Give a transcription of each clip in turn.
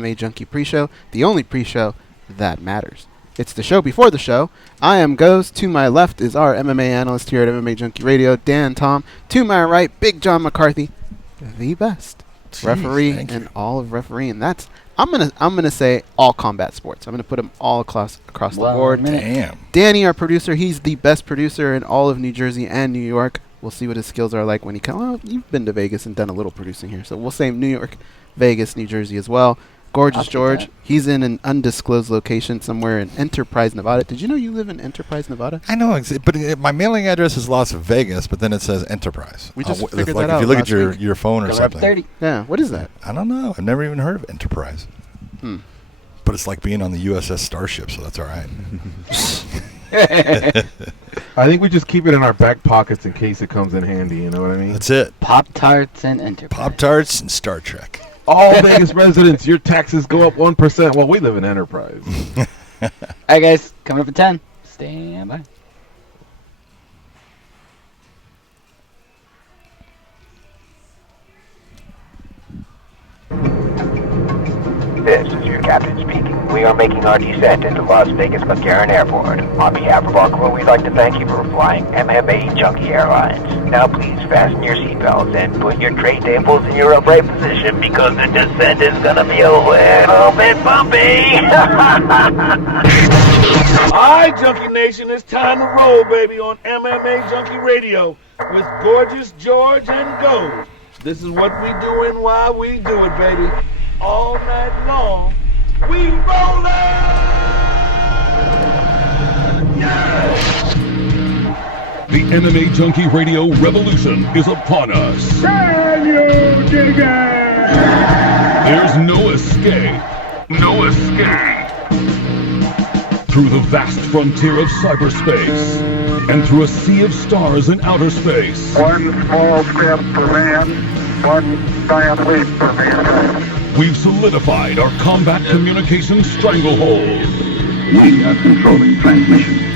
MMA Junkie pre-show, the only pre-show that matters. It's the show before the show. I am Goes. To my left is our MMA analyst here at MMA Junkie Radio, Dan Tom. To my right, Big John McCarthy, the best referee in all of refereeing. That's I'm gonna say all combat sports. I'm gonna put them all across the board. Damn. Danny, our producer, he's the best producer in all of New Jersey and New York. We'll see what his skills are like when he comes. Well, you've been to Vegas and done a little producing here, so we'll say New York, Vegas, New Jersey as well. Gorgeous George, he's in an undisclosed location somewhere in Enterprise, Nevada. Did you know you live in Enterprise, Nevada? I know, but my mailing address is Las Vegas, but then it says Enterprise. We just like figured that out. if you look at your phone or something. 30. Yeah, what is that? I don't know. I've never even heard of Enterprise. But it's like being on the USS Starship, so that's all right. I think we just keep it in our back pockets in case it comes in handy, you know what I mean? That's it. Pop-Tarts and Enterprise. Pop-Tarts and Star Trek. All Vegas residents, your taxes go up 1%. Well, we live in Enterprise. All right, guys, coming up at 10. Stand by. This is your captain speaking. We are making our descent into Las Vegas McCarran Airport. On behalf of our crew, we'd like to thank you for flying MMA Junkie Airlines. Now please fasten your seatbelts and put your tray tables in your upright position because the descent is going to be a little bit bumpy. Alright, Junkie Nation, it's time to roll, baby, on MMA Junkie Radio with Gorgeous George and Gold. This is what we do and why we do it, baby. All night long, we rollin'! Yeah! The MMA Junkie Radio revolution is upon us. Can you dig it? There's no escape. No escape. Through the vast frontier of cyberspace and through a sea of stars in outer space. One small step for man, one giant leap for mankind. We've solidified our combat communication stranglehold. We are controlling transmission.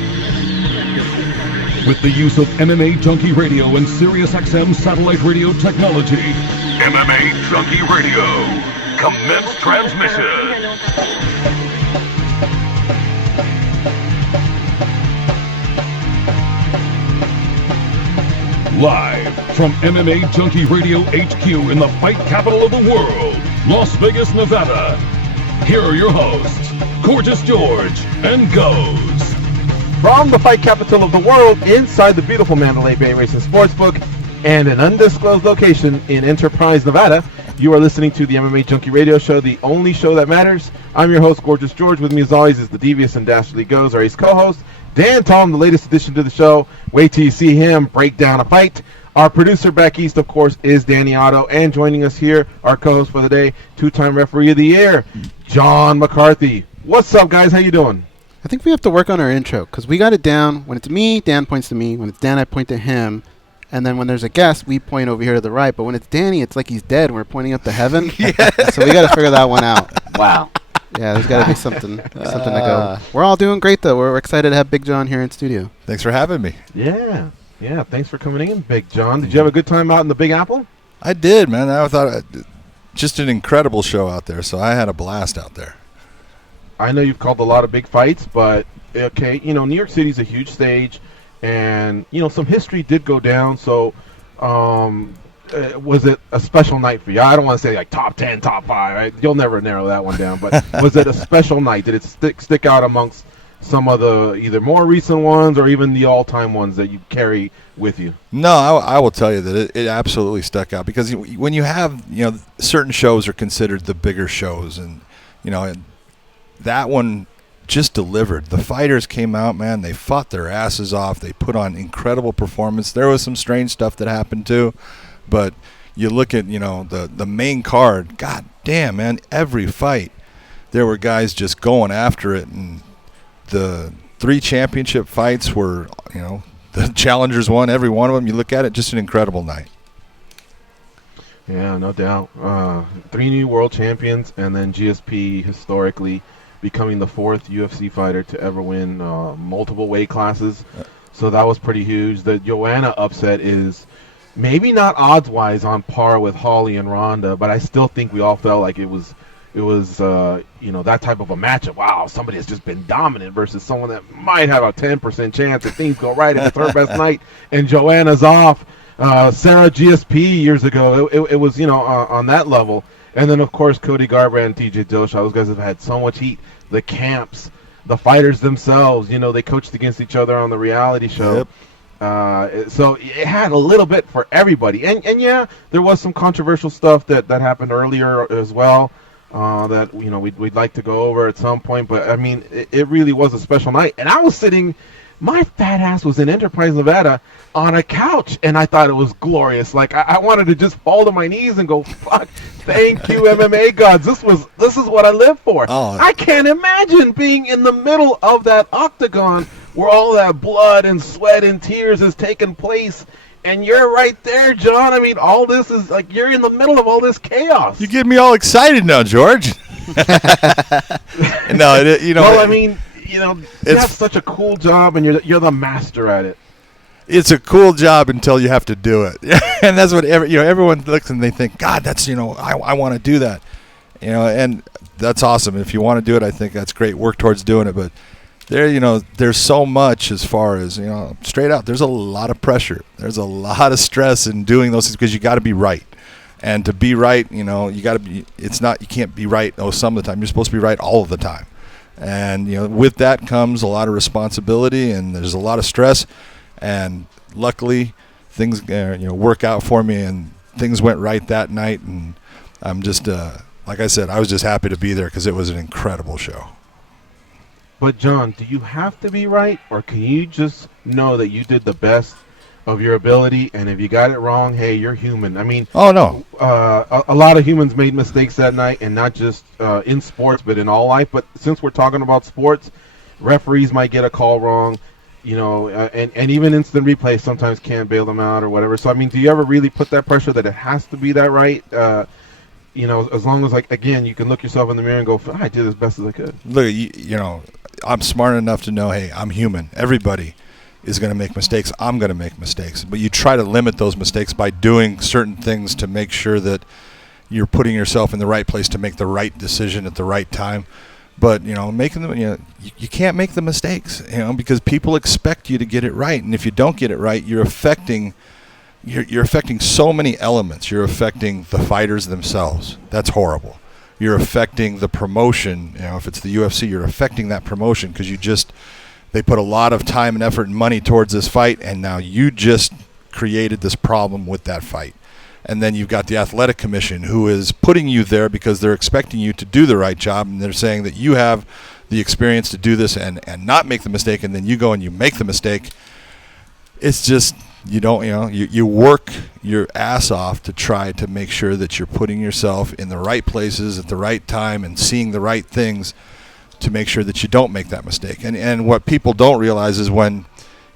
With the use of MMA Junkie Radio and SiriusXM satellite radio technology, MMA Junkie Radio, commence transmission. Live from MMA Junkie Radio HQ in the fight capital of the world, Las Vegas, Nevada. Here are your hosts, Gorgeous George and Goes. From the fight capital of the world, inside the beautiful Mandalay Bay Racing Sportsbook, and an undisclosed location in Enterprise, Nevada, you are listening to the MMA Junkie Radio Show, the only show that matters. I'm your host, Gorgeous George. With me, as always, is the devious and dastardly Goes, our ace co-host, Dan Tom, the latest addition to the show. Wait till you see him break down a fight. Our producer back east, of course, is Danny Otto. And joining us here, our co-host for the day, two-time referee of the year, John McCarthy. What's up, guys? How you doing? I think we have to work on our intro because we got it down. When it's me, Dan points to me. When it's Dan, I point to him. And then when there's a guest, we point over here to the right. But when it's Danny, it's like he's dead. And we're pointing up to heaven. So we got to figure that one out. Wow. Yeah, there's got to be something to go. We're all doing great, though. We're excited to have Big John here in studio. Thanks for having me. Yeah. Thanks for coming in, Big John. Did you have a good time out in the Big Apple? I did, man. I thought just an incredible show out there, so I had a blast out there. I know you've called a lot of big fights, but, okay, New York City's a huge stage, and, some history did go down, so was it a special night for you? I don't want to say, like, top 10, top 5. Right? You'll never narrow that one down, but was it a special night? Did it stick out amongst some of the either more recent ones or even the all-time ones that you carry with you? No, I will tell you that it absolutely stuck out because when you have, certain shows are considered the bigger shows, and, and that one just delivered. The fighters came out, man. They fought their asses off. They put on incredible performance. There was some strange stuff that happened too, but you look at, the main card, god damn, man, every fight there were guys just going after it, and the 3 championship fights were, the challengers won every one of them. You look at it, just an incredible night. Yeah, no doubt. 3 new world champions, and then GSP historically becoming the 4th UFC fighter to ever win multiple weight classes. So that was pretty huge. The Joanna upset is maybe not odds-wise on par with Holly and Ronda, but I still think we all felt like it was it was that type of a matchup. Wow, somebody has just been dominant versus someone that might have a 10% chance if things go right in the third best night. And Joanna's off. Sarah GSP years ago, it was on that level. And then of course Cody Garbrandt and TJ Dillashaw. Those guys have had so much heat. The camps, the fighters themselves, they coached against each other on the reality show. Yep. So it had a little bit for everybody. And yeah, there was some controversial stuff that happened earlier as well. That we'd like to go over at some point, but I mean, it really was a special night. And I was sitting, my fat ass was in Enterprise, Nevada, on a couch, and I thought it was glorious. Like I wanted to just fall to my knees and go, "Fuck, thank you, MMA gods. This is what I live for." Oh. I can't imagine being in the middle of that octagon where all that blood and sweat and tears is taking place. And you're right there, John. I mean, all this is like you're in the middle of all this chaos. You get me all excited now, George. No, Well, I mean, you have such a cool job, and you're the master at it. It's a cool job until you have to do it, and that's what everyone looks and they think, God, that's I want to do that, and that's awesome. If you want to do it, I think that's great. Work towards doing it, but there's so much as far as, straight out, there's a lot of pressure. There's a lot of stress in doing those things because you got to be right. And to be right, you got to be, you can't be right some of the time. You're supposed to be right all of the time. And, with that comes a lot of responsibility and there's a lot of stress. And luckily things, work out for me and things went right that night. And I'm just, like I said, I was just happy to be there because it was an incredible show. But John, do you have to be right, or can you just know that you did the best of your ability, and if you got it wrong, hey, you're human? I mean, oh no, a lot of humans made mistakes that night, and not just in sports, but in all life. But since we're talking about sports, referees might get a call wrong, and even instant replay sometimes can't bail them out or whatever. So I mean, do you ever really put that pressure that it has to be that right? As long as, like, again, you can look yourself in the mirror and go, I did as best as I could. Look, I'm smart enough to know, hey, I'm human. Everybody is going to make mistakes. I'm going to make mistakes. But you try to limit those mistakes by doing certain things to make sure that you're putting yourself in the right place to make the right decision at the right time. But, making them, you can't make the mistakes, because people expect you to get it right. And if you don't get it right, you're affecting so many elements. You're affecting the fighters themselves. That's horrible. You're affecting the promotion. If it's the UFC, you're affecting that promotion because they put a lot of time and effort and money towards this fight, and now you just created this problem with that fight. And then you've got the athletic commission who is putting you there because they're expecting you to do the right job, and they're saying that you have the experience to do this and not make the mistake, and then you go and you make the mistake. It's just, you work your ass off to try to make sure that you're putting yourself in the right places at the right time and seeing the right things to make sure that you don't make that mistake. And what people don't realize is when,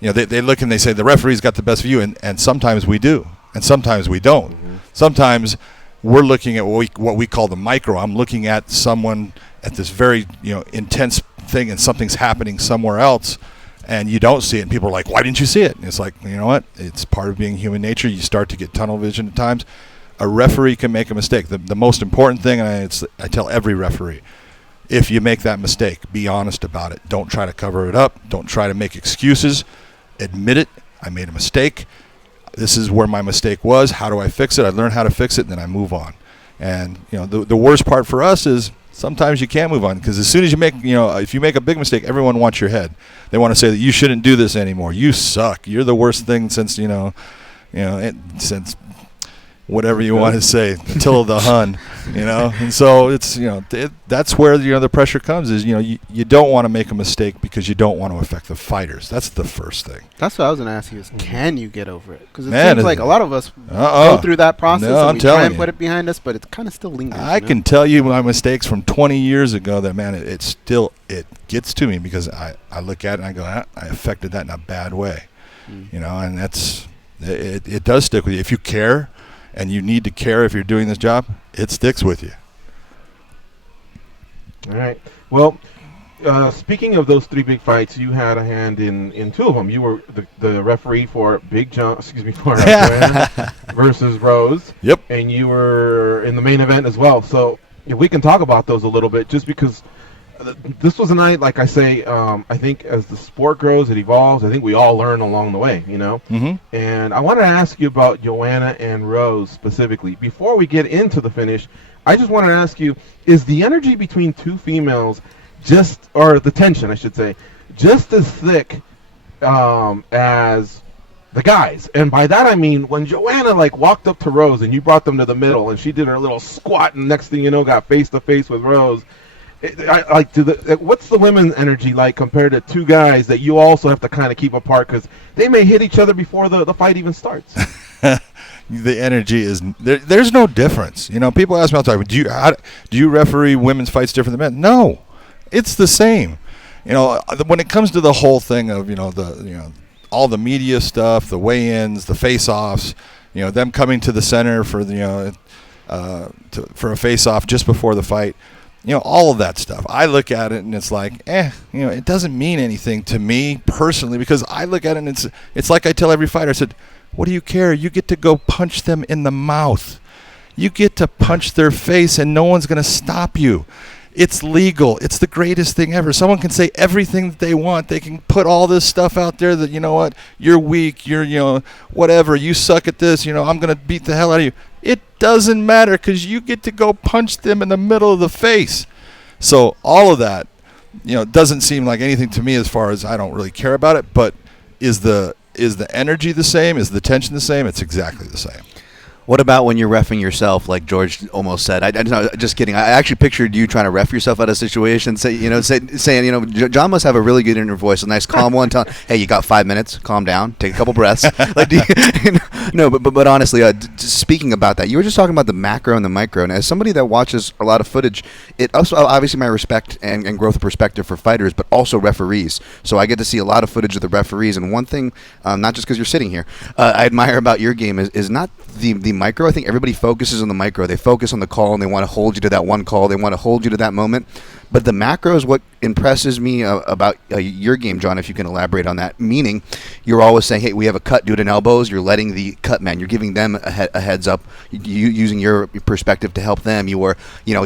they look and they say the referee's got the best view, and sometimes we do, and sometimes we don't. Mm-hmm. Sometimes we're looking at what we call the micro. I'm looking at someone at this very, intense thing, and something's happening somewhere else, and you don't see it, and people are like, why didn't you see it? And it's like, you know what? It's part of being human nature. You start to get tunnel vision at times. A referee can make a mistake. The most important thing, and I tell every referee, if you make that mistake, be honest about it. Don't try to cover it up. Don't try to make excuses. Admit it. I made a mistake. This is where my mistake was. How do I fix it? I learn how to fix it, and then I move on. And, the worst part for us is sometimes you can't move on because as soon as you make, if you make a big mistake, everyone wants your head. They want to say that you shouldn't do this anymore. You suck. You're the worst thing since, since whatever you want to say, Attila the Hun, And so it's, that's where, the pressure comes is, you don't want to make a mistake because you don't want to affect the fighters. That's the first thing. That's what I was going to ask you is, can you get over it? Because it seems like a lot of us go through that process and we try and put it behind us, but it kind of still lingers. I can tell you my mistakes from 20 years ago that, man, it gets to me because I look at it and I go, I affected that in a bad way, and that's, it does stick with you. If you care, and you need to care if you're doing this job, it sticks with you. All right. Well, speaking of those three big fights, you had a hand in two of them. You were the referee for Joanna versus Rose. Yep. And you were in the main event as well. So if we can talk about those a little bit, just because this was a night, like I say, I think as the sport grows, it evolves. I think we all learn along the way, Mm-hmm. And I wanted to ask you about Joanna and Rose specifically. Before we get into the finish, I just wanted to ask you, is the energy between two females or the tension, I should say, just as thick as the guys? And by that I mean, when Joanna walked up to Rose and you brought them to the middle and she did her little squat and next thing you know got face to face with Rose, what's the women's energy like compared to two guys that you also have to kind of keep apart because they may hit each other before the fight even starts? The energy is there's no difference. People ask me all the time, do you referee women's fights different than men? No, it's the same. When it comes to the whole thing of all the media stuff, the weigh-ins, the face-offs, them coming to the center for for a face-off just before the fight. All of that stuff. I look at it and it's like, it doesn't mean anything to me personally because I look at it and it's like I tell every fighter, I said, what do you care? You get to go punch them in the mouth. You get to punch their face and no one's going to stop you. It's legal. It's the greatest thing ever. Someone can say everything that they want. They can put all this stuff out there that, what, you're weak, you're, whatever, you suck at this, I'm going to beat the hell out of you. It doesn't matter because you get to go punch them in the middle of the face. So all of that, doesn't seem like anything to me as far as I don't really care about it. But is the energy the same? Is the tension the same? It's exactly the same. What about when you're reffing yourself, like George almost said? No, just kidding. I actually pictured you trying to ref yourself out of a situation, saying, John must have a really good inner voice, a nice calm one, telling, hey, you got 5 minutes, calm down, take a couple breaths. No, but honestly, speaking about that, you were just talking about the macro and the micro, and as somebody that watches a lot of footage, it also obviously my respect and growth of perspective for fighters, but also referees. So I get to see a lot of footage of the referees, and one thing, not just because you're sitting here, I admire about your game is not the micro. I think everybody focuses on the micro. They focus on the call and they want to hold you to that one call. They want to hold you to that moment. But the macro is what impresses me about your game, John, if you can elaborate on that. Meaning, you're always saying, hey, we have a cut due to elbows. You're letting the cut man. You're giving them a heads up, using your perspective to help them. You are,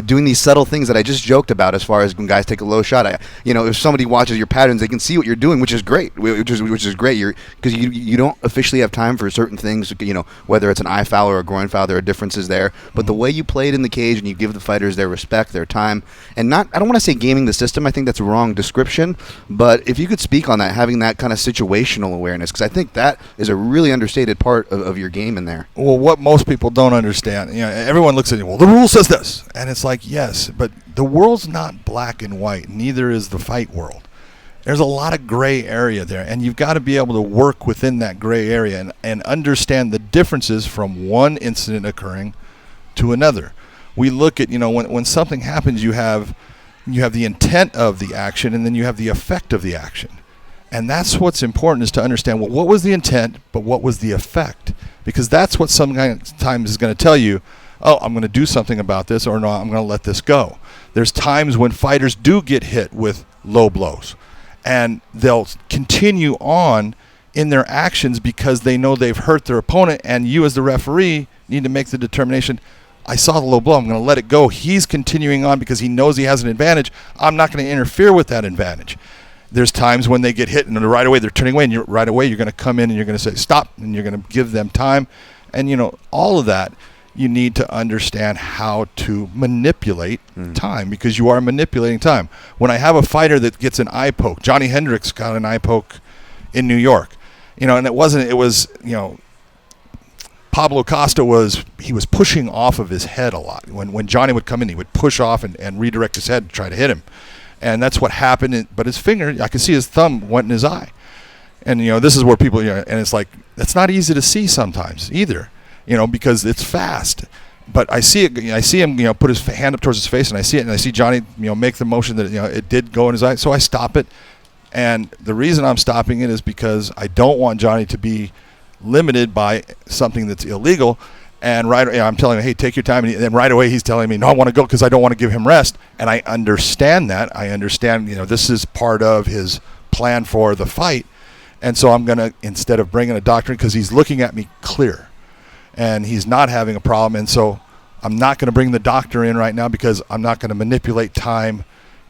doing these subtle things that I just joked about as far as when guys take a low shot. If somebody watches your patterns, they can see what you're doing, which is great. Which is great. Because you don't officially have time for certain things, whether it's an eye foul or a groin foul, there are differences there. But the way you play it in the cage and you give the fighters their respect, their time, and I don't want to say gaming the system. I think that's a wrong description. But if you could speak on that, having that kind of situational awareness, because I think that is a really understated part of your game in there. Well, what most people don't understand, everyone looks at it, well, the rule says this. And it's like, yes, but the world's not black and white. Neither is the fight world. There's a lot of gray area there, and you've got to be able to work within that gray area and understand the differences from one incident occurring to another. We look at, when something happens, you have the intent of the action, and then you have the effect of the action. And that's what's important, is to understand, well, what was the intent, but what was the effect? Because that's what sometimes is going to tell you, oh, I'm going to do something about this, or no, I'm going to let this go. There's times when fighters do get hit with low blows, and they'll continue on in their actions because they know they've hurt their opponent, and you as the referee need to make the determination, I saw the low blow, I'm going to let it go. He's continuing on because he knows he has an advantage. I'm not going to interfere with that advantage. There's times when they get hit and right away they're turning away, and right away you're going to come in and you're going to say stop, and you're going to give them time. And all of that, you need to understand how to manipulate time, because you are manipulating time. When I have a fighter that gets an eye poke, Johnny Hendricks got an eye poke in New York, and it was Pablo Costa was pushing off of his head a lot. When Johnny would come in, he would push off and redirect his head to try to hit him. And that's what happened. But his finger, I could see his thumb went in his eye. And, this is where people, and it's like, it's not easy to see sometimes either, because it's fast. But I see him, put his hand up towards his face, and I see it, and I see Johnny, make the motion that, it did go in his eye. So I stop it. And the reason I'm stopping it is because I don't want Johnny to be limited by something that's illegal. And I'm telling him, hey, take your time. And then right away he's telling me, no, I want to go because I don't want to give him rest. And I understand that. I understand, this is part of his plan for the fight. And so I'm going to, instead of bringing a doctor, because he's looking at me clear and he's not having a problem. And so I'm not going to bring the doctor in right now because I'm not going to manipulate time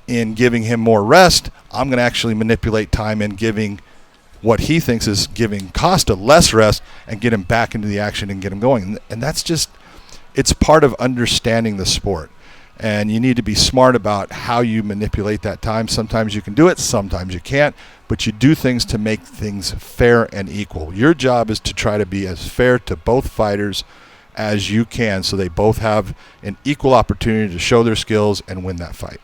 in giving him more rest. I'm going to actually manipulate time in giving what he thinks is giving Costa less rest and get him back into the action and get him going. And that's just, it's part of understanding the sport. And you need to be smart about how you manipulate that time. Sometimes you can do it, sometimes you can't, but you do things to make things fair and equal. Your job is to try to be as fair to both fighters as you can so they both have an equal opportunity to show their skills and win that fight.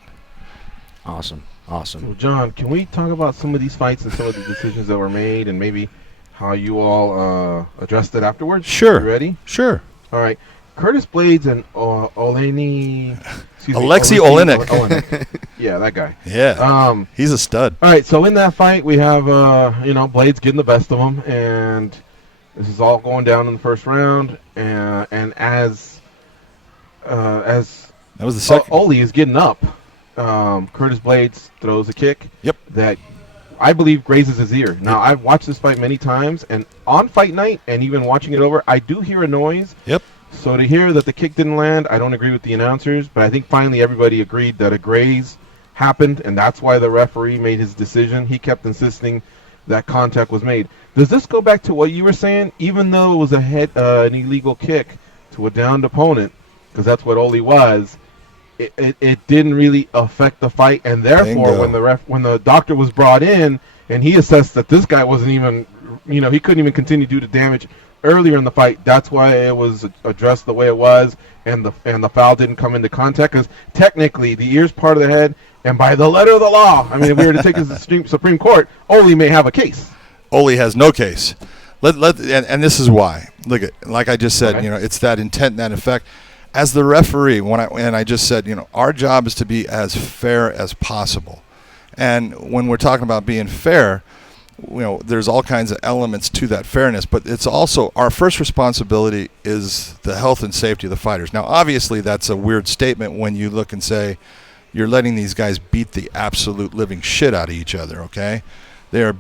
Awesome. Well, John, can we talk about some of these fights and some of the decisions that were made and maybe how you all addressed it afterwards? Sure. You ready? Sure. All right. Curtis Blaydes and Olynyk. Olynyk. Yeah, that guy. Yeah. He's a stud. All right, so in that fight, we have, Blaydes getting the best of him, and this is all going down in the first round. And as that was the second. Oli is getting up, Curtis Blaydes throws a kick. Yep. That I believe grazes his ear. Now, I've watched this fight many times, and on fight night, and even watching it over, I do hear a noise. Yep. So to hear that the kick didn't land, I don't agree with the announcers, but I think finally everybody agreed that a graze happened, and that's why the referee made his decision. He kept insisting that contact was made. Does this go back to what you were saying? Even though it was an illegal kick to a downed opponent, because that's what Oli was, it didn't really affect the fight, and therefore when the doctor was brought in and he assessed that this guy wasn't even, he couldn't even continue to do the damage earlier in the fight, that's why it was addressed the way it was, and the foul didn't come into contact, because technically the ear's part of the head, and by the letter of the law, I mean, if we were to take this to the Supreme Court, Oli may have a case. Oli has no case. And this is why. Look at, like I just said, Okay. It's that intent and that effect. As the referee, I just said, our job is to be as fair as possible. And when we're talking about being fair, there's all kinds of elements to that fairness, but it's also our first responsibility is the health and safety of the fighters. Now, obviously, that's a weird statement when you look and say you're letting these guys beat the absolute living shit out of each other, okay? They're,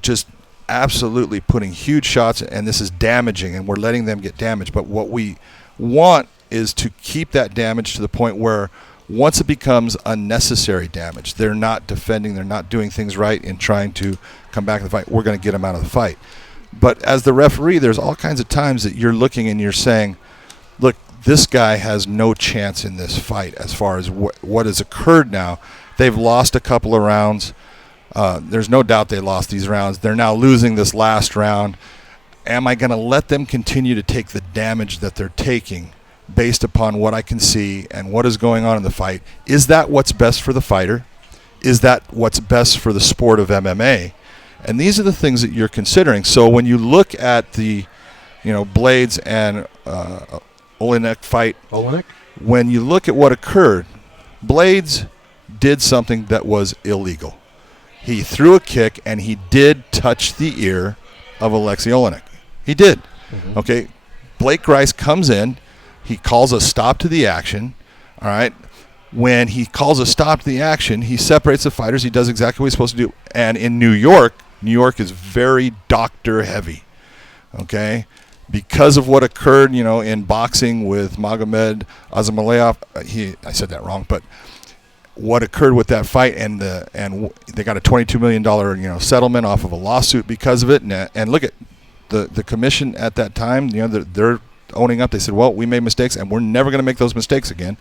just absolutely putting huge shots, and this is damaging, and we're letting them get damaged. But what we want is to keep that damage to the point where once it becomes unnecessary damage, they're not defending, they're not doing things right in trying to come back in the fight, we're going to get them out of the fight. But as the referee, there's all kinds of times that you're looking and you're saying, look, this guy has no chance in this fight as far as what has occurred now. They've lost a couple of rounds. There's no doubt they lost these rounds. They're now losing this last round. Am I going to let them continue to take the damage that they're taking based upon what I can see and what is going on in the fight? Is that what's best for the fighter? Is that what's best for the sport of MMA? And these are the things that you're considering. So when you look at the, Blaydes and Olynyk fight, when you look at what occurred, Blaydes did something that was illegal. He threw a kick and he did touch the ear of Alexei Olynyk. He did. Mm-hmm. Okay. Blake Grice comes in. He calls a stop to the action, all right? When he calls a stop to the action, he separates the fighters. He does exactly what he's supposed to do. And in New York is very doctor-heavy, okay? Because of what occurred, in boxing with Magomed Azamaleyov, I said that wrong, but what occurred with that fight, and they got a $22 million, settlement off of a lawsuit because of it. And look at the commission at that time, they're owning up. They said, well, we made mistakes and we're never going to make those mistakes again.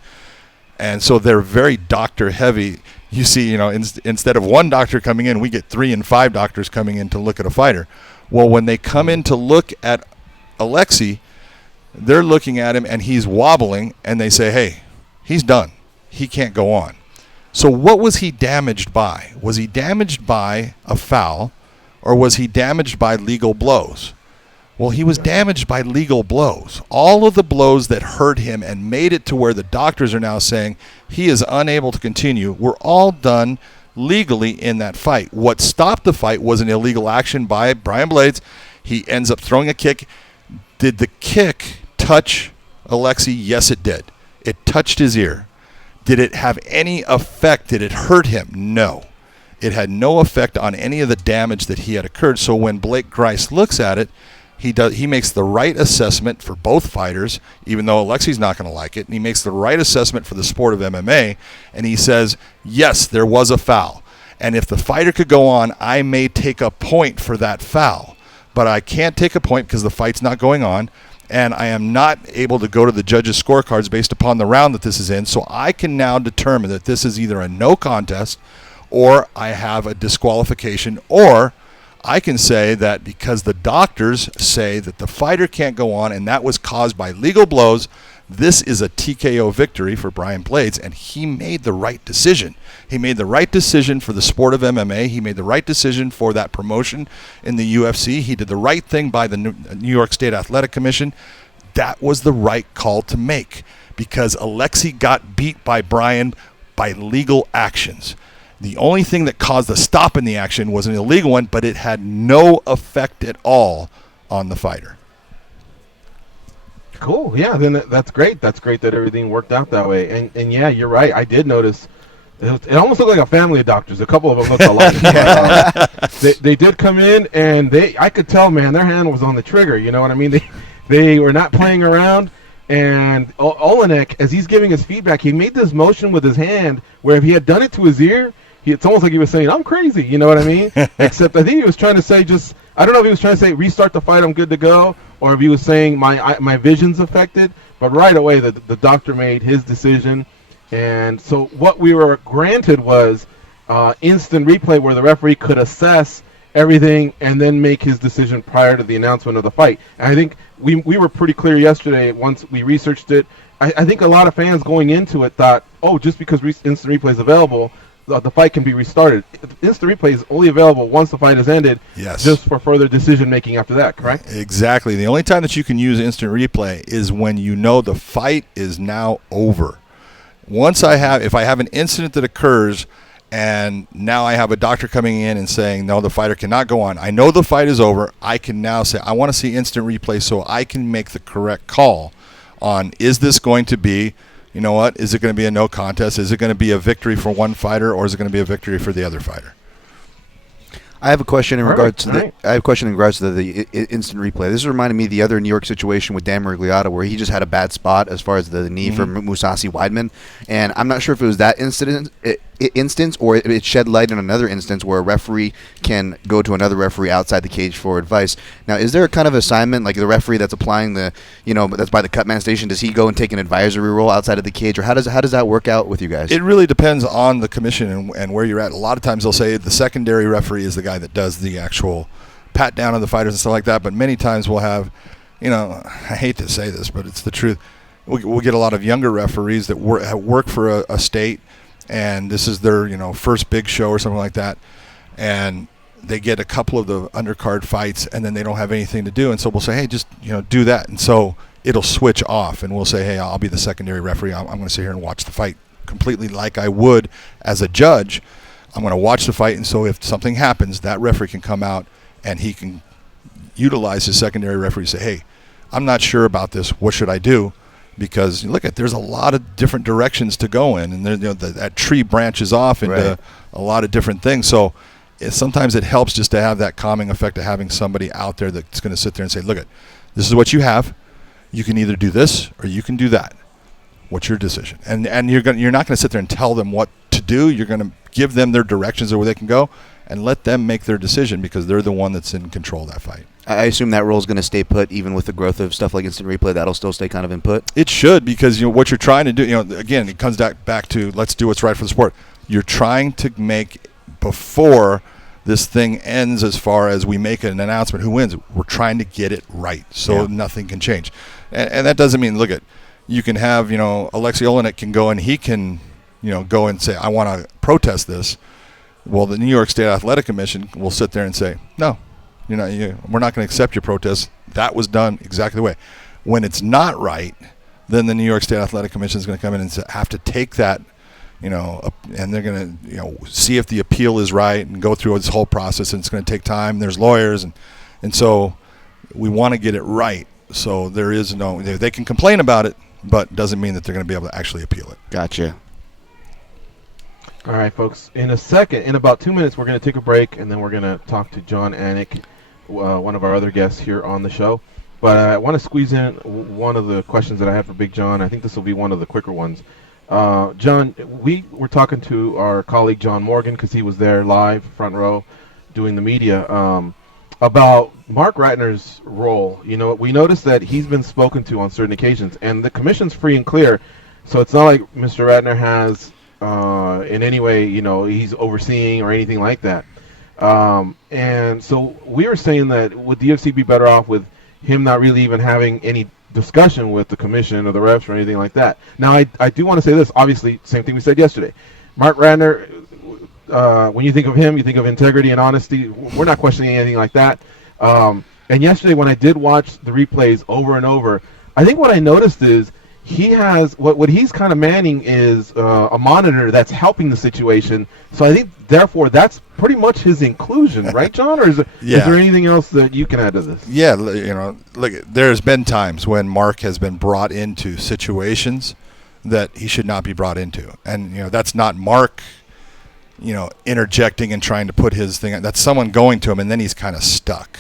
And so they're very doctor heavy. You see, instead of one doctor coming in, we get 3 and 5 doctors coming in to look at a fighter. Well, when they come in to look at Alexei, they're looking at him and he's wobbling, and they say, hey, he's done. He can't go on. So what was he damaged by? Was he damaged by a foul, or was he damaged by legal blows? Well, he was damaged by legal blows. All of the blows that hurt him and made it to where the doctors are now saying he is unable to continue were all done legally in that fight. What stopped the fight was an illegal action by Brian Blaydes. He ends up throwing a kick. Did the kick touch Alexei? Yes, it did. It touched his ear. Did it have any effect? Did it hurt him? No. It had no effect on any of the damage that he had occurred. So when Blake Grice looks at it, He makes the right assessment for both fighters, even though Alexei's not going to like it. And he makes the right assessment for the sport of MMA, and he says, yes, there was a foul. And if the fighter could go on, I may take a point for that foul. But I can't take a point because the fight's not going on, and I am not able to go to the judges' scorecards based upon the round that this is in. So I can now determine that this is either a no contest or I have a disqualification, or I can say that because the doctors say that the fighter can't go on and that was caused by legal blows, this is a TKO victory for Brian Blaydes, and he made the right decision. He made the right decision for the sport of MMA. He made the right decision for that promotion in the UFC. He did the right thing by the New York State Athletic Commission. That was the right call to make because Alexei got beat by Brian by legal actions. The only thing that caused the stop in the action was an illegal one, but it had no effect at all on the fighter. Cool. Yeah, then that's great. That's great that everything worked out that way. And yeah, you're right. I did notice it almost looked like a family of doctors. A couple of them looked alike. They did come in, and I could tell, man, their hand was on the trigger. You know what I mean? They were not playing around. And Olynyk, as he's giving his feedback, he made this motion with his hand where if he had done it to his ear, it's almost like he was saying, I'm crazy, you know what I mean? Except I think he was trying to say I don't know if he was trying to say, restart the fight, I'm good to go, or if he was saying my vision's affected. But right away, the doctor made his decision. And so what we were granted was instant replay where the referee could assess everything and then make his decision prior to the announcement of the fight. And I think we were pretty clear yesterday once we researched it. I think a lot of fans going into it thought, oh, just because instant replay is available, the fight can be restarted. Instant replay is only available once the fight has ended, yes, just for further decision making after that, correct? Exactly. The only time that you can use instant replay is when you know the fight is now over. If I have an incident that occurs and now I have a doctor coming in and saying, no, the fighter cannot go on, I know the fight is over, I can now say, I want to see instant replay so I can make the correct call on, is this going to be, you know what, is it going to be a no contest? Is it going to be a victory for one fighter, or is it going to be a victory for the other fighter? I have a question in regards to the instant replay. This reminded me of the other New York situation with Dan Miragliotta, where he just had a bad spot as far as the knee for Mousasi Weidman, and I'm not sure if it was that instance or it shed light on another instance where a referee can go to another referee outside the cage for advice. Now, is there a kind of assignment, like the referee that's applying that's by the cutman station, does he go and take an advisory role outside of the cage, or how does that work out with you guys? It really depends on the commission and where you're at. A lot of times they'll say the secondary referee is the guy that does the actual pat down of the fighters and stuff like that, but many times we'll have, I hate to say this, but it's the truth, we'll get a lot of younger referees that work for a state, and this is their first big show or something like that, and they get a couple of the undercard fights and then they don't have anything to do, and so we'll say, hey, just do that, and so it'll switch off and we'll say, hey, I'll be the secondary referee. I'm going to sit here and watch the fight completely like I would as a judge. I'm going to watch the fight, and so if something happens, that referee can come out and he can utilize his secondary referee to say, hey, I'm not sure about this, what should I do? Because there's a lot of different directions to go in, and that tree branches off into a lot of different things. So sometimes it helps just to have that calming effect of having somebody out there that's going to sit there and say, look, this is what you have. You can either do this or you can do that. What's your decision? And you're not going to sit there and tell them what to do. You're going to give them their directions of where they can go and let them make their decision, because they're the one that's in control of that fight. I assume that role is going to stay put even with the growth of stuff like instant replay. That'll still stay kind of in put? It should, because what you're trying to do, again, it comes back to let's do what's right for the sport. You're trying to make, before this thing ends, as far as we make an announcement who wins, we're trying to get it right so nothing can change. And that doesn't mean, you can have, Alexei Olynyk can go and he can, go and say, I want to protest this. Well, the New York State Athletic Commission will sit there and say, no, we're not going to accept your protest. That was done exactly the way. When it's not right, then the New York State Athletic Commission is going to come in and have to take that, and they're going to, see if the appeal is right and go through this whole process, and it's going to take time. There's lawyers, and so we want to get it right. So there is they can complain about it, but doesn't mean that they're going to be able to actually appeal it. Gotcha. All right, folks. In about 2 minutes, we're going to take a break, and then we're going to talk to John Anik, one of our other guests here on the show. But I want to squeeze in one of the questions that I have for Big John. I think this will be one of the quicker ones. John, we were talking to our colleague John Morgan because he was there live, front row, doing the media, about Mark Ratner's role. You know, we noticed that he's been spoken to on certain occasions, and the commission's free and clear, so it's not like Mr. Ratner has, in any way, you know, he's overseeing or anything like that. And so we were saying that would the UFC be better off with him not really even having any discussion with the commission or the refs or anything like that. Now, I do want to say this. Obviously, same thing we said yesterday. Mark Ratner, when you think of him, you think of integrity and honesty. We're not questioning anything like that. And yesterday, when I did watch the replays over and over, I think what I noticed is he has what he's kind of manning is a monitor that's helping the situation. So I think, therefore, that's pretty much his inclusion, right, John? Or is there anything else that you can add to this? Yeah, you know, look, there's been times when Mark has been brought into situations that he should not be brought into, and you know that's not Mark, you know, interjecting and trying to put his thing. That's someone going to him, and then he's kind of stuck.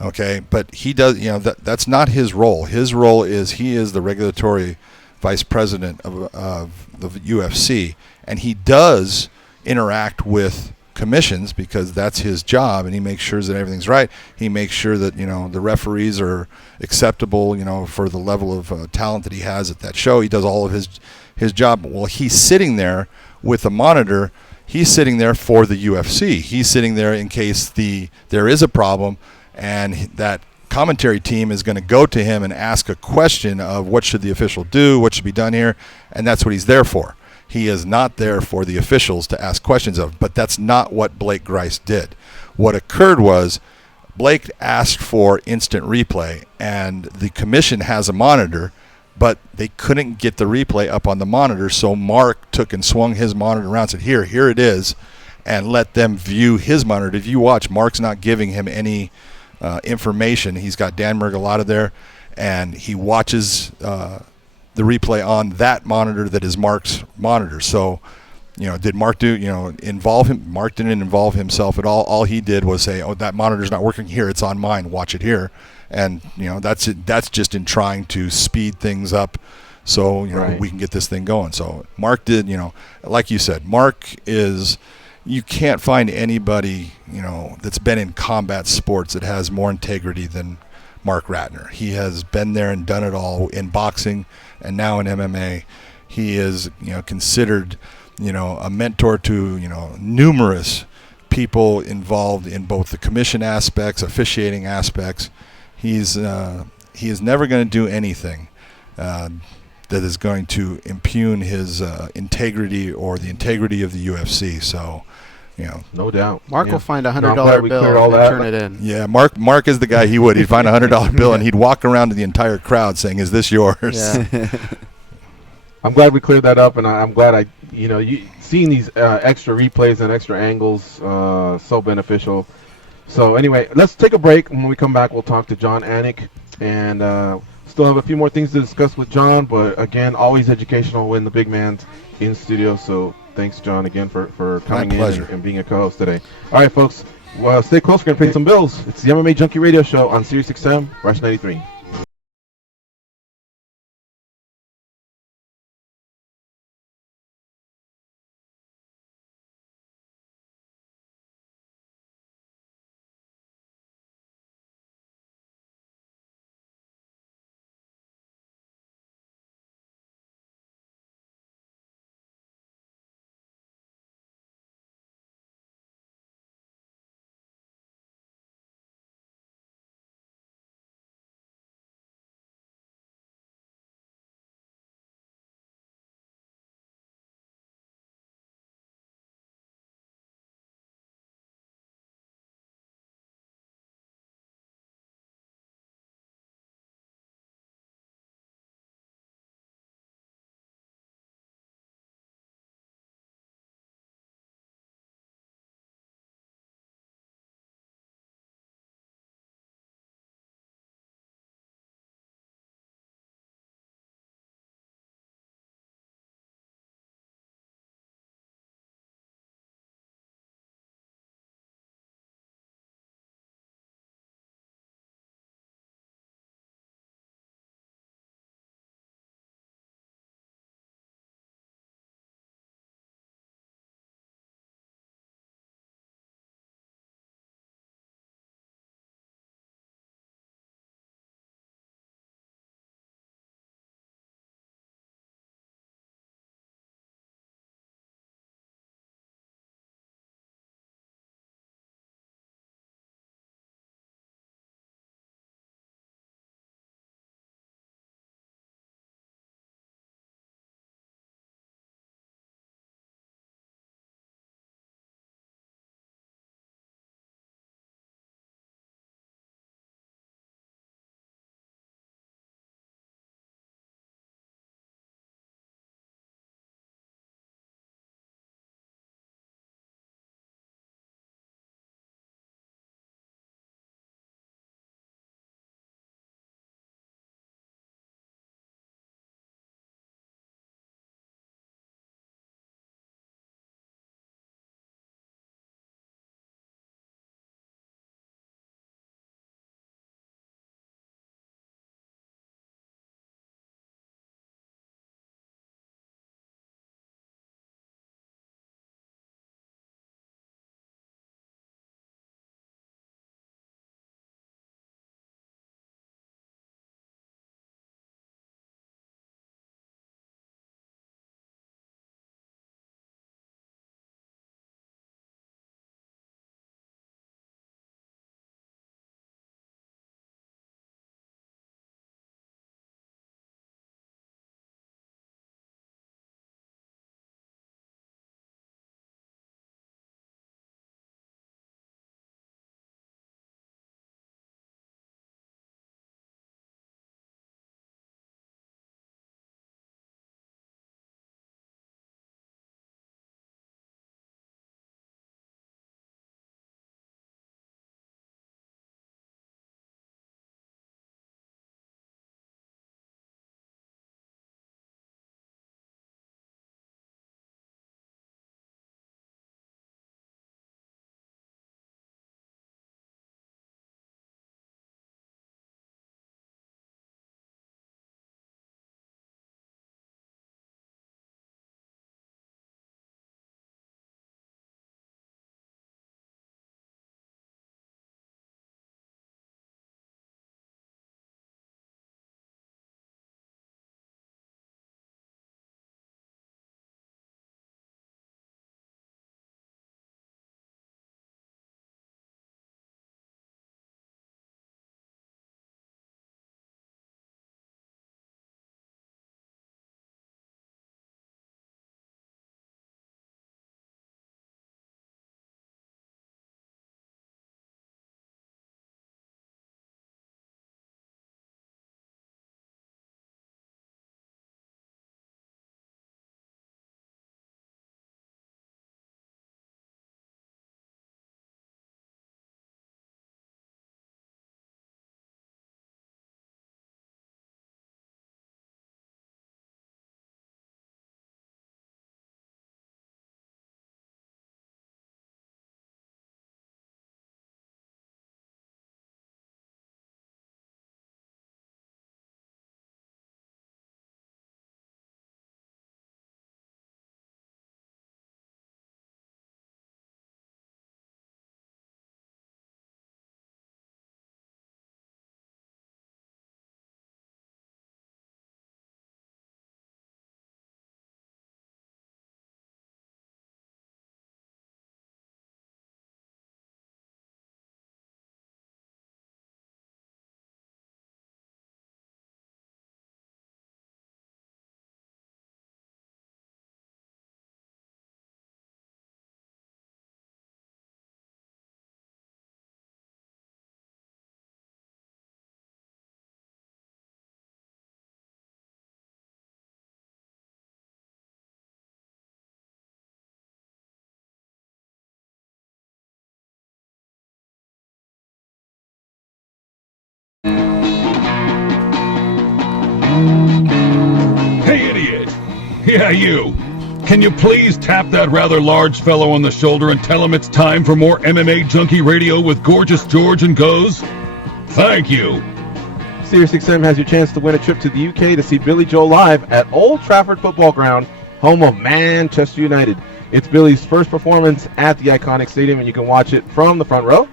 Okay, but he does, you know, that's not his role. His role is he is the regulatory vice president of the UFC, and he does interact with commissions because that's his job, and he makes sure that everything's right. He makes sure that, you know, the referees are acceptable, you know, for the level of talent that he has at that show. He does all of his job. Well, he's sitting there with a monitor. He's sitting there for the UFC. He's sitting there in case there is a problem, and that commentary team is going to go to him and ask a question of what should the official do, what should be done here, and that's what he's there for. He is not there for the officials to ask questions of, but that's not what Blake Grice did. What occurred was Blake asked for instant replay, and the commission has a monitor, but they couldn't get the replay up on the monitor, so Mark took and swung his monitor around and said, here it is, and let them view his monitor. If you watch, Mark's not giving him any information. He's got Dan Mergolata there, and he watches the replay on that monitor that is Mark's monitor. So, you know, did Mark involve him? Mark didn't involve himself at all. All he did was say, "Oh, that monitor's not working here. It's on mine. Watch it here." And you know, that's it. That's just in trying to speed things up, so you know we can get this thing going. So Mark did, you know, like you said, Mark is. You can't find anybody, you know, that's been in combat sports that has more integrity than Mark Ratner. He has been there and done it all in boxing and now in MMA. He is, you know, considered, you know, a mentor to, you know, numerous people involved in both the commission aspects, officiating aspects. He is never going to do anything that is going to impugn his integrity or the integrity of the UFC. So, you know, no doubt. Mark will find $100 bill and turn it in. Yeah, Mark is the guy. He would. He'd find $100 bill and he'd walk around to the entire crowd saying, "Is this yours?" Yeah. I'm glad we cleared that up, and I'm glad seeing these extra replays and extra angles so beneficial. So anyway, let's take a break. When we come back, we'll talk to John Anik, and still have a few more things to discuss with John, but again, always educational when the big man's in studio. So thanks, John, again for coming in and being a co-host today. All right, folks, stay close. We're going to pay some bills. It's the MMA Junkie Radio Show on Sirius XM, Rush 93. Yeah, you. Can you please tap that rather large fellow on the shoulder and tell him it's time for more MMA Junkie Radio with Gorgeous George and Goes? Thank you. SiriusXM has your chance to win a trip to the UK to see Billy Joel live at Old Trafford Football Ground, home of Manchester United. It's Billy's first performance at the iconic stadium, and you can watch it from the front row.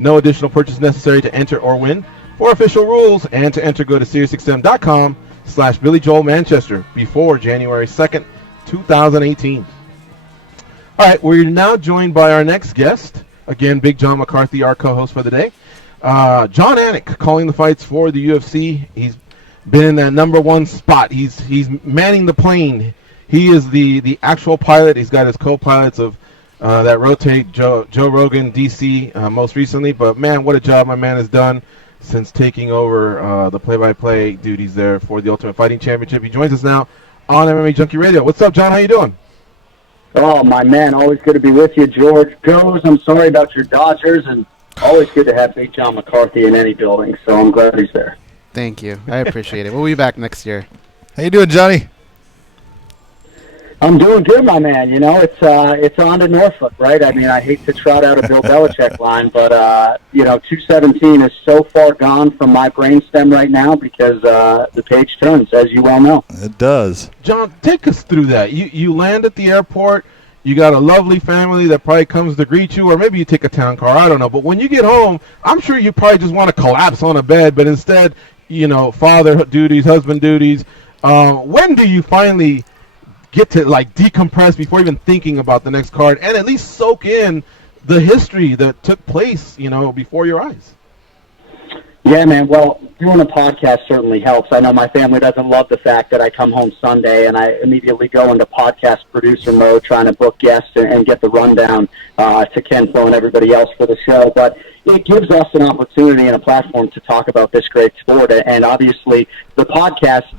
No additional purchase necessary to enter or win. For official rules and to enter, go to SiriusXM.com/BillyJoelManchester before January 2nd, 2018. All right, we're now joined by our next guest. Again, Big John McCarthy, our co-host for the day. John Anik calling the fights for the UFC. He's been in that number one spot. He's manning the plane. He is the actual pilot. He's got his co-pilots of that rotate, Joe Rogan, DC, most recently. But, man, what a job my man has done since taking over the play-by-play duties there for the Ultimate Fighting Championship. He joins us now on MMA Junkie Radio. What's up, John? How you doing? Oh, my man, always good to be with you. George Goes, I'm sorry about your Dodgers, and always good to have Big John McCarthy in any building, so I'm glad he's there. Thank you. I appreciate it. We'll be back next year. How you doing, Johnny? I'm doing good, my man. You know, it's on to Norfolk, right? I mean, I hate to trot out a Bill Belichick line, but, 217 is so far gone from my brainstem right now because the page turns, as you well know. It does. John, take us through that. You land at the airport. You got a lovely family that probably comes to greet you, or maybe you take a town car. I don't know. But when you get home, I'm sure you probably just want to collapse on a bed, but instead, father duties, husband duties. When do you finally get to decompress before even thinking about the next card and at least soak in the history that took place, before your eyes? Yeah, man. Well, doing a podcast certainly helps. I know my family doesn't love the fact that I come home Sunday and I immediately go into podcast producer mode trying to book guests and get the rundown to Ken Flo and everybody else for the show. But it gives us an opportunity and a platform to talk about this great sport. And obviously the podcast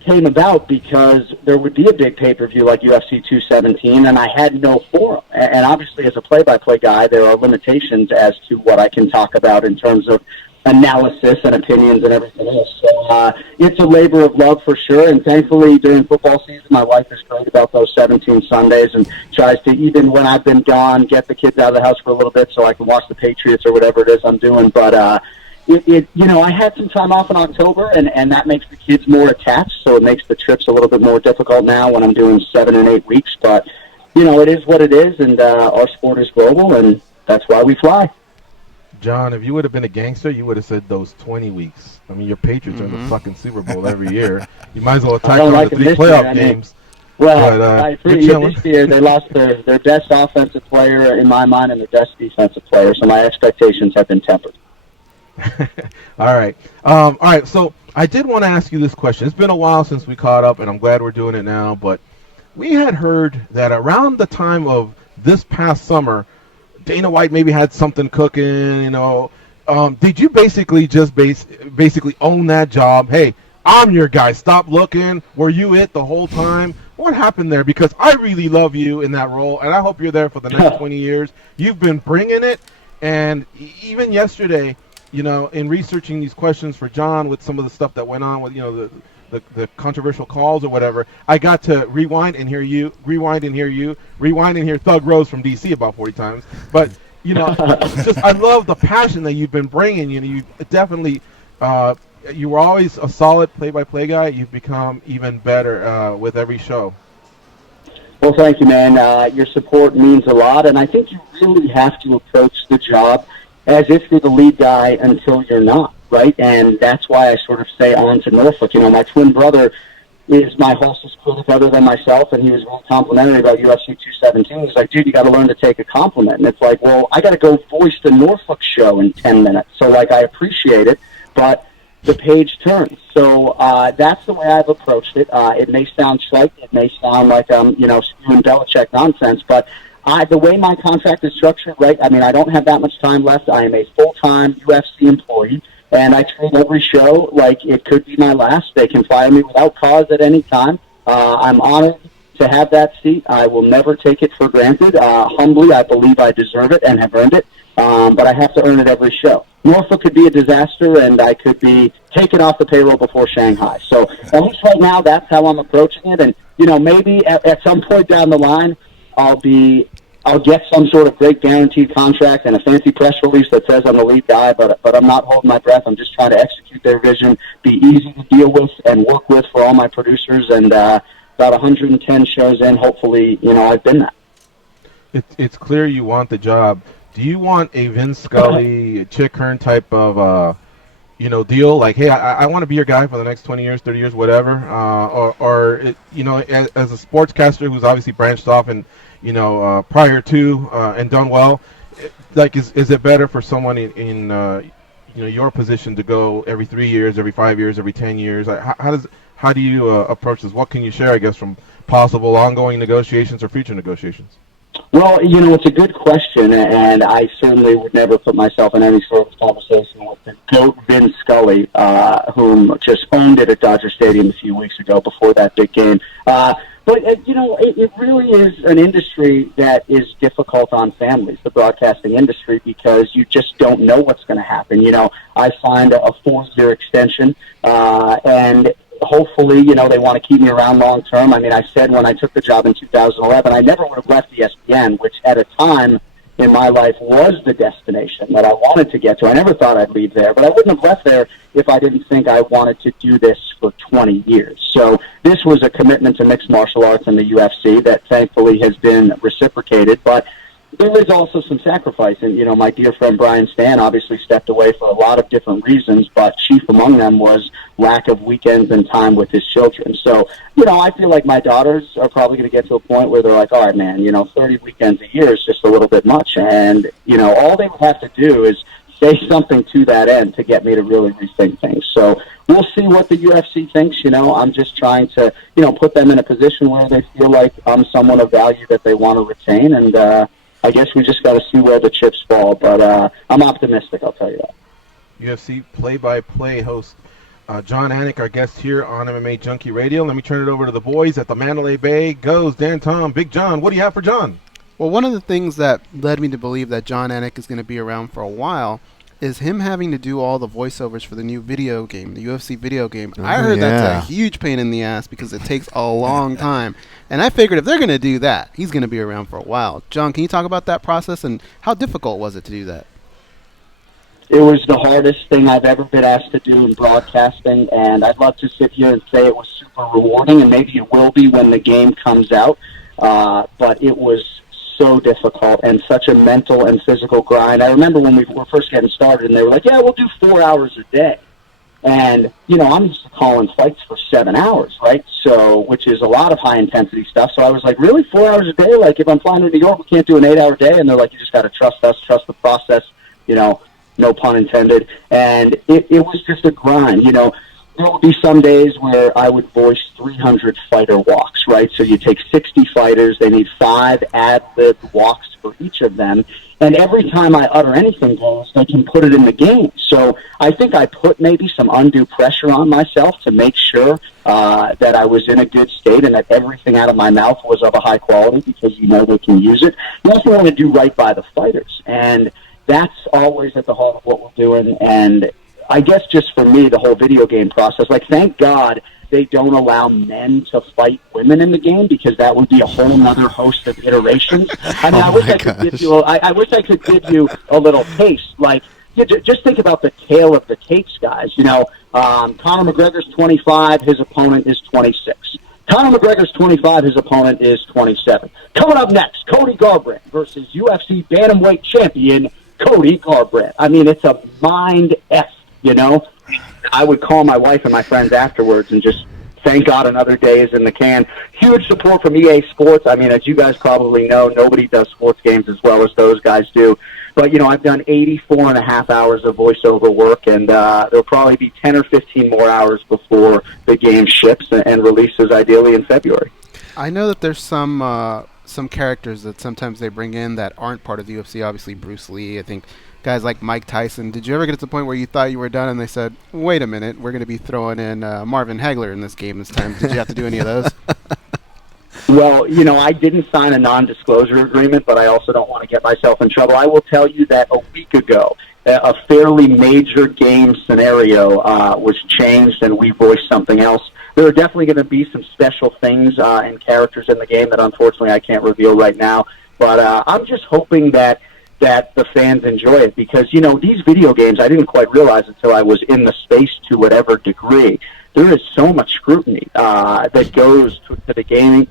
came about because there would be a big pay-per-view like UFC 217, and I had no forum. And obviously, as a play-by-play guy, there are limitations as to what I can talk about in terms of analysis and opinions and everything else. So it's a labor of love for sure, and thankfully, during football season, my wife is great about those 17 Sundays and tries to, even when I've been gone, get the kids out of the house for a little bit so I can watch the Patriots or whatever it is I'm doing. But I had some time off in October, and that makes the kids more attached, so it makes the trips a little bit more difficult now when I'm doing 7 and 8 weeks. But, it is what it is, and our sport is global, and that's why we fly. John, if you would have been a gangster, you would have said those 20 weeks. I mean, your Patriots are in the fucking Super Bowl every year. You might as well attack on the 3 playoff games. Well, I appreciate this year they lost their best offensive player, in my mind, and their best defensive player, so my expectations have been tempered. All right. So I did want to ask you this question. It's been a while since we caught up, and I'm glad we're doing it now. But we had heard that around the time of this past summer, Dana White maybe had something cooking. Did you basically just basically own that job? Hey, I'm your guy. Stop looking. Were you it the whole time? What happened there? Because I really love you in that role, and I hope you're there for the next 20 years. You've been bringing it, and even yesterday, in researching these questions for John with some of the stuff that went on with, the controversial calls or whatever, I got to rewind and hear you, rewind and hear you, rewind and hear Thug Rose from DC about 40 times. But, I love the passion that you've been bringing. You definitely, you were always a solid play-by-play guy. You've become even better with every show. Well, thank you, man. Your support means a lot, and I think you really have to approach the job as if you're the lead guy until you're not, right? And that's why I sort of say on to Norfolk. My twin brother is my closest critic other than myself, and he was really complimentary about UFC 217. He's like, dude, you got to learn to take a compliment. And it's like, well, I got to go voice the Norfolk show in 10 minutes. So, I appreciate it, but the page turns. So that's the way I've approached it. It may sound trite. It may sound like, spewing Belichick nonsense, but the way my contract is structured, right, I mean, I don't have that much time left. I am a full-time UFC employee, and I treat every show like it could be my last. They can fire me without cause at any time. I'm honored to have that seat. I will never take it for granted. Humbly, I believe I deserve it and have earned it, but I have to earn it every show. Norfolk could be a disaster, and I could be taken off the payroll before Shanghai. So at least right now, that's how I'm approaching it. And, maybe at some point down the line, I'll get some sort of great guaranteed contract and a fancy press release that says I'm the lead guy, but I'm not holding my breath. I'm just trying to execute their vision, be easy to deal with and work with for all my producers, and about 110 shows in, hopefully, I've been that. It's clear you want the job. Do you want a Vince Scully, Chick Hearn type of, deal? Like, hey, I want to be your guy for the next 20 years, 30 years, whatever. Or as a sportscaster who's obviously branched off and, prior to and done well, is it better for someone in your position to go every 3 years, every 5 years, every 10 years? How do you approach this? What can you share, I guess, from possible ongoing negotiations or future negotiations? Well, it's a good question, and I certainly would never put myself in any sort of conversation with the GOAT Vin Scully, whom just owned it at Dodger Stadium a few weeks ago before that big game. But, it really is an industry that is difficult on families, the broadcasting industry, because you just don't know what's going to happen. I signed a 4-year extension, and hopefully, they want to keep me around long term. I mean, I said when I took the job in 2011, I never would have left ESPN, which at a time in my life was the destination that I wanted to get to. I never thought I'd leave there, but I wouldn't have left there if I didn't think I wanted to do this for 20 years. So this was a commitment to mixed martial arts and the UFC that thankfully has been reciprocated, but there is also some sacrifice, and my dear friend Brian Stan obviously stepped away for a lot of different reasons, but chief among them was lack of weekends and time with his children. So, I feel like my daughters are probably going to get to a point where they're like, all right, man, 30 weekends a year is just a little bit much, and, all they would have to do is say something to that end to get me to really rethink things. So we'll see what the UFC thinks. I'm just trying to, put them in a position where they feel like I'm someone of value that they want to retain, and, I guess we just got to see where the chips fall, but I'm optimistic, I'll tell you that. UFC play-by-play host John Anik, our guest here on MMA Junkie Radio. Let me turn it over to the boys at the Mandalay Bay. Goes Dan, Tom, Big John. What do you have for John? Well, one of the things that led me to believe that John Anik is going to be around for a while is him having to do all the voiceovers for the new video game, the UFC video game. I heard that's a huge pain in the ass because it takes a long time. And I figured if they're going to do that, he's going to be around for a while. John, can you talk about that process and how difficult was it to do that? It was the hardest thing I've ever been asked to do in broadcasting, and I'd love to sit here and say it was super rewarding, and maybe it will be when the game comes out, but it was so difficult and such a mental and physical grind. I remember when we were first getting started, and they were like, yeah, we'll do 4 hours a day. And, I'm used to calling fights for 7 hours, right? So, which is a lot of high-intensity stuff. So I was like, really, 4 hours a day? Like, if I'm flying to New York, we can't do an 8-hour day? And they're like, you just got to trust us, trust the process, no pun intended. And it was just a grind, There would be some days where I would voice 300 fighter walks, right? So you take 60 fighters, they need 5 ad-lib walks for each of them, and every time I utter anything goes, they can put it in the game. So I think I put maybe some undue pressure on myself to make sure that I was in a good state and that everything out of my mouth was of a high quality because they can use it. You also want to do right by the fighters, and that's always at the heart of what we're doing. And I guess just for me, the whole video game process, like, thank God they don't allow men to fight women in the game because that would be a whole nother host of iterations. I mean, I wish I could give you a little taste. Like, just think about the tale of the tapes, guys. Conor McGregor's 25, his opponent is 26. Conor McGregor's 25, his opponent is 27. Coming up next, Cody Garbrandt versus UFC bantamweight champion Cody Garbrandt. I mean, it's a mind F. I would call my wife and my friends afterwards and just thank God another day is in the can. Huge support from EA Sports. I mean, as you guys probably know, nobody does sports games as well as those guys do. But, I've done 84 and a half hours of voiceover work, and there'll probably be 10 or 15 more hours before the game ships and releases ideally in February. I know that there's some characters that sometimes they bring in that aren't part of the UFC. Obviously, Bruce Lee, I think guys like Mike Tyson. Did you ever get to the point where you thought you were done and they said, wait a minute, we're going to be throwing in Marvin Hagler in this game this time? Did you have to do any of those? Well, I didn't sign a non-disclosure agreement, but I also don't want to get myself in trouble. I will tell you that a week ago, a fairly major game scenario was changed, and we voiced something else. There are definitely going to be some special things and characters in the game that unfortunately I can't reveal right now. But I'm just hoping that the fans enjoy it because, these video games, I didn't quite realize until I was in the space to whatever degree. There is so much scrutiny that goes to the game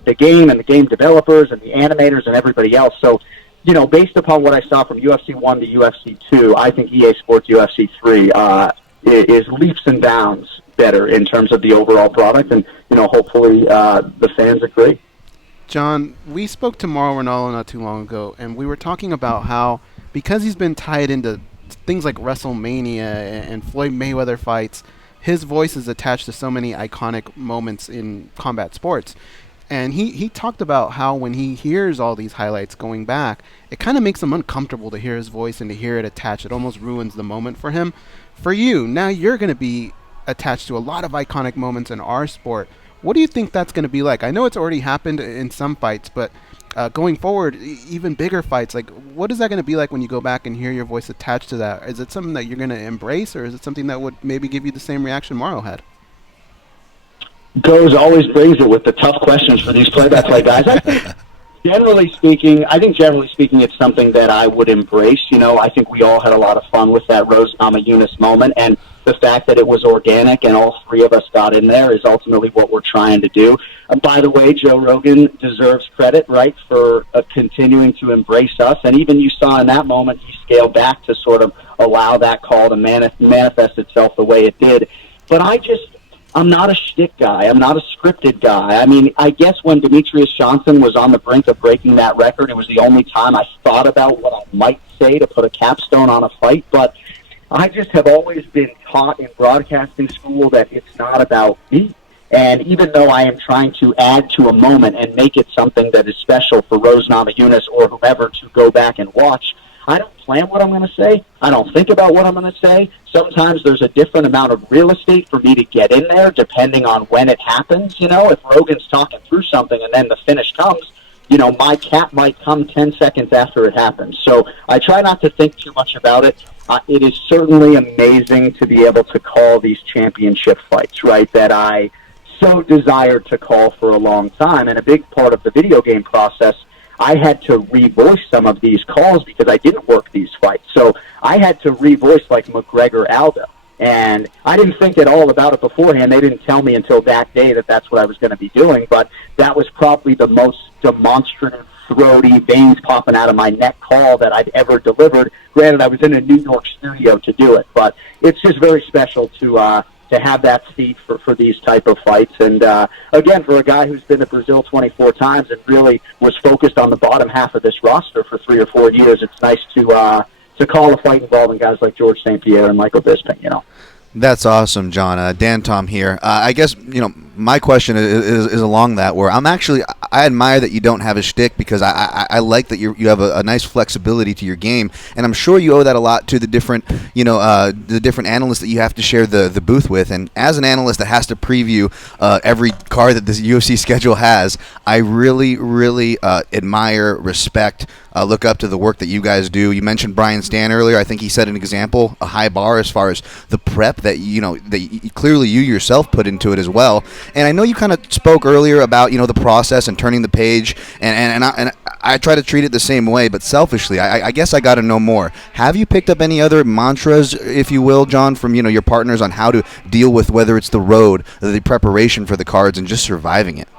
and the game developers and the animators and everybody else. So, based upon what I saw from UFC 1 to UFC 2, I think EA Sports UFC 3 is leaps and bounds better in terms of the overall product, and hopefully the fans agree. John, we spoke to Mauro Ranallo not too long ago, and we were talking about how because he's been tied into things like WrestleMania and Floyd Mayweather fights, his voice is attached to so many iconic moments in combat sports. And he talked about how when he hears all these highlights going back, it kind of makes him uncomfortable to hear his voice and to hear it attached. It almost ruins the moment for him. For you, now you're going to be attached to a lot of iconic moments in our sport. What do you think that's going to be like? I know it's already happened in some fights, but going forward, even bigger fights, like what is that going to be like when you go back and hear your voice attached to that? Is it something that you're going to embrace, or is it something that would maybe give you the same reaction Mauro had? Goes always brings it with the tough questions for these play-by-play guys. I think generally speaking, it's something that I would embrace. I think we all had a lot of fun with that Rose Namajunas moment, and the fact that it was organic and all three of us got in there is ultimately what we're trying to do. By the way, Joe Rogan deserves credit, right, for continuing to embrace us. And even you saw in that moment, he scaled back to sort of allow that call to manifest itself the way it did. But I'm not a shtick guy. I'm not a scripted guy. I mean, I guess when Demetrius Johnson was on the brink of breaking that record, it was the only time I thought about what I might say to put a capstone on a fight. But I just have always been taught in broadcasting school that it's not about me. And even though I am trying to add to a moment and make it something that is special for Rose Namajunas or whomever to go back and watch, I don't plan what I'm going to say. I don't think about what I'm going to say. Sometimes there's a different amount of real estate for me to get in there depending on when it happens. If Rogan's talking through something and then the finish comes, my cap might come 10 seconds after it happens. So I try not to think too much about it. It is certainly amazing to be able to call these championship fights, right, that I so desired to call for a long time. And a big part of the video game process, I had to revoice some of these calls because I didn't work these fights. So I had to revoice like McGregor-Aldo. And I didn't think at all about it beforehand. They didn't tell me until that day that that's what I was going to be doing. But that was probably the most demonstrative, throaty, veins popping out of my neck call that I'd ever delivered. Granted, I was in a New York studio to do it. But it's just very special to have that seat for these type of fights. And again, for a guy who's been to Brazil 24 times and really was focused on the bottom half of this roster for 3 or 4 years, it's nice to call a fight involving guys like George St. Pierre and Michael Bisping, That's awesome, John. Dan Tom here. I guess, my question is along that, where I admire that you don't have a shtick because I like that you have a nice flexibility to your game, and I'm sure you owe that a lot to the different, the different analysts that you have to share the booth with. And as an analyst that has to preview every card that this UFC schedule has, I really, really admire, respect, look up to the work that you guys do. You mentioned Brian Stan earlier. I think he set an example, a high bar as far as the prep that clearly you yourself put into it as well. And I know you kind of spoke earlier about the process and turning the page, and I try to treat it the same way. But selfishly, I guess I got to know more. Have you picked up any other mantras, if you will, John, from your partners on how to deal with whether it's the road, the preparation for the cards, and just surviving it?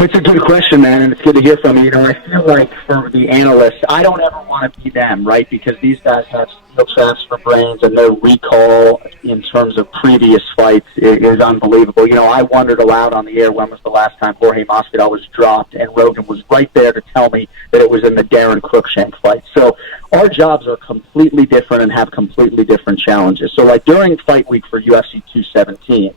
It's a good question, man, and it's good to hear from you. I feel like for the analysts, I don't ever want to be them, right? Because these guys have steel traps for brains, and their recall in terms of previous fights is unbelievable. I wondered aloud on the air when was the last time Jorge Masvidal was dropped, and Rogan was right there to tell me that it was in the Darren Cruikshank fight. So our jobs are completely different and have completely different challenges. So like during fight week for UFC 217,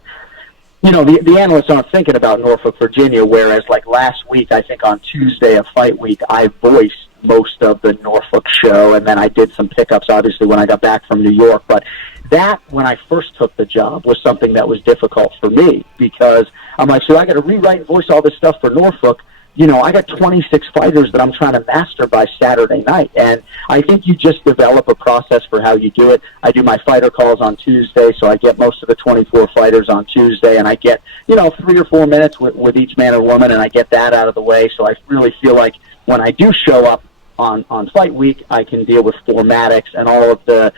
the analysts aren't thinking about Norfolk, Virginia, whereas like last week, I think on Tuesday of fight week, I voiced most of the Norfolk show, and then I did some pickups, obviously, when I got back from New York. But that, when I first took the job, was something that was difficult for me, because I'm like, so I got to rewrite and voice all this stuff for Norfolk. You know, I got 26 fighters that I'm trying to master by Saturday night. And I think you just develop a process for how you do it. I do my fighter calls on Tuesday, so I get most of the 24 fighters on Tuesday, and I get, 3 or 4 minutes with each man or woman, and I get that out of the way. So I really feel like when I do show up on fight week, I can deal with formatics and all of the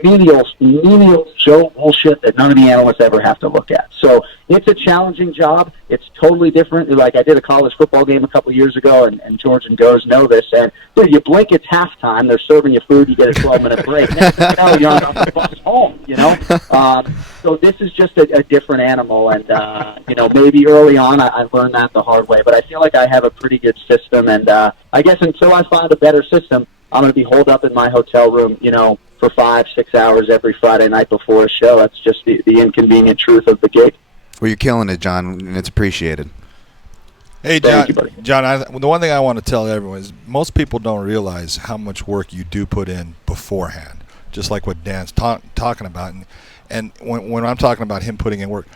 menial show bullshit that none of the analysts ever have to look at. So it's a challenging job. It's totally different. Like, I did a college football game a couple years ago, and George and Goes know this. And dude, you blink, it's halftime. They're serving you food. You get a 12-minute break. Next thing you know, you're on the bus home. So this is just a different animal. And maybe early on I learned that the hard way. But I feel like I have a pretty good system. And I guess until I find a better system, I'm going to be holed up in my hotel room, for 5-6 hours every Friday night before a show. That's just the inconvenient truth of the gig. Well, you're killing it, John, and it's appreciated. Hey, John. The one thing I want to tell everyone is most people don't realize how much work you do put in beforehand, just like what Dan's talking about. And when I'm talking about him putting in work,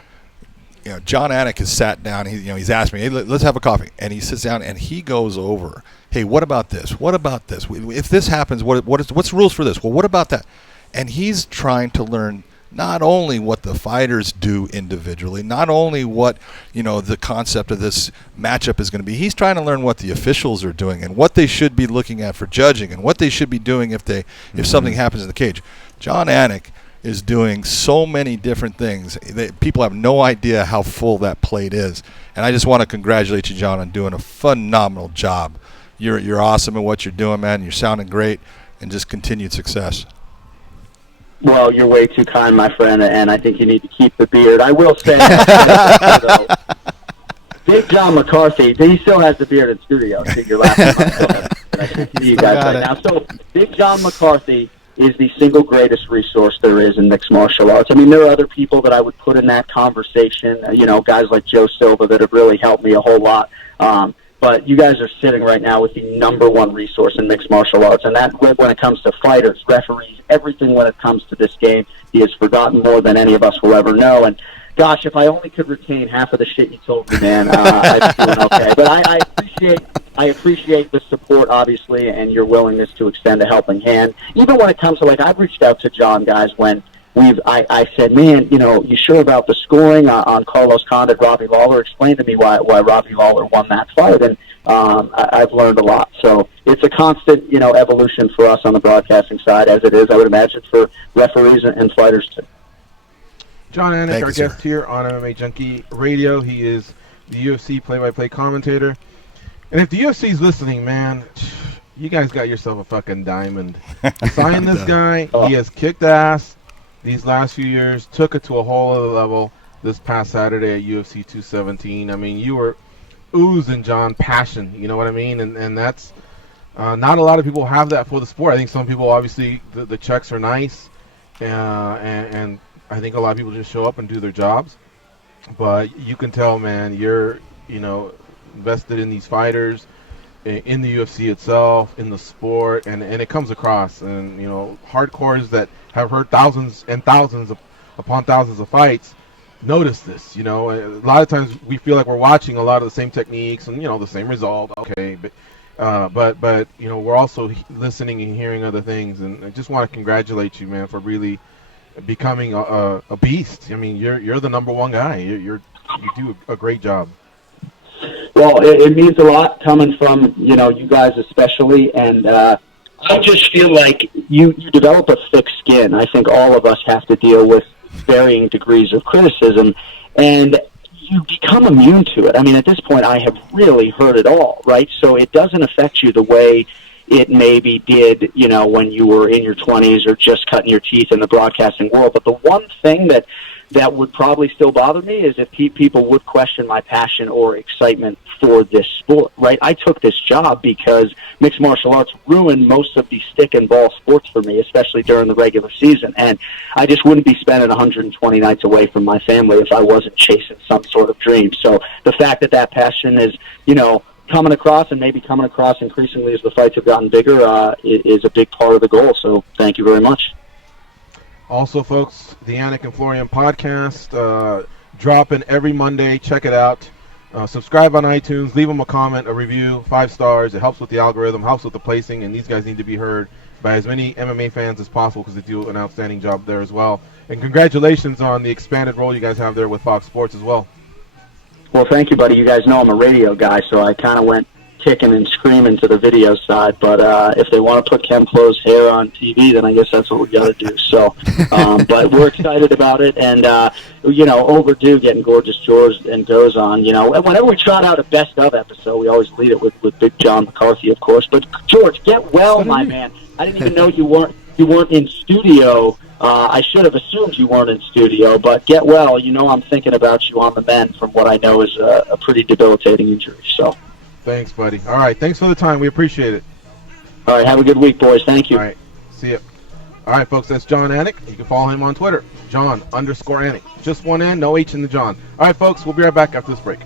John Anik has sat down. He's asked me, hey, let's have a coffee, and he sits down and he goes over, hey, what about this? What about this? If this happens, what's the rules for this? Well, what about that? And he's trying to learn not only what the fighters do individually, not only what the concept of this matchup is going to be. He's trying to learn what the officials are doing and what they should be looking at for judging and what they should be doing if something happens in the cage. John Anik is doing so many different things. People have no idea how full that plate is. And I just want to congratulate you, John, on doing a phenomenal job. You're awesome at what you're doing, man. You're sounding great, and just continued success. Well, you're way too kind, my friend, and I think you need to keep the beard. I will say, Big John McCarthy, he still has the beard in studio. I think you're laughing. I can see you guys right now. So, Big John McCarthy is the single greatest resource there is in mixed martial arts. I mean, there are other people that I would put in that conversation, guys like Joe Silva that have really helped me a whole lot. But you guys are sitting right now with the #1 resource in mixed martial arts, and that when it comes to fighters, referees, everything when it comes to this game, he has forgotten more than any of us will ever know. And gosh, if I only could retain half of the shit you told me, man, I'd be doing okay. But I appreciate the support, obviously, and your willingness to extend a helping hand. Even when it comes to, I've reached out to John, guys, when I said, man, you sure about the scoring on Carlos Condit, Robbie Lawler? Explain to me why Robbie Lawler won that fight, and I've learned a lot. So it's a constant, evolution for us on the broadcasting side, as it is, I would imagine, for referees and fighters too. John Anik, our guest here on MMA Junkie Radio. He is the UFC play-by-play commentator. And if the UFC is listening, man, you guys got yourself a fucking diamond. Sign this guy. He has kicked ass these last few years, took it to a whole other level this past Saturday at UFC 217. I mean, you were oozing, John, passion, you know what I mean? And that's not a lot of people have that for the sport. I think some people, obviously, the checks are nice, and I think a lot of people just show up and do their jobs. But you can tell, man, you're, invested in these fighters, in the UFC itself, in the sport, and it comes across. And, hardcores that have heard thousands and thousands upon thousands of fights notice this. A lot of times we feel like we're watching a lot of the same techniques and, the same result. Okay, but we're also listening and hearing other things. And I just want to congratulate you, man, for really becoming a beast. I mean, you're the #1 guy. You do a great job. Well, it means a lot coming from, you guys especially, and I just feel like you develop a thick skin. I think all of us have to deal with varying degrees of criticism, and you become immune to it. I mean, at this point, I have really heard it all, right? So it doesn't affect you the way it maybe did, when you were in your 20s or just cutting your teeth in the broadcasting world. But the one thing that would probably still bother me is if people would question my passion or excitement for this sport, right? I took this job because mixed martial arts ruined most of the stick and ball sports for me, especially during the regular season. And I just wouldn't be spending 120 nights away from my family if I wasn't chasing some sort of dream. So the fact that passion is, coming across, and maybe coming across increasingly as the fights have gotten bigger, is a big part of the goal. So thank you very much. Also, folks, the Anik and Florian podcast, dropping every Monday. Check it out. Subscribe on iTunes. Leave them a comment, a review, 5 stars. It helps with the algorithm, helps with the placing, and these guys need to be heard by as many MMA fans as possible because they do an outstanding job there as well. And congratulations on the expanded role you guys have there with Fox Sports as well. Well, thank you, buddy. You guys know I'm a radio guy, so I kind of went kicking and screaming to the video side. But if they want to put Ken Flo's hair on TV, then I guess that's what we got to do. So, but we're excited about it, and overdue getting Gorgeous George and Goes on. Whenever we trot out a best of episode, we always lead it with Big John McCarthy, of course. But George, get well, my man. I didn't even know you weren't in studio. I should have assumed you weren't in studio, but get well. I'm thinking about you on the mend from what I know is a pretty debilitating injury. So. Thanks, buddy. All right, thanks for the time. We appreciate it. All right, have a good week, boys. Thank you. All right, see ya. All right, folks, that's John Anik. You can follow him on Twitter, John_Anik. Just one N, no H in the John. All right, folks, we'll be right back after this break.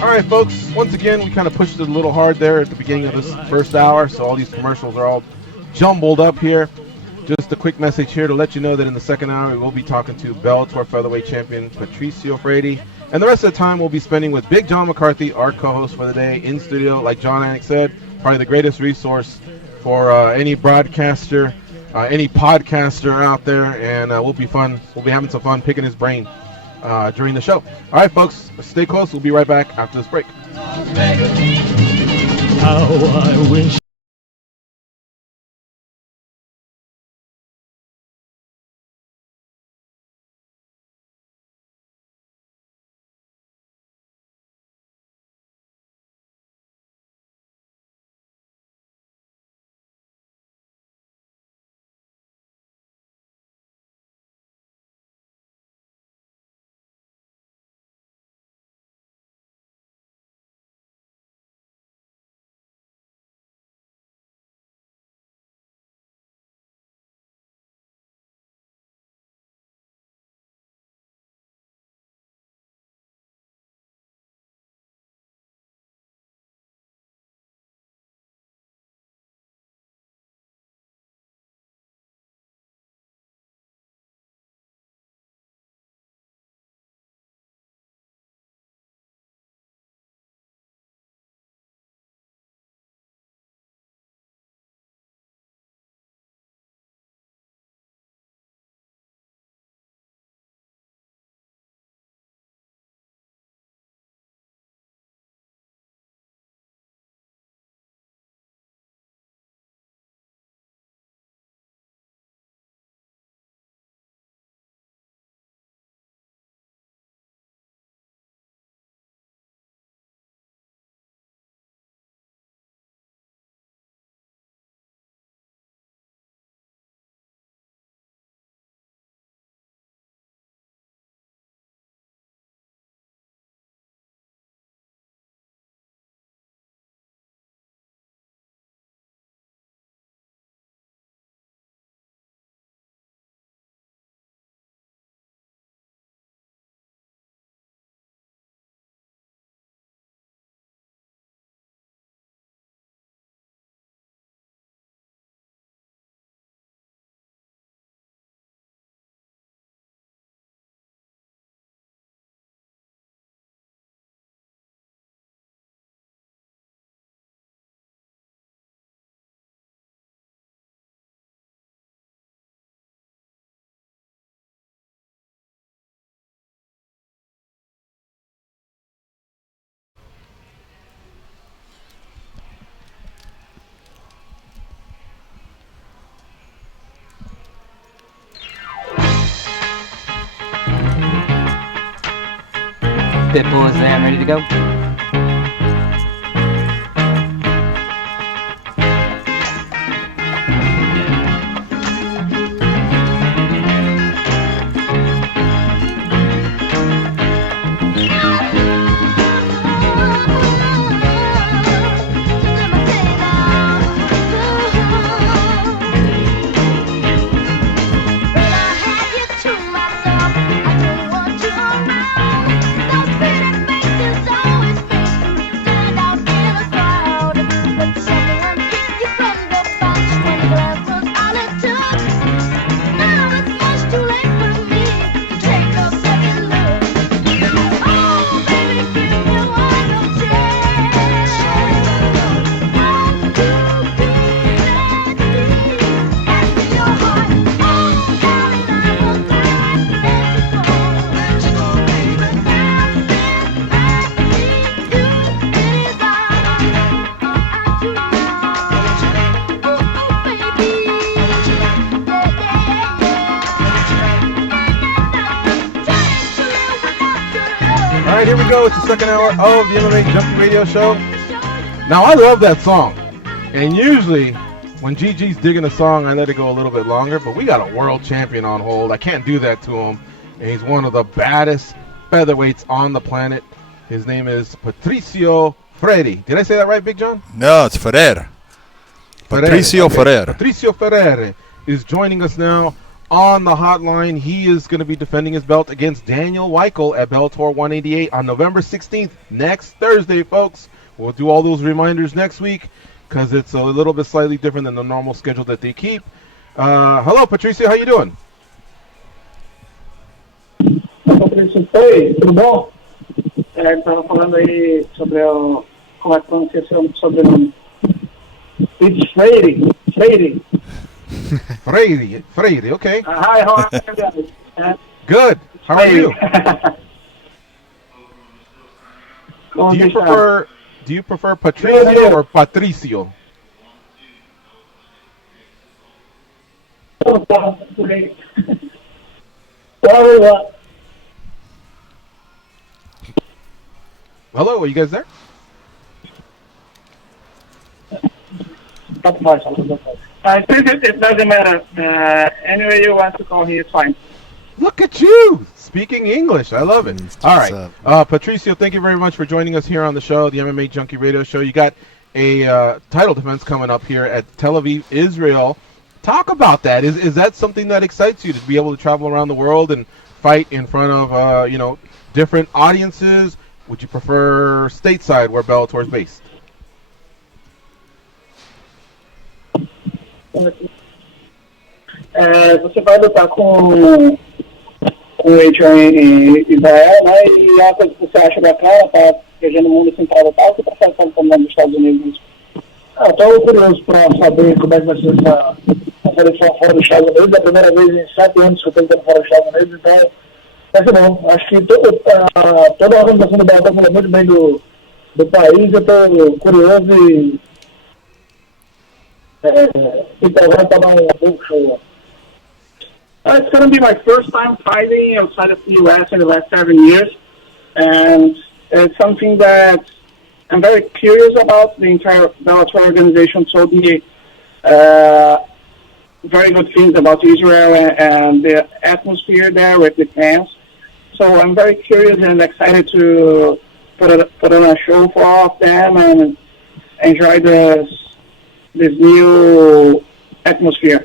All right, folks, once again, we kind of pushed it a little hard there at the beginning of this first hour, so all these commercials are all jumbled up here. Just a quick message here to let you know that in the second hour, we will be talking to Bellator featherweight champion Patricio Pitbull, and the rest of the time we'll be spending with Big John McCarthy, our co-host for the day, in studio. Like John Anik said, probably the greatest resource for any broadcaster, any podcaster out there, and we'll be having some fun picking his brain during the show. All right, folks, stay close. We'll be right back after this break. How I wish Pitbull is there and ready to go. All right, here we go. It's the second hour of the MMA Junkie Radio Show. Now, I love that song. And usually, when GG's digging a song, I let it go a little bit longer. But we got a world champion on hold. I can't do that to him. And he's one of the baddest featherweights on the planet. His name is Patricio Freire. Did I say that right, Big John? No, it's Freire. Patricio Freire. Patricio Freire is joining us now on the hotline. He is going to be defending his belt against Daniel Weichel at Bellator 188 on November 16th, next Thursday, folks. We'll do all those reminders next week because it's a little bit slightly different than the normal schedule that they keep. Hello, Patricio. How you doing? Patricio, oi, tudo bom? Estava falando aí sobre como é que pronuncia seu sobrenome. It's Freire. Freire, okay. Hi, how are you guys? Good. How are you? Do you prefer Patricio or Patricio? Hello, are you guys there? It doesn't matter. Anyway you want to call here, it's fine. Look at you, speaking English. I love it. All right. Patricio, thank you very much for joining us here on the show, the MMA Junkie Radio Show. You got a title defense coming up here at Tel Aviv, Israel. Talk about that. Is that something that excites you, to be able to travel around the world and fight in front of different audiences? Would you prefer stateside, where Bellator is based? Você vai lutar com o Adrian em Israel, né? E é uma coisa que você acha bacana, tá viajando o mundo assim para lutar, ou você prefere estar lutando nos Estados Unidos? Estou curioso para saber como é que vai ser essa seleção fora dos Estados Unidos. É a primeira vez em 7 anos que eu estou lutando fora dos Estados Unidos, então vai ser bom. Acho que toda a organização do Bellator falou muito bem do país. Eu estou curioso e empolgado para dar um bom show. It's going to be my first time fighting outside of the U.S. in the last 7 years, and it's something that I'm very curious about. The entire Bellator organization told me very good things about Israel and the atmosphere there with the fans. So I'm very curious and excited to put on a show for all of them and enjoy this new atmosphere.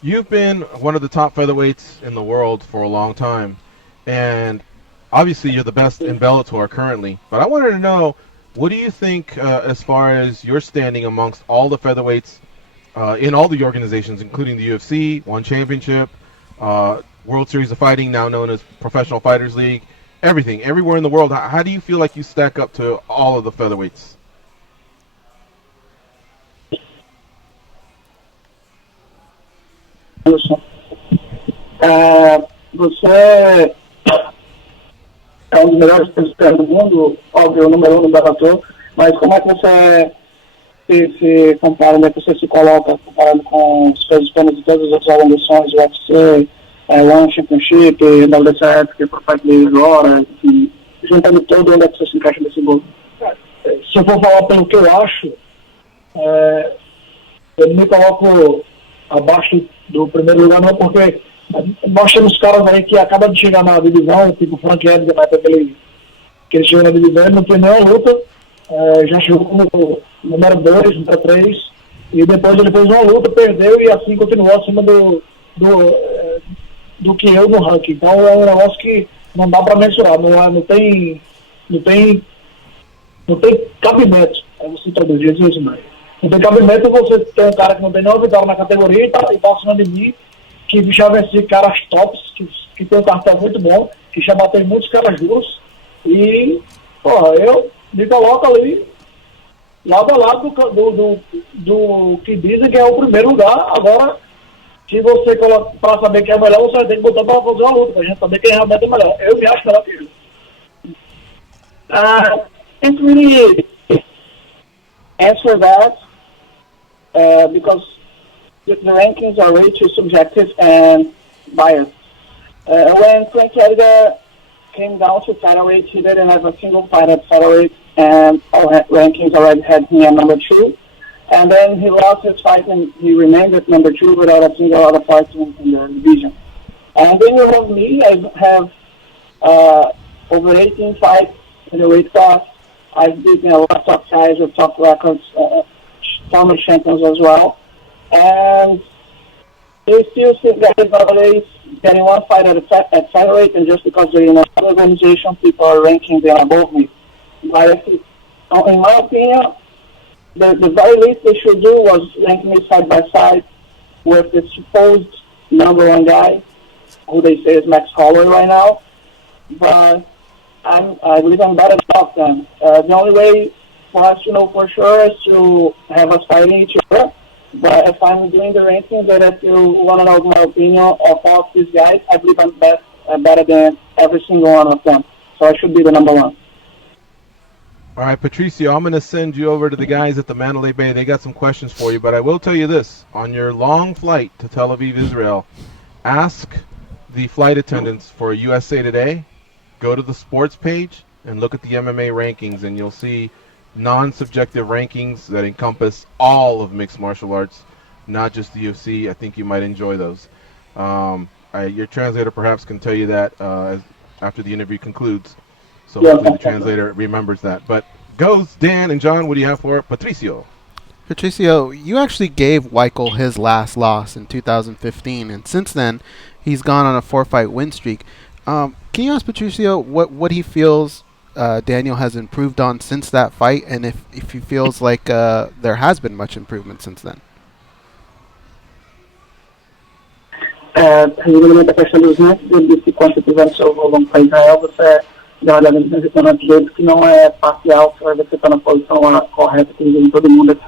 You've been one of the top featherweights in the world for a long time, and obviously you're the best in Bellator currently. But I wanted to know, what do you think as far as your standing amongst all the featherweights in all the organizations, including the UFC, One Championship, World Series of Fighting, now known as Professional Fighters League, everything, everywhere in the world? How do you feel like you stack up to all of the featherweights? Você é um dos melhores presidentes do mundo, óbvio, o número 1 no Bellator, mas como é que você se compara, como é que você se coloca comparando com os pesos penas de todas as outras organizações, o UFC, One Championship, WCF, que é Pro Fight League agora, enfim, juntando todo, onde é que você se encaixa nesse bolo? Se eu for falar pelo que eu acho, eu me coloco abaixo do primeiro lugar, não, porque nós temos caras aí que acabam de chegar na divisão, tipo o Frank Edgar, na época que ele chegou na divisão, ele não fez nenhuma luta, já chegou como número 2, número 3, e depois ele fez uma luta, perdeu e assim continuou acima do que eu no ranking. Então é um negócio que não dá para mensurar, não tem cabimento, você traduzir isso, mas não tem cabimento você ter um cara que não tem nenhuma vitória na categoria e tá acima de mim, que já venci caras tops, que tem um cartel muito bom, que já bateu muitos caras duros, e, porra, eu me coloco ali, lado a lado do que dizem que é o primeiro lugar. Agora, se você coloca, para saber quem é o melhor, você tem que botar para fazer uma luta, pra gente saber quem realmente é melhor. Eu me acho melhor que ele. Can't really answer that because the rankings are way too subjective and biased. When Frank Edgar came down to featherweight, he didn't have a single fight at featherweight, and all rankings already had him at number 2. And then he lost his fight and he remained at number 2 without a single other fight in the division. And then you have me. I have over 18 fights in the weight class. I've beaten a lot of guys with top records, former champions as well. And they still see guys nowadays getting one fight at featherweight, and just because they're in another organization, people are ranking them above me. But in my opinion, the very least they should do was rank me side by side with the supposed number 1 guy, who they say is Max Holloway right now. But I believe I'm better off them. The only way for us to know for sure is to have us fighting each other. But if I'm doing the rankings, and if you want to know my opinion of all of these guys, I believe I'm better than every single one of them. So I should be the number 1. All right, Patricio, I'm going to send you over to the guys at the Mandalay Bay. They got some questions for you, but I will tell you this. On your long flight to Tel Aviv, Israel, ask the flight attendants for USA Today, go to the sports page, and look at the MMA rankings, and you'll see non-subjective rankings that encompass all of mixed martial arts, not just the UFC. I think you might enjoy those. Your translator perhaps can tell you that after the interview concludes. So hopefully the translator remembers that. But goes Dan and John, what do you have for Patricio? Patricio, you actually gave Weichel his last loss in 2015, and since then he's gone on a 4-fight win streak. Can you ask Patricio what he feels Daniel has improved on since that fight, and if he feels like there has been much improvement since then? Resumidamente, a questão dos ranks, ele disse que quando você tiver no seu voo para Israel, você dá uma olhada nos restaurantes deles, que não é parcial, você vai ver que você está na posição lá correta, que em todo mundo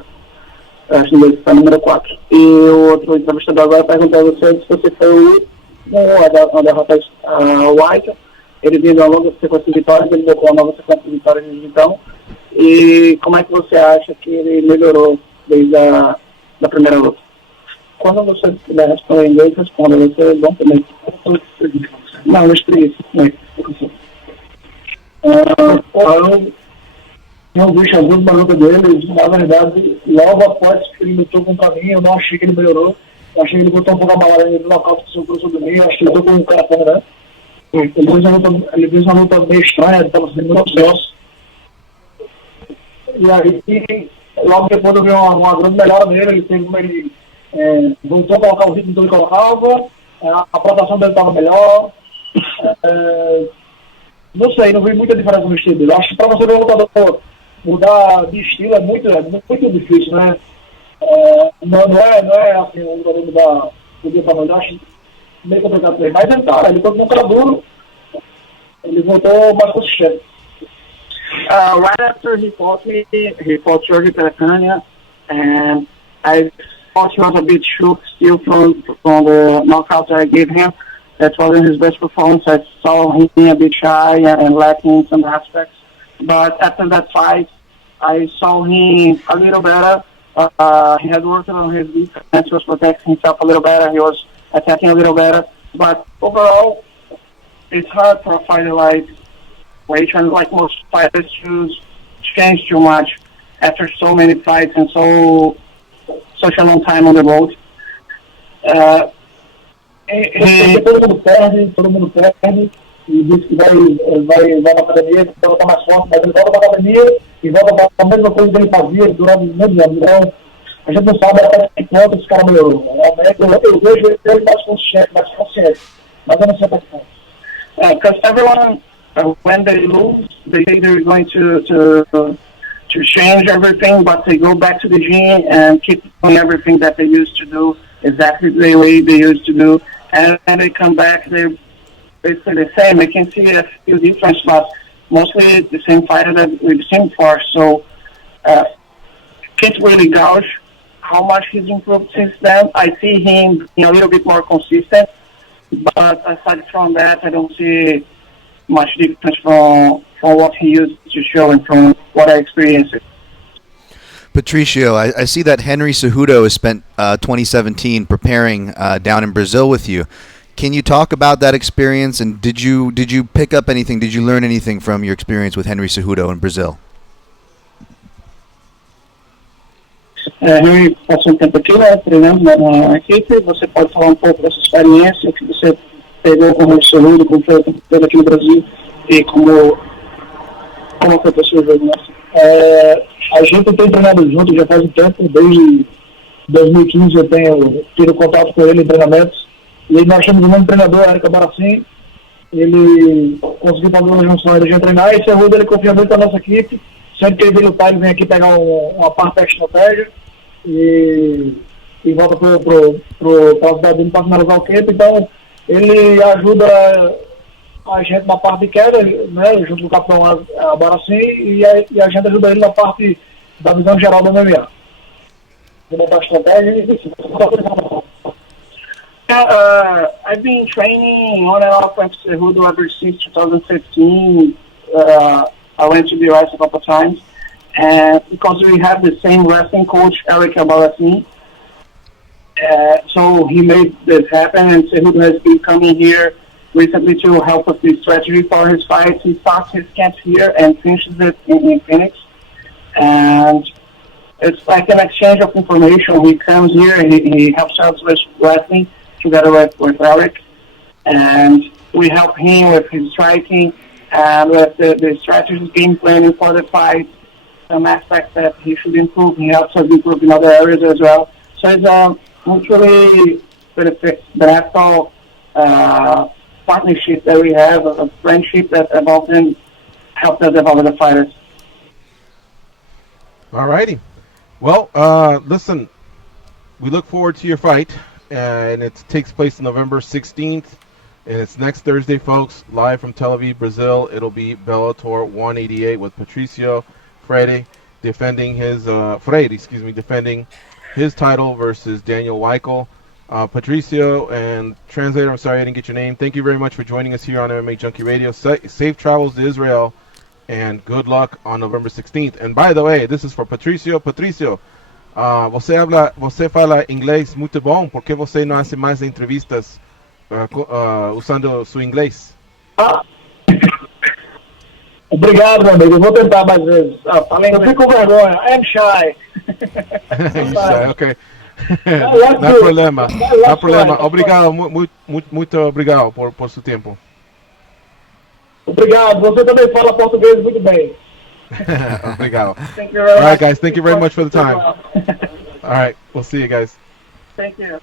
acho que ele está número 4. E o outro entrevistador agora perguntou a você se você foi o último a derrota White. Ele vinha de uma longa sequência de vitórias, ele botou uma nova sequência de vitórias desde então. E como é que você acha que ele melhorou desde a primeira luta? Quando você puder responder em inglês, responda. Você é bom também. Não, não escrevi isso. Eu não vi a última luta dele. Na verdade, logo após que ele lutou contra mim, eu não achei que ele melhorou. Eu achei que ele botou um pouco a bala no local que sobrou sobre mim. Eu acho que ele lutou com um cara fora, né? Ele fez uma luta meio estranha, ele estava sendo muito grosso. E aí, logo depois eu vi uma grande melhora nele. Ele voltou a colocar o ritmo que ele colocava, a proteção dele estava melhor. Não sei, não vi muita diferença no estilo dele. Acho que para você ver um lutador mudar de estilo é muito difícil, né? Não é assim, um lutador mudar do dia para noite. Acho meio complicado para ele. Mas ele continua um cara duro, ele voltou mais consistente. Right after he fought me, he fought Jorge Peratania, and I thought he was a bit shook still from the knockout that I gave him. That wasn't his best performance. I saw him being a bit shy and lacking in some aspects. But after that fight, I saw him a little better. He had worked on his defense, he was protecting himself a little better, he was attacking a little better. But overall, it's hard for a fighter like situation. Like most fighters choose change too much after so many fights and such a long time on the road. Todo mundo perde e diz que vai na academia, vai voltar mais forte, mas ele volta para a academia e volta para a mesma coisa que ele fazia durante muitos anos. Então, a gente não sabe até que ponto esse cara melhorou. Eu vejo ele mais consciente, mas eu não sei até que ponto. Because everyone, when they lose, they say they're going to change everything, but they go back to the gym and keep doing everything that they used to do exactly the way they used to do. And when they come back, they're basically the same. I can see a few differences, but mostly the same fighter that we've seen before. So can't really gauge how much he's improved since then. I see him being a little bit more consistent, but aside from that, I don't see much difference from what he used to show and from what I experienced. Patricio, I see that Henry Cejudo has spent 2017 preparing down in Brazil with you. Can you talk about that experience, and did you pick up anything? Did you learn anything from your experience with Henry Cejudo in Brazil? Henry passou tempo aqui, né, treinando na equipe. Você pode falar pouco dessa experiência que você pegou com o Henry Cejudo, como foi aqui no Brasil, e como aconteceu o jogo, né? A gente tem treinado junto já faz um tempo, desde 2015 eu tenho tido contato com ele em treinamentos, e nós temos o mesmo treinador, Eric Baracim. Ele conseguiu fazer uma junção ele já treinar, e Cejudo ele confia muito na nossa equipe. Sempre que ele vem lutar, ele vem aqui pegar uma parte da estratégia e volta para a cidade dele para finalizar o campo. Então ele ajuda a gente na parte de queda, né, junto com o capitão Baracim, e a gente ajuda ele na parte da visão geral do MMA. Da estratégia e isso. I've been training on and off with Cejudo ever since 2015. I went to the US a couple of times, and because we have the same wrestling coach, Eric Baracim, so he made this happen, and Cejudo has been coming here recently to help with the strategy for his fights. He starts his camp here and finishes it in Phoenix, and it's like an exchange of information. He comes here and he helps us with wrestling together with Eric, and we help him with his striking and with the strategies, game planning for the fight, some aspects that he should improve. He helps us improve in other areas as well. So it's a mutually beneficial partnership that we have, a friendship that evolved and helped us develop the fighters. All righty. Well, listen, we look forward to your fight, and it takes place November 16th, and it's next Thursday, folks, live from Tel Aviv, Brazil. It'll be Bellator 188 with Patricio Freire defending his title versus Daniel Weichel. Patricio and translator, I'm sorry I didn't get your name. Thank you very much for joining us here on MMA Junkie Radio. Safe travels to Israel, and good luck on November 16th. And by the way, this is for Patricio. Patricio, você fala inglês muito bom, porque você não faz mais entrevistas usando seu inglês? Obrigado, meu amigo. Eu vou tentar mais vezes. Eu fico com vergonha. I am shy. Ok. Não há problema. Não há problema. Obrigado, muito obrigado por seu tempo. Obrigado. Você também fala português muito bem. Obrigado. All right, guys. Thank you very much for the time. All right. We'll see you guys. Thank you.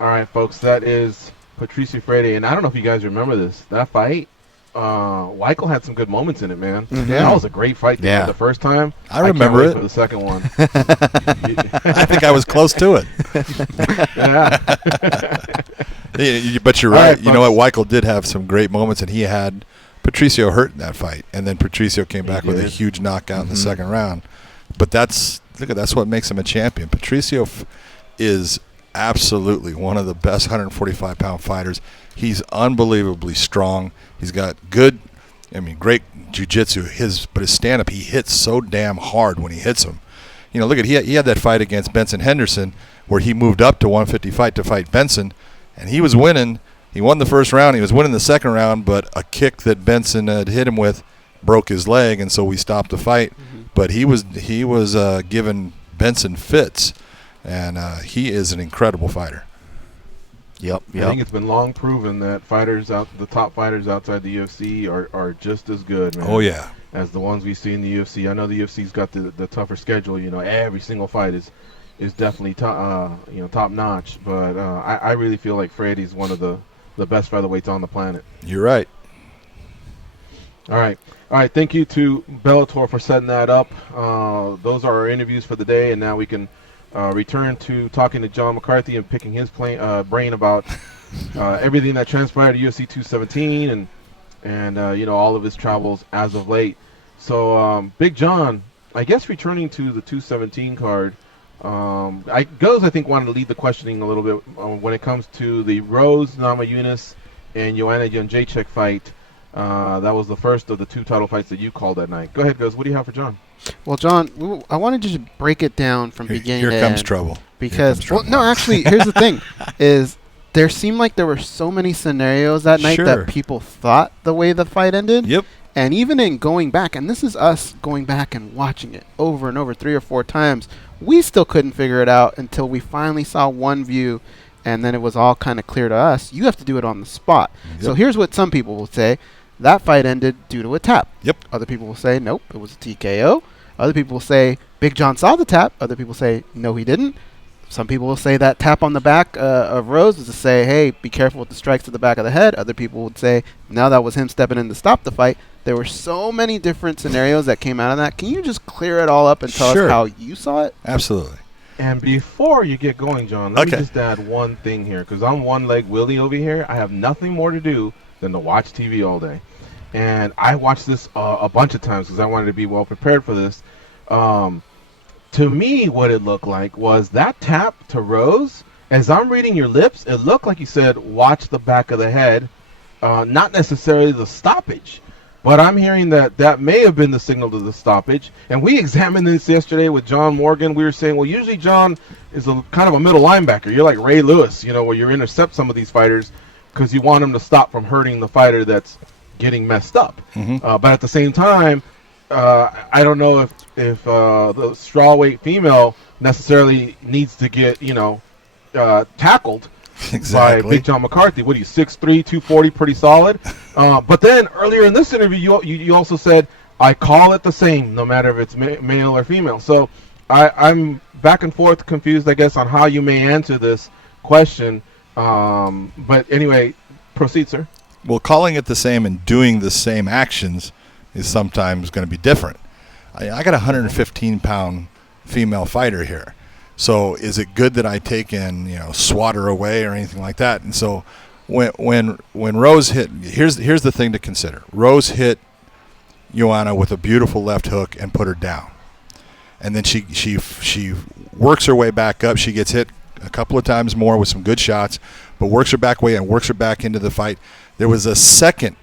All right, folks. That is Patricio Freire. And I don't know if you guys remember this. That fight, Weichel had some good moments in it, man. Mm-hmm. That was a great fight the first time. I remember can't wait it. for the second one. I think I was close to it. Yeah. But you're right. You know what? Weichel did have some great moments, and he had Patricio hurt in that fight, and then Patricio came back with a huge knockout in the second round. But that's what makes him a champion. Patricio is absolutely one of the best 145-pound fighters. He's unbelievably strong. He's got great jiu-jitsu. But his stand-up, he hits so damn hard when he hits him. You know, look at he had that fight against Benson Henderson where he moved up to 155 to fight Benson, and he was winning. He won the first round. He was winning the second round, but a kick that Benson had hit him with broke his leg, and so we stopped the fight. But he was giving Benson fits, and he is an incredible fighter. Yep. I think it's been long proven that the top fighters outside the UFC are just as good, man. Oh yeah, as the ones we see in the UFC. I know the UFC's got the tougher schedule. Every single fight is definitely top notch. But I really feel like Freddie's one of the best featherweights on the planet. You're right. All right. Thank you to Bellator for setting that up. Those are our interviews for the day, and now we can return to talking to John McCarthy and picking his brain about everything that transpired at UFC 217 and all of his travels as of late. So, Big John, I guess returning to the 217 card, I think wanted to lead the questioning a little bit when it comes to the Rose Namajunas and Joanna Jedrzejczyk fight. That was the first of the 2 title fights that you called that night. Go ahead, Goz. What do you have for John? Well, John, I wanted to just break it down from beginning to end. Here comes trouble. Because, actually, here's the thing, is there seemed like there were so many scenarios that night that people thought the way the fight ended. Yep. And even in going back, and this is us going back and watching it over and over 3 or 4 times, we still couldn't figure it out until we finally saw one view, and then it was all kind of clear to us. You have to do it on the spot. Yep. So here's what some people will say. That fight ended due to a tap. Yep. Other people will say, nope, it was a TKO. Other people will say, Big John saw the tap. Other people say, no, he didn't. Some people will say that tap on the back of Rose was to say, hey, be careful with the strikes to the back of the head. Other people would say, no, that was him stepping in to stop the fight. There were so many different scenarios that came out of that. Can you just clear it all up and tell us how you saw it? Absolutely. And before you get going, John, let me just add one thing here, because I'm one-leg Willie over here. I have nothing more to do than to watch TV all day. And I watched this a bunch of times because I wanted to be well prepared for this. To me, what it looked like was that tap to Rose. As I'm reading your lips, it looked like you said, watch the back of the head, not necessarily the stoppage. But I'm hearing that may have been the signal to the stoppage. And we examined this yesterday with John Morgan. We were saying, well, usually John is kind of a middle linebacker. You're like Ray Lewis, where you intercept some of these fighters because you want them to stop from hurting the fighter that's getting messed up. But at the same time, I don't know if the strawweight female necessarily needs to get tackled by Big John McCarthy. What are you, 6'3", 240, pretty solid. But then earlier in this interview, you also said, I call it the same, no matter if it's male or female. So I'm back and forth confused, I guess, on how you may answer this question. But anyway, proceed, sir. Well, calling it the same and doing the same actions is sometimes going to be different. I got a 115-pound female fighter here. So is it good that I take and swat her away or anything like that? And so when Rose hit, here's the thing to consider. Rose hit Joanna with a beautiful left hook and put her down, and then she works her way back up. She gets hit a couple of times more with some good shots, but works her back way and works her back into the fight. There was a second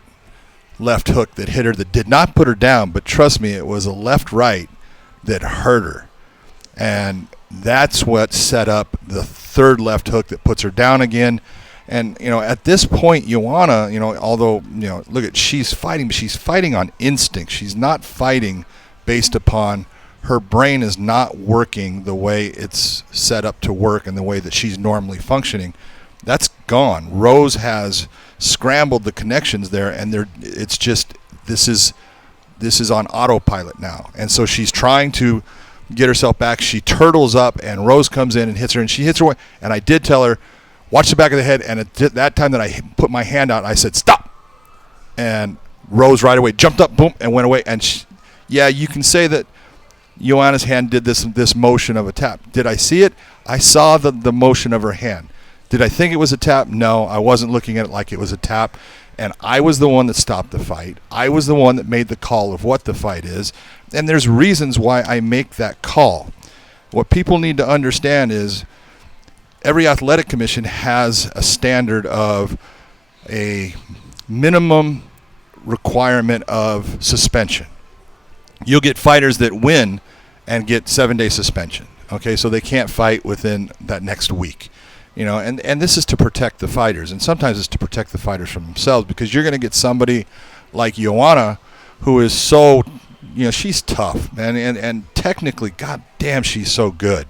left hook that hit her that did not put her down, but trust me, it was a left-right that hurt her. And that's what set up the third left hook that puts her down again. And, at this point, Joanna, although, look she's fighting, but she's fighting on instinct. She's not fighting based upon her brain is not working the way it's set up to work and the way that she's normally functioning. That's gone. Rose has scrambled the connections there, and it's just this is on autopilot now. And so she's trying to get herself back. She turtles up, and Rose comes in and hits her, and she hits her. And I did tell her, watch the back of the head. And at that time that I put my hand out, I said, stop. And Rose right away jumped up, boom, and went away. And you can say that Joanna's hand did this motion of a tap. Did I see it? I saw the motion of her hand. Did I think it was a tap? No, I wasn't looking at it like it was a tap. And I was the one that stopped the fight. I was the one that made the call of what the fight is. And there's reasons why I make that call. What people need to understand is every athletic commission has a standard of a minimum requirement of suspension. You'll get fighters that win and get 7-day suspension. Okay, so they can't fight within that next week. and this is to protect the fighters, and sometimes it's to protect the fighters from themselves, because you're going to get somebody like Joanna, who is so, she's tough, man, and technically, goddamn, she's so good.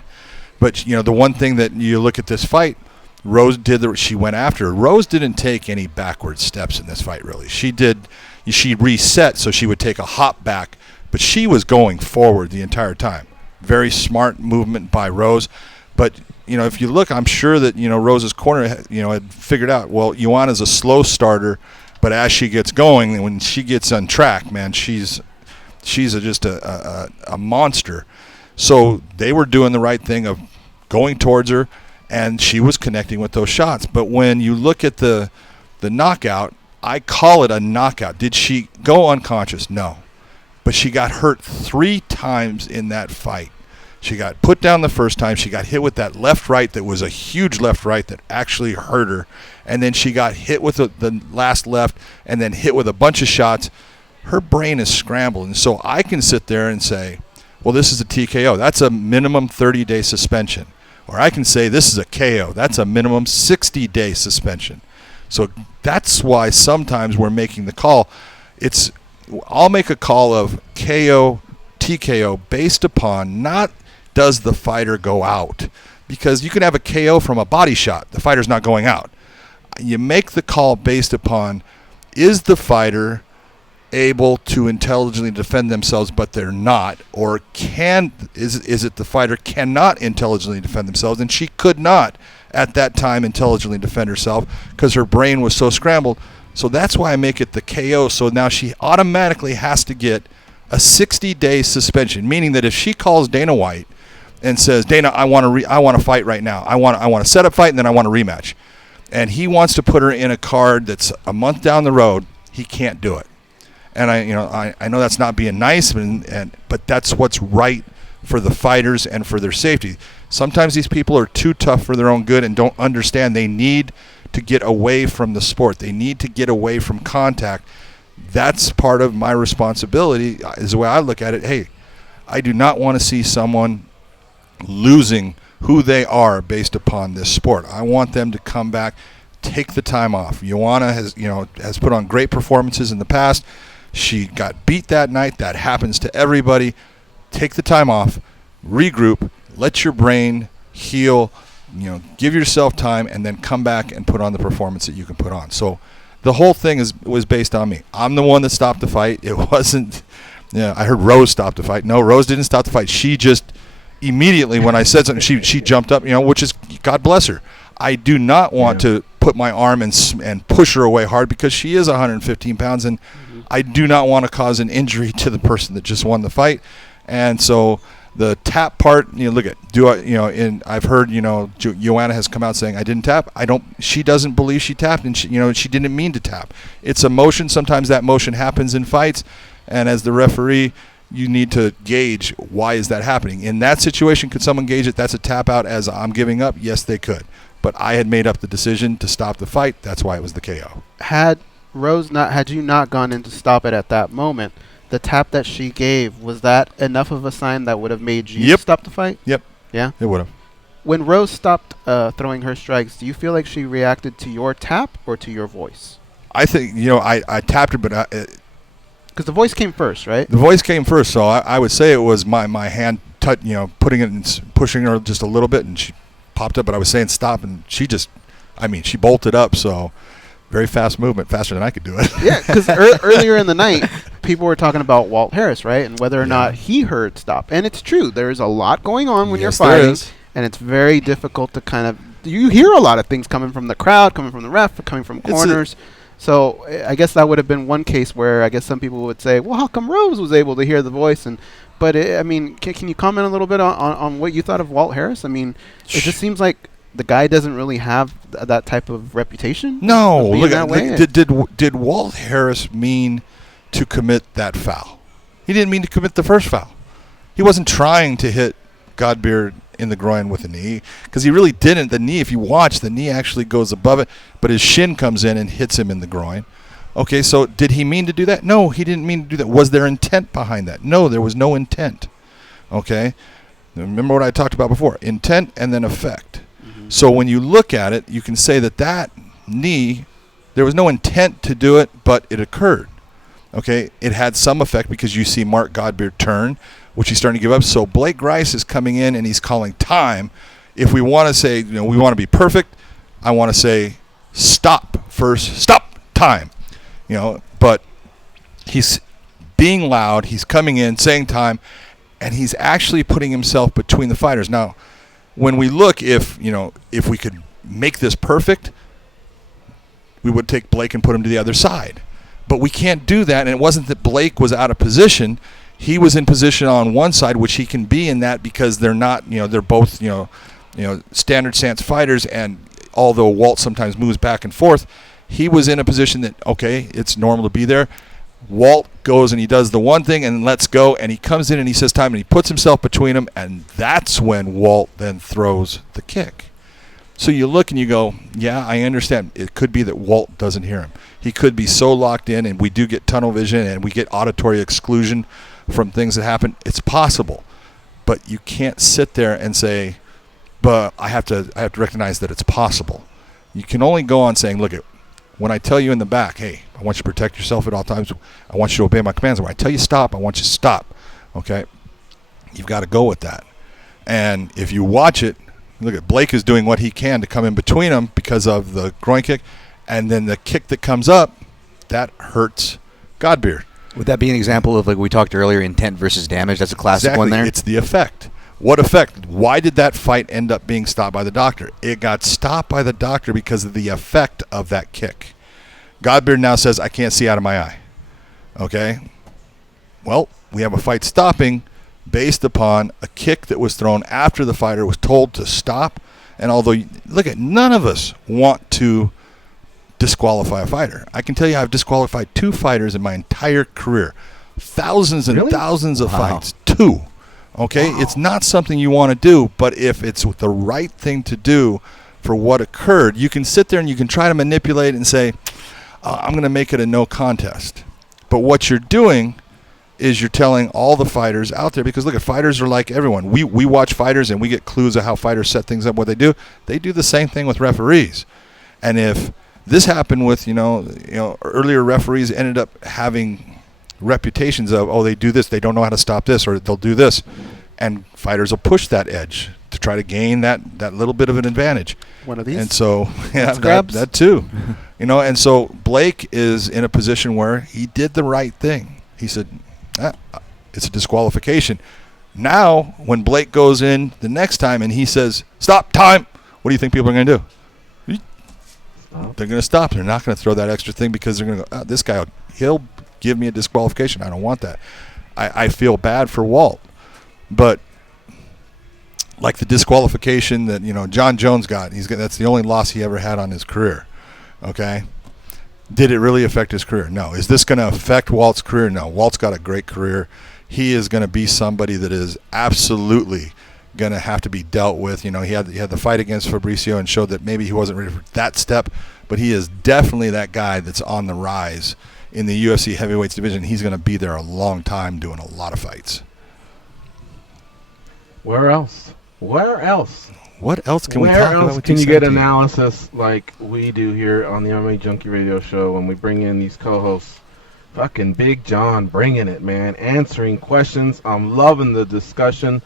But the one thing that you look at this fight, Rose she went after her. Rose didn't take any backward steps in this fight, really. She reset, so she would take a hop back, but she was going forward the entire time. Very smart movement by Rose. But, if you look, I'm sure that, Rose's corner, had figured out, well, Joanna's a slow starter, but as she gets going, when she gets on track, man, she's just a monster. So they were doing the right thing of going towards her, and she was connecting with those shots. But when you look at the knockout, I call it a knockout. Did she go unconscious? No. But she got hurt 3 times in that fight. She got put down the first time. She got hit with that left right that was a huge left right that actually hurt her. And then she got hit with the last left and then hit with a bunch of shots. Her brain is scrambled. And so I can sit there and say, well, this is a TKO. That's a minimum 30-day suspension. Or I can say this is a KO. That's a minimum 60-day suspension. So that's why sometimes we're making the call. I'll make a call of KO, TKO based upon not does the fighter go out. Because you can have a KO from a body shot. The fighter's not going out. You make the call based upon, is the fighter able to intelligently defend themselves, but they're not, or is it the fighter cannot intelligently defend themselves, and she could not at that time intelligently defend herself because her brain was so scrambled. So that's why I make it the KO. So now she automatically has to get a 60-day suspension, meaning that if she calls Dana White and says, Dana, I want to fight right now. I want to set up fight, and then I want a rematch, and he wants to put her in a card that's a month down the road, he can't do it. And I know that's not being nice, but that's what's right for the fighters and for their safety. Sometimes these people are too tough for their own good and don't understand they need to get away from the sport. They need to get away from contact. That's part of my responsibility, is the way I look at it. Hey, I do not want to see someone losing who they are based upon this sport. I want them to come back, take the time off. Joanna has put on great performances in the past. She got beat that night. That happens to everybody. Take the time off, regroup, let your brain heal, give yourself time, and then come back and put on the performance that you can put on. So the whole thing was based on me. I'm the one that stopped the fight. It wasn't, I heard Rose stop the fight. No, Rose didn't stop the fight. She just immediately, when I said something, she jumped up, which is, God bless her. I do not want to put my arm and push her away hard because she is 115 pounds, and I do not want to cause an injury to the person that just won the fight. And so the tap part, I've heard, Joanna has come out saying I didn't tap. She doesn't believe she tapped, and she didn't mean to tap. It's emotion. Sometimes that motion happens in fights, and as the referee, you need to gauge why is that happening. In that situation, could someone gauge it? That's a tap out as I'm giving up? Yes, they could. But I had made up the decision to stop the fight. That's why it was the KO. Had you not gone in to stop it at that moment, the tap that she gave, was that enough of a sign that would have made you stop the fight? Yep. Yeah? It would have. When Rose stopped throwing her strikes, do you feel like she reacted to your tap or to your voice? I think, I tapped her, but because the voice came first, right? The voice came first, so I would say it was my hand, putting it and pushing her just a little bit, and she popped up, but I was saying stop, and she bolted up, so very fast movement, faster than I could do it. Yeah, because earlier in the night, people were talking about Walt Harris, right, and whether or not he heard stop. And it's true. There's a lot going on when you're fighting, and it's very difficult to kind of – you hear a lot of things coming from the crowd, coming from the ref, coming from corners. So I guess that would have been one case where I guess some people would say, well, how come Rose was able to hear the voice? But can you comment a little bit on what you thought of Walt Harris? I mean, it just seems like the guy doesn't really have that type of reputation. No, did Walt Harris mean to commit that foul? He didn't mean to commit the first foul. He wasn't trying to hit Godbeard in the groin with a knee, because he really didn't. The knee, if you watch, the knee actually goes above it, but his shin comes in and hits him in the groin. Okay, so did he mean to do that? No, he didn't mean to do that. Was there intent behind that? No, there was no intent. Okay? Remember what I talked about before, intent and then effect. Mm-hmm. So when you look at it, you can say that knee, there was no intent to do it, but it occurred. Okay, it had some effect because you see Mark Godbeer turn, which he's starting to give up. So Blake Grice is coming in and he's calling time. If we want to say, we want to be perfect, I want to say stop first, stop time. But he's being loud, he's coming in, saying time, and he's actually putting himself between the fighters. Now, when we look, if we could make this perfect, we would take Blake and put him to the other side. But we can't do that, and it wasn't that Blake was out of position. He was in position on one side, which he can be in that because they're not, they're both, standard stance fighters, and although Walt sometimes moves back and forth, he was in a position that, okay, it's normal to be there. Walt goes and he does the one thing and lets go, and he comes in and he says time, and he puts himself between them, and that's when Walt then throws the kick. So you look and you go, yeah, I understand. It could be that Walt doesn't hear him. He could be so locked in, and we do get tunnel vision and we get auditory exclusion from things that happen. It's possible. But you can't sit there and say, but I have to recognize that it's possible. You can only go on saying, look, when I tell you in the back, hey, I want you to protect yourself at all times. I want you to obey my commands. When I tell you stop, I want you to stop. Okay? You've got to go with that. And if you watch it, look at Blake is doing what he can to come in between them because of the groin kick, and then the kick that comes up, that hurts Godbeer. Would that be an example of, like we talked earlier, intent versus damage? That's a classic one there. It's the effect. What effect? Why did that fight end up being stopped by the doctor? It got stopped by the doctor because of the effect of that kick. Godbeer now says, I can't see out of my eye. Okay? Well, we have a fight stopping based upon a kick that was thrown after the fighter was told to stop. And although, none of us want to disqualify a fighter. I can tell you I've disqualified 2 fighters in my entire career. Thousands and thousands of fights. 2. Okay? Wow. It's not something you want to do, but if it's the right thing to do for what occurred, you can sit there and you can try to manipulate and say, I'm going to make it a no contest. But what you're doing is you're telling all the fighters out there, because fighters are like everyone. We watch fighters and we get clues of how fighters set things up, what they do. They do the same thing with referees. And if this happened with, earlier referees ended up having reputations of, they do this, they don't know how to stop this, or they'll do this. And fighters will push that edge to try to gain that little bit of an advantage. One of these? And so, that too. And so Blake is in a position where he did the right thing. He said, it's a disqualification. Now, when Blake goes in the next time and he says, stop, time, what do you think people are going to do? They're going to stop. They're not going to throw that extra thing because they're going to go, this guy, he'll give me a disqualification. I don't want that. I feel bad for Walt. But like the disqualification that, John Jones got, that's the only loss he ever had on his career. Okay? Did it really affect his career? No. Is this going to affect Walt's career? No. Walt's got a great career. He is going to be somebody that is absolutely going to have to be dealt with. He had the fight against Fabricio and showed that maybe he wasn't ready for that step, but he is definitely that guy that's on the rise in the UFC heavyweights division. He's going to be there a long time doing a lot of fights. Where else? What else can we talk about? Where else can you get analysis like we do here on the MMA Junkie Radio Show when we bring in these co-hosts? Fucking Big John bringing it, man. Answering questions. I'm loving the discussion.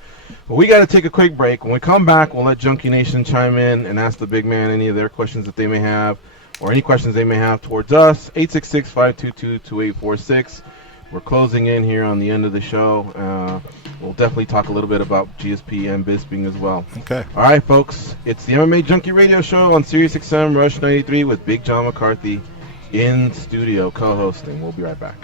But we got to take a quick break. When we come back, we'll let Junkie Nation chime in and ask the big man any of their questions that they may have or any questions they may have towards us. 866-522-2846. We're closing in here on the end of the show. We'll definitely talk a little bit about GSP and Bisping as well. Okay. All right, folks. It's the MMA Junkie Radio Show on SiriusXM Rush 93 with Big John McCarthy in studio co-hosting. We'll be right back.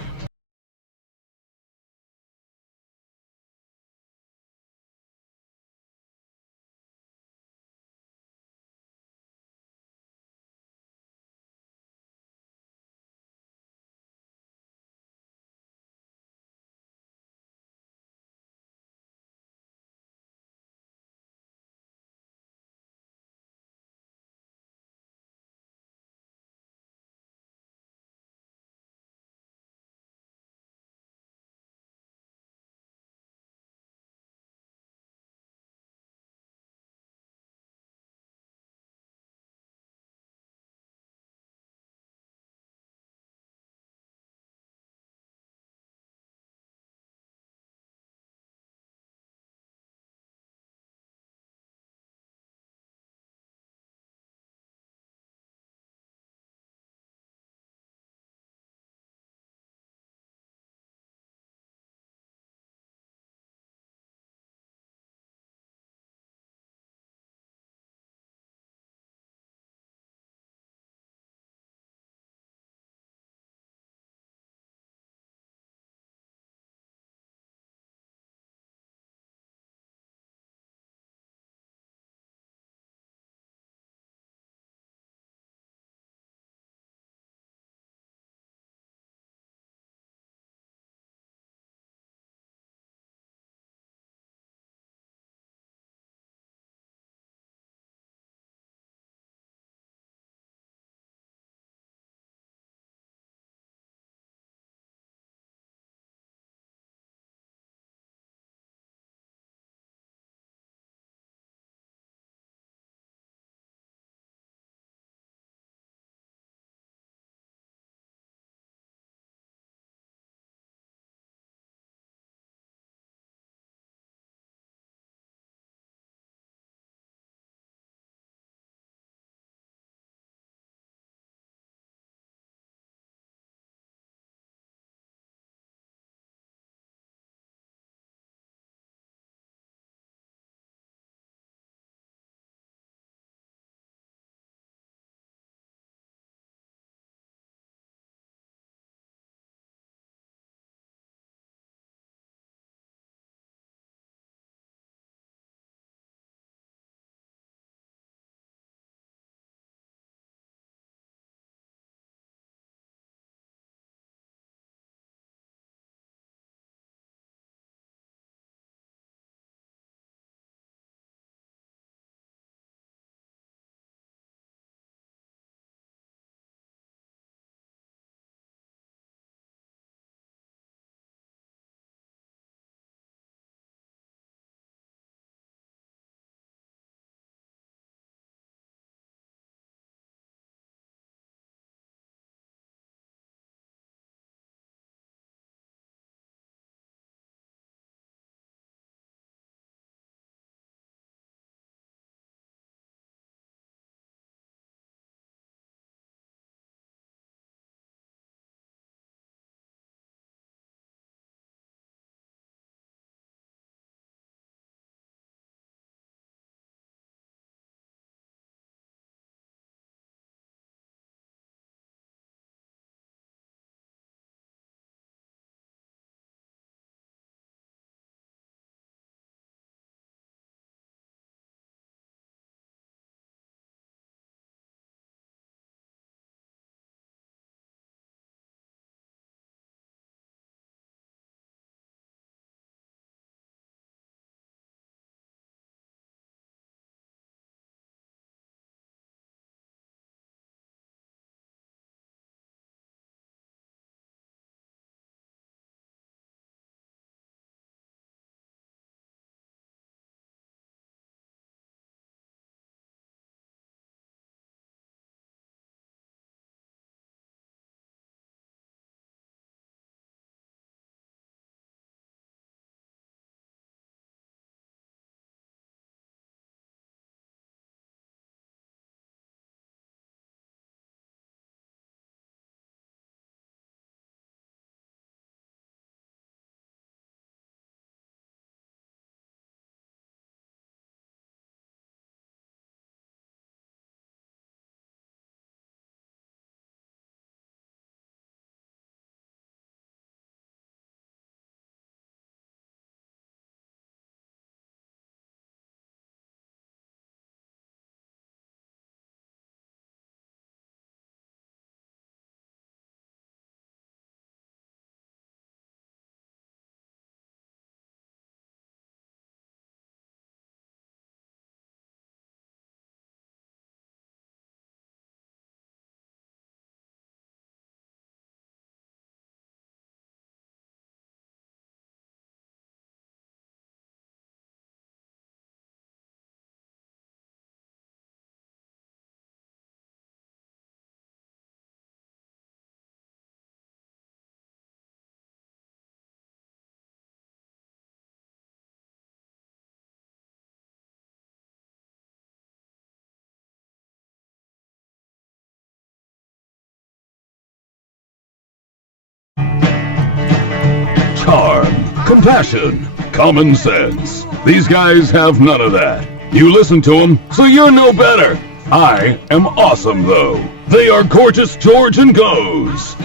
compassion, common sense. These guys have none of that. You listen to them, so you're no better. I am awesome, though. They are Gorgeous George and Goes.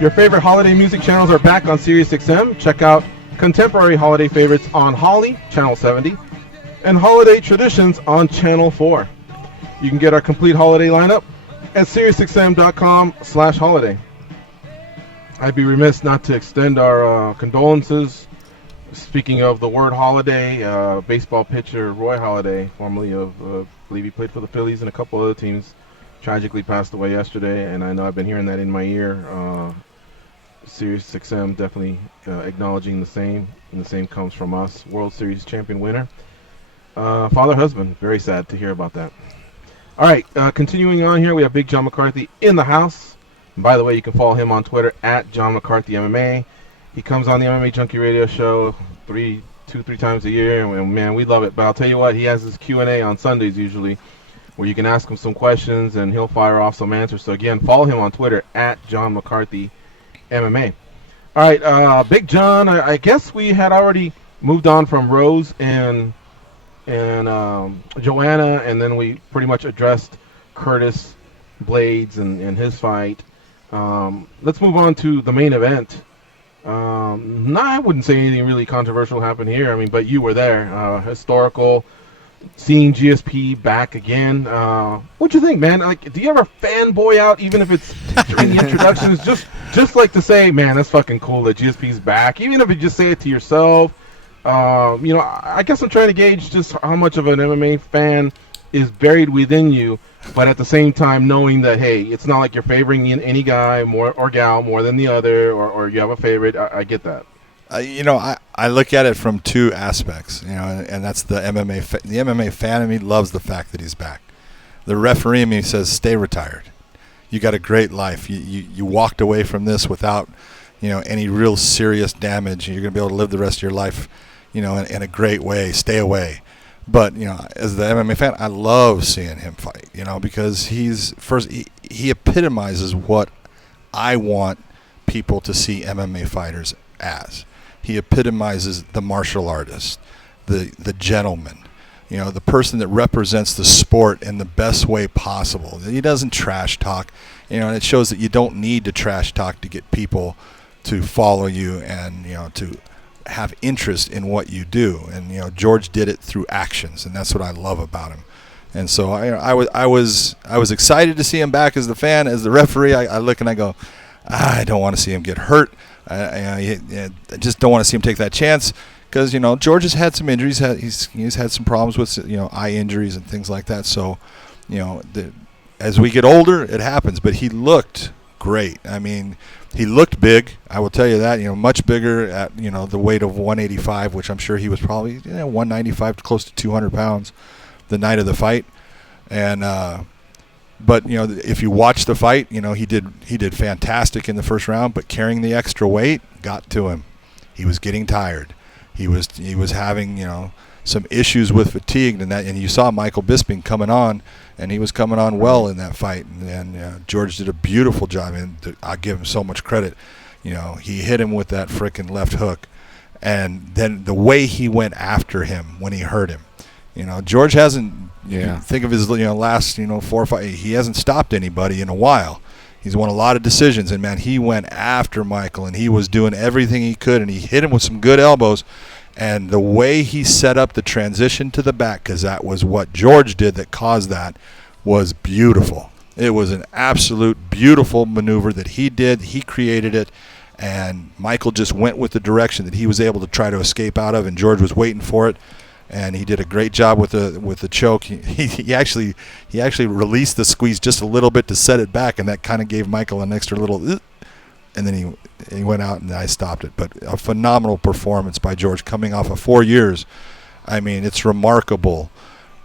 Your favorite holiday music channels are back on SiriusXM. Check out Contemporary Holiday Favorites on Holly, Channel 70, and Holiday Traditions on Channel 4. You can get our complete holiday lineup at SiriusXM.com/holiday. I'd be remiss not to extend our condolences. Speaking of the word holiday, baseball pitcher Roy Halladay, formerly of, I believe he played for the Phillies and a couple other teams, tragically passed away yesterday, and I know I've been hearing that in my ear. SiriusXM definitely acknowledging the same, and the same comes from us. World Series champion winner. Father, husband, very sad to hear about that. All right, continuing on here, we have Big John McCarthy in the house. And by the way, you can follow him on Twitter at John McCarthy MMA. He comes on the MMA Junkie radio show 2-3 times a year, and man, we love it. But I'll tell you what, he has his Q&A on Sundays usually, where you can ask him some questions and he'll fire off some answers. So again, follow him on Twitter at John McCarthy MMA. All right, Big John, I guess we had already moved on from Rose and Joanna, and then we pretty much addressed Curtis Blaydes and his fight. Let's move on to the main event. I wouldn't say anything really controversial happened here. I mean, but you were there. Historical, seeing GSP back again. What'd you think, man? Like, do you ever fanboy out, even if it's in the introductions? Just like to say, man, that's fucking cool that GSP's back. Even if you just say it to yourself. I guess I'm trying to gauge just how much of an MMA fan is buried within you, but at the same time knowing that, hey, it's not like you're favoring any guy more or gal more than the other, or you have a favorite. I get that. I look at it from two aspects, and that's the MMA. The MMA fan of me loves the fact that he's back. The referee in me says, stay retired. You got a great life. You walked away from this without, any real serious damage. You're going to be able to live the rest of your life, in a great way. Stay away. But, as the MMA fan, I love seeing him fight, because he epitomizes what I want people to see MMA fighters as. He epitomizes the martial artist, the gentleman, the person that represents the sport in the best way possible. He doesn't trash talk, and it shows that you don't need to trash talk to get people to follow you and, to have interest in what you do. And, George did it through actions, and that's what I love about him. And so I was excited to see him back as the fan. As the referee, I look and I go, I don't want to see him get hurt. I just don't want to see him take that chance, because George has had some injuries. He's had some problems with eye injuries and things like that. So as we get older, it happens. But he looked great. I mean, he looked big. I will tell you that. Much bigger at the weight of 185, which I'm sure he was probably 195 to close to 200 pounds the night of the fight. And but if you watch the fight, he did fantastic in the first round, but carrying the extra weight got to him. He was getting tired. He was having some issues with fatigue, and you saw Michael Bisping coming on, and he was coming on well in that fight, and George did a beautiful job, and I give him so much credit. He hit him with that frickin' left hook, and then the way he went after him when he hurt him. George hasn't. Think of his last 4 or 5. He hasn't stopped anybody in a while. He's won a lot of decisions, and man, he went after Michael, and he was doing everything he could, and he hit him with some good elbows. And the way he set up the transition to the back, because that was what George did that caused that, was beautiful. It was an absolute beautiful maneuver that he did. He created it, and Michael just went with the direction that he was able to try to escape out of, and George was waiting for it. And he did a great job with the choke. He actually released the squeeze just a little bit to set it back, and that kind of gave Michael an extra little. And then he went out, and I stopped it. But a phenomenal performance by George coming off of 4 years. I mean, it's remarkable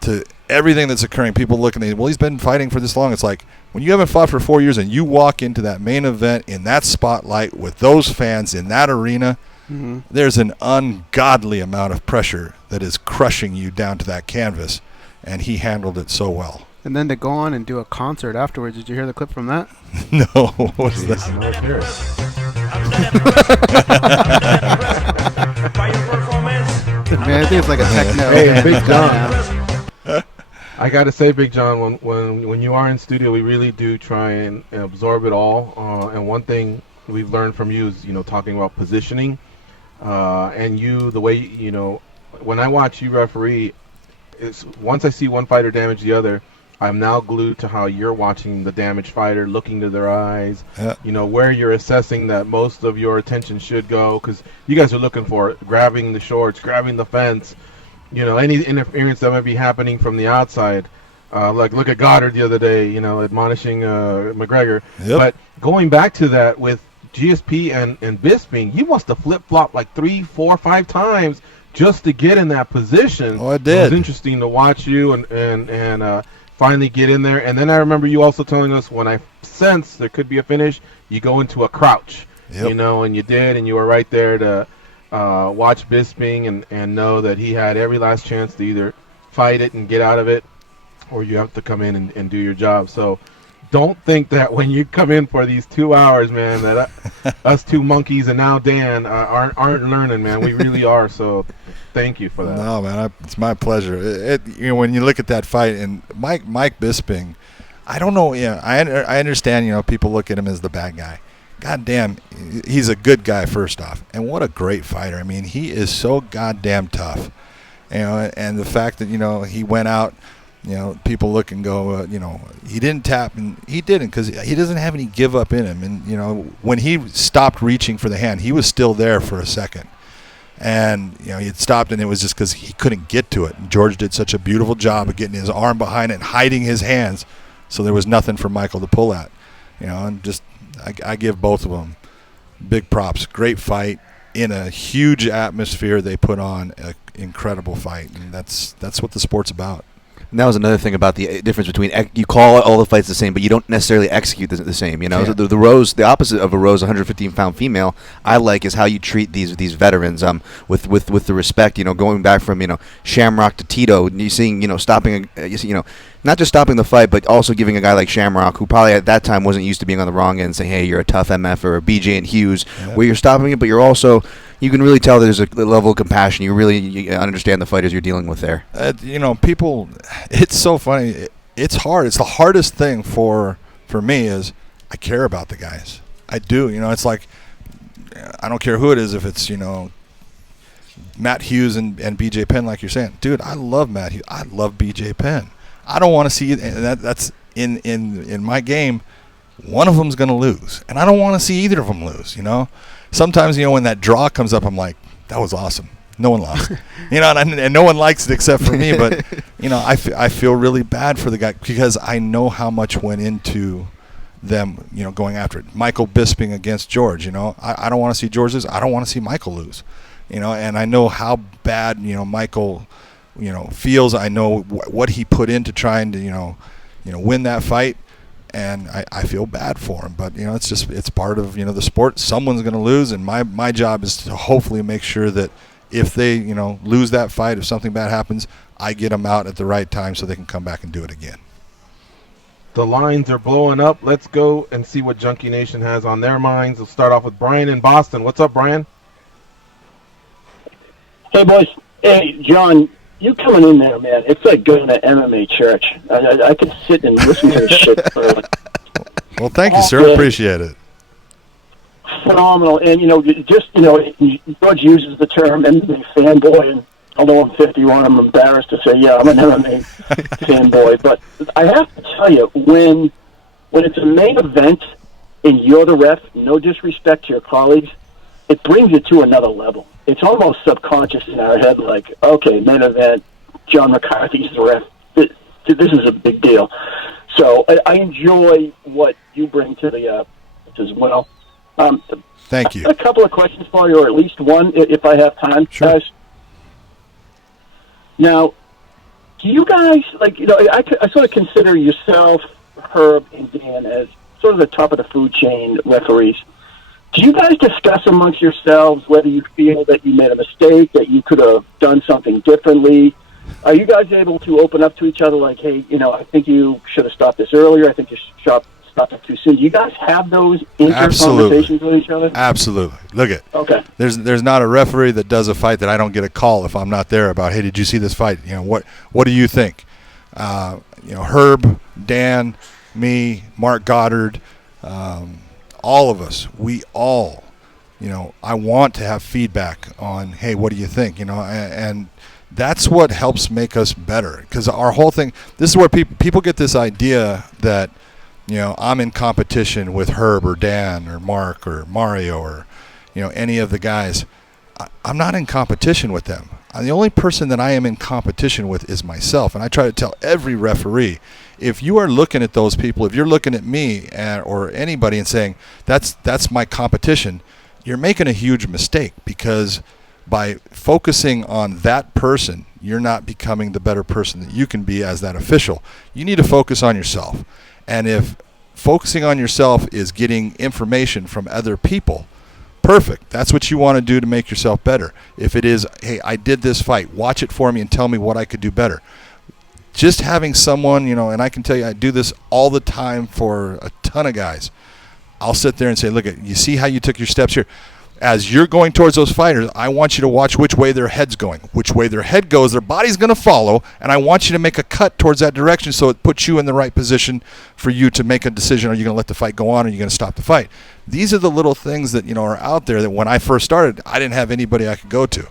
to everything that's occurring. People looking at, well, he's been fighting for this long. It's like when you haven't fought for 4 years and you walk into that main event in that spotlight with those fans in that arena. Mm-hmm. There's an ungodly amount of pressure that is crushing you down to that canvas, and he handled it so well. And then to go on and do a concert afterwards. Did you hear the clip from that? No, what's that? I think it's like a techno. Hey, Big John. I got to say, Big John, when you are in studio, we really do try and absorb it all. And one thing we've learned from you is, talking about positioning. And the way, when I watch you referee, once I see one fighter damage the other, I'm now glued to how you're watching the damaged fighter, looking to their eyes, where you're assessing that most of your attention should go, because you guys are looking for it, grabbing the shorts, grabbing the fence, any interference that might be happening from the outside. Like, look at Goddard the other day, admonishing McGregor. Yep. But going back to that with GSP and Bisping, you must have flip-flopped like 3, 4, 5 times just to get in that position. Oh, I did. It was interesting to watch you and finally get in there. And then I remember you also telling us, when I sense there could be a finish, you go into a crouch. Yep. And you did, and you were right there to watch Bisping and know that he had every last chance to either fight it and get out of it, or you have to come in and do your job. So don't think that when you come in for these 2 hours, man, that us two monkeys and now Dan aren't learning, man. We really are. So thank you for that. No, man, it's my pleasure. When you look at that fight, and Mike Bisping, I don't know. Yeah, I understand. People look at him as the bad guy. God damn, he's a good guy first off, and what a great fighter. I mean, he is so goddamn tough. And the fact that he went out. People look and go, he didn't tap, and he didn't, because he doesn't have any give up in him. And, when he stopped reaching for the hand, he was still there for a second. And, he had stopped, and it was just because he couldn't get to it. And George did such a beautiful job of getting his arm behind it and hiding his hands, so there was nothing for Michael to pull at. And just, I give both of them big props. Great fight in a huge atmosphere. They put on an incredible fight, and that's what the sport's about. And that was another thing about the difference between you call all the fights the same, but you don't necessarily execute the same. Yeah. So the opposite of a Rose 115-pound female, I like, is how you treat these veterans with the respect. Going back from Shamrock to Tito, you seeing stopping not just stopping the fight, but also giving a guy like Shamrock, who probably at that time wasn't used to being on the wrong end, saying, hey, you're a tough MF, or a BJ and Hughes, where you're stopping it, but you're also, you can really tell there's a level of compassion. You really understand the fighters you're dealing with there. People, it's so funny. It's hard. It's the hardest thing for me is I care about the guys. I do. It's like, I don't care who it is, if it's, Matt Hughes and BJ Penn, like you're saying. Dude, I love Matt Hughes. I love BJ Penn. I don't want to see it. And that's in my game. One of them's going to lose, and I don't want to see either of them lose. Sometimes when that draw comes up, I'm like, that was awesome. No one lost, and no one likes it except for me. But I feel really bad for the guy, because I know how much went into them, going after it. Michael Bisping against George. I don't want to see George lose. I don't want to see Michael lose. And I know how bad Michael feels. I know what he put into trying to win that fight, and I feel bad for him. But it's part of the sport. Someone's going to lose, and my job is to hopefully make sure that if they lose that fight, if something bad happens, I get them out at the right time so they can come back and do it again. The lines are blowing up. Let's go and see what Junkie Nation has on their minds. We'll start off with Brian in Boston. What's up, Brian? Hey, boys. Hey, John, you coming in there, man. It's like going to MMA church. I could sit and listen to this shit for Well, thank you, sir. I appreciate it. Phenomenal. And, George uses the term MMA fanboy, and although I'm 51, I'm embarrassed to say, yeah, I'm an MMA fanboy. But I have to tell you, when it's a main event and you're the ref, no disrespect to your colleagues, it brings it to another level. It's almost subconscious in our head, like, okay, main event, John McCarthy's the ref. This is a big deal. So I enjoy what you bring to the as well. Thank you. A couple of questions for you, or at least one, if I have time, sure. Guys. Now, do you guys, I sort of consider yourself, Herb, and Dan as sort of the top of the food chain referees. Do you guys discuss amongst yourselves whether you feel that you made a mistake, that you could have done something differently? Are you guys able to open up to each other like, hey, I think you should have stopped this earlier. I think you stuff it too soon. Do you guys have those conversations with each other? Absolutely. Look at Okay. There's not a referee that does a fight that I don't get a call if I'm not there about, hey, did you see this fight? What do you think? Herb, Dan, me, Mark Goddard, all of us, we all, I want to have feedback on, hey, what do you think? And that's what helps make us better, because our whole thing, this is where people get this idea that, I'm in competition with Herb or Dan or Mark or Mario or, any of the guys. I'm not in competition with them. The only person that I am in competition with is myself. And I try to tell every referee, if you are looking at those people, if you're looking at me or anybody and saying, that's my competition, you're making a huge mistake, because by focusing on that person, you're not becoming the better person that you can be as that official. You need to focus on yourself. And if focusing on yourself is getting information from other people, perfect. That's what you want to do to make yourself better. If it is, hey, I did this fight, watch it for me and tell me what I could do better. Just having someone, and I can tell you I do this all the time for a ton of guys. I'll sit there and say, look, you see how you took your steps here? As you're going towards those fighters, I want you to watch which way their head's going. Which way their head goes, their body's going to follow, and I want you to make a cut towards that direction so it puts you in the right position for you to make a decision. Are you going to let the fight go on, or are you going to stop the fight? These are the little things that, are out there that when I first started, I didn't have anybody I could go to.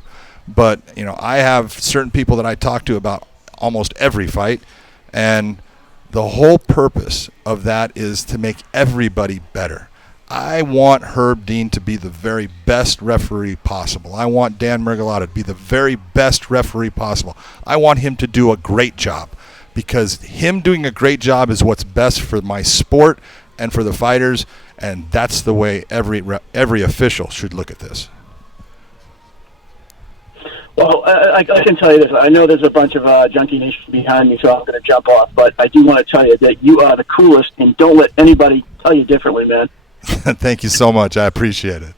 But, I have certain people that I talk to about almost every fight, and the whole purpose of that is to make everybody better. I want Herb Dean to be the very best referee possible. I want Dan Mergolata to be the very best referee possible. I want him to do a great job, because him doing a great job is what's best for my sport and for the fighters, and that's the way every official should look at this. Well, I can tell you this. I know there's a bunch of Junkie Nation behind me, so I'm going to jump off. But I do want to tell you that you are the coolest, and don't let anybody tell you differently, man. Thank you so much. I appreciate it.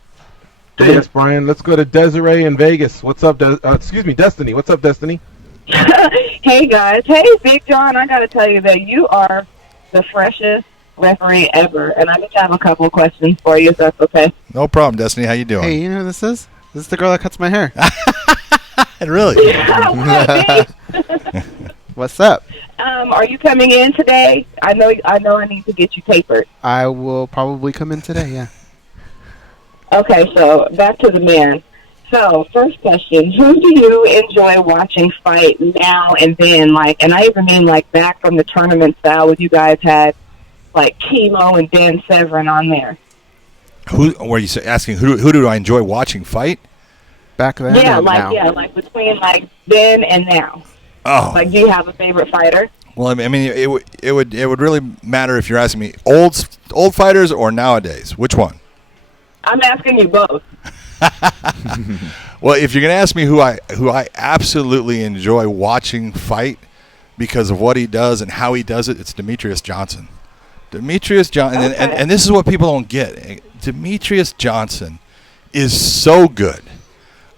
Yes, Brian. Let's go to Desiree in Vegas. What's up, Destiny? What's up, Destiny? Hey, guys. Hey, Big John. I got to tell you that you are the freshest referee ever, and I just have a couple of questions for you, if that's okay. No problem, Destiny. How you doing? Hey, you know who this is? This is the girl that cuts my hair. Really? What's up? Are you coming in today? I know I need to get you tapered. I will probably come in today, yeah. Okay, so back to the man. So, first question, who do you enjoy watching fight now and then? And I even mean back from the tournament style when you guys had Chemo and Dan Severin on there. Who were you asking? Who do I enjoy watching fight? Back then? Yeah, now? Between then and now. Oh. Do you have a favorite fighter? Well, I mean, it would really matter if you're asking me old fighters or nowadays. Which one? I'm asking you both. Well, if you're going to ask me who I absolutely enjoy watching fight because of what he does and how he does it, it's Demetrius Johnson. Demetrius Johnson, okay. and this is what people don't get. Demetrius Johnson is so good.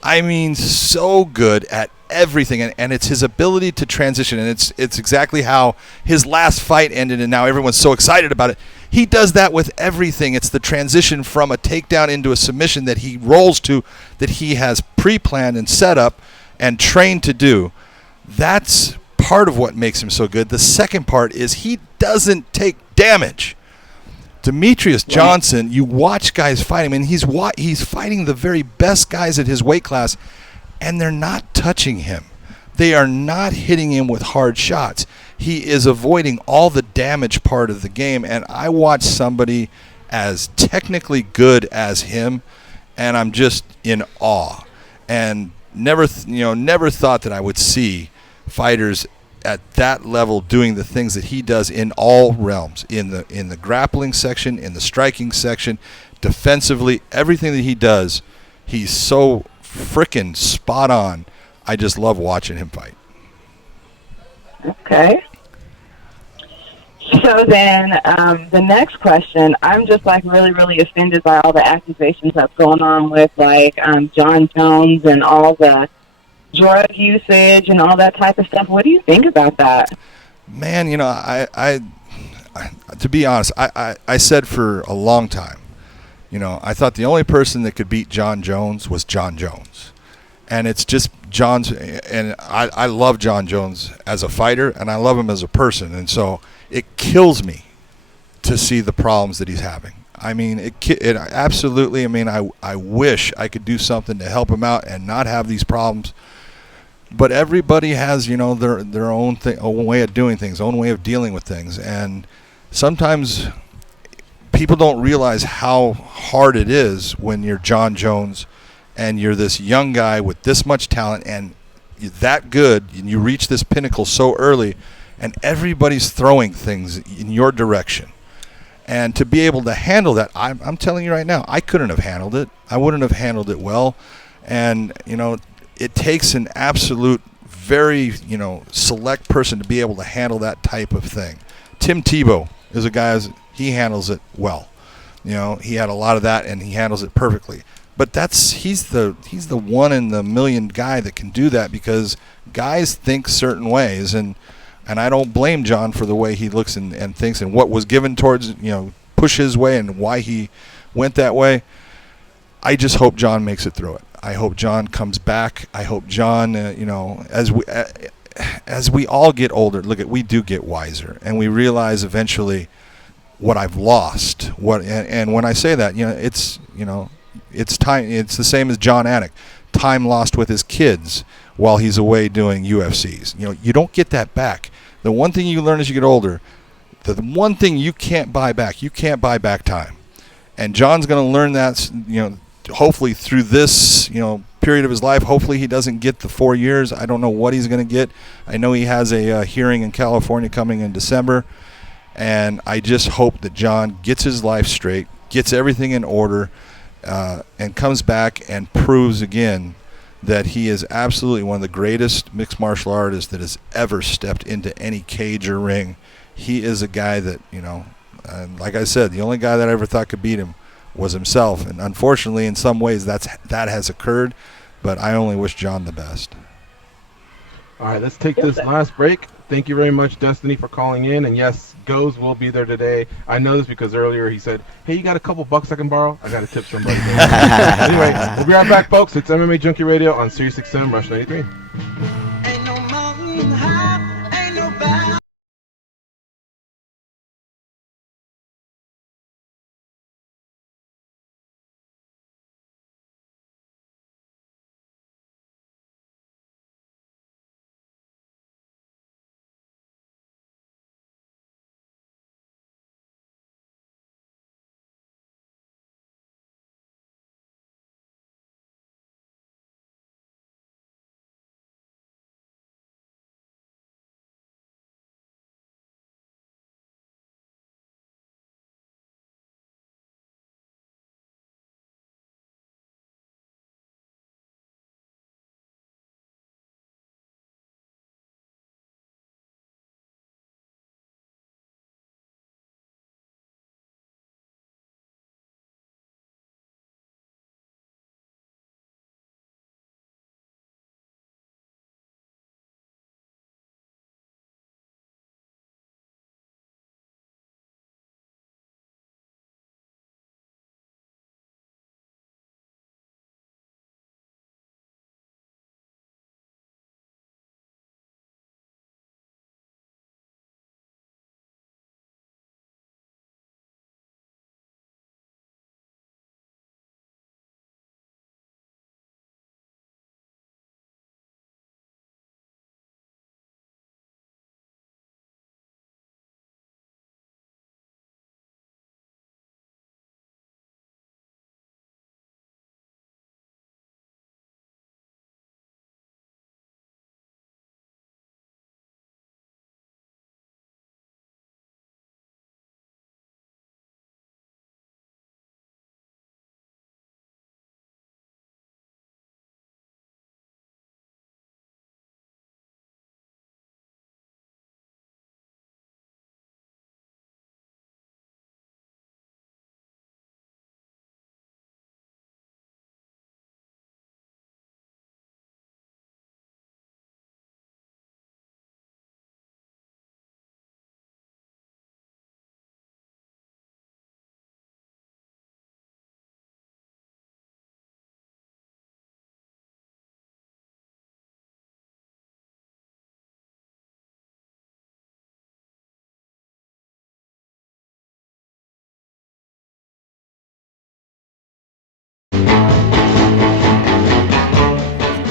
I mean, so good at everything, and it's his ability to transition, and it's exactly how his last fight ended, and now everyone's so excited about it. He does that with everything. It's the transition from a takedown into a submission that he rolls to, that he has pre-planned and set up and trained to do. That's part of what makes him so good. The second part is he doesn't take damage. Demetrius Johnson, you watch guys fight him, and he's fighting the very best guys at his weight class, and they're not touching him. They are not hitting him with hard shots. He is avoiding all the damage part of the game, and I watch somebody as technically good as him, and I'm just in awe. And never thought that I would see fighters at that level doing the things that he does in all realms, in the grappling section, in the striking section, defensively, everything that he does, he's so frickin' spot on. I just love watching him fight. Okay. So then the next question, I'm just really, really offended by all the accusations that's going on with John Jones and all the drug usage and all that type of stuff. What do you think about that? Man, I to be honest, I said for a long time, I thought the only person that could beat John Jones was John Jones. And it's just John's, and I love John Jones as a fighter, and I love him as a person. And so it kills me to see the problems that he's having. I mean, it absolutely, I wish I could do something to help him out and not have these problems. But everybody has, their own own way of doing things, own way of dealing with things. And sometimes people don't realize how hard it is when you're John Jones and you're this young guy with this much talent and you're that good, and you reach this pinnacle so early, and everybody's throwing things in your direction. And to be able to handle that, I'm telling you right now, I couldn't have handled it. I wouldn't have handled it well. And, it takes an absolute, very, select person to be able to handle that type of thing. Tim Tebow is a guy, he handles it well. He had a lot of that, and he handles it perfectly. But he's the one in the million guy that can do that, because guys think certain ways, and I don't blame John for the way he looks and thinks and what was given towards, push his way and why he went that way. I just hope John makes it through it. I hope John comes back. I hope John, as we all get older, we do get wiser, and we realize eventually what I've lost. And when I say that, it's time. It's the same as John Anik, time lost with his kids while he's away doing UFCs. You don't get that back. The one thing you learn as you get older, the one thing you can't buy back time. And John's going to learn that, hopefully through this, period of his life. Hopefully he doesn't get the 4 years. I don't know what he's going to get. I know he has a hearing in California coming in December. And I just hope that John gets his life straight, gets everything in order, and comes back and proves again that he is absolutely one of the greatest mixed martial artists that has ever stepped into any cage or ring. He is a guy that, like I said, the only guy that I ever thought could beat him was himself. And unfortunately, in some ways, that has occurred. But I only wish John the best. All right, let's take this last break. Thank you very much, Destiny, for calling in. And yes, Goes will be there today. I know this because earlier he said, hey, you got a couple bucks I can borrow? I got to tip somebody. Anyway, we'll be right back, folks. It's MMA Junkie Radio on Sirius XM Rush 93.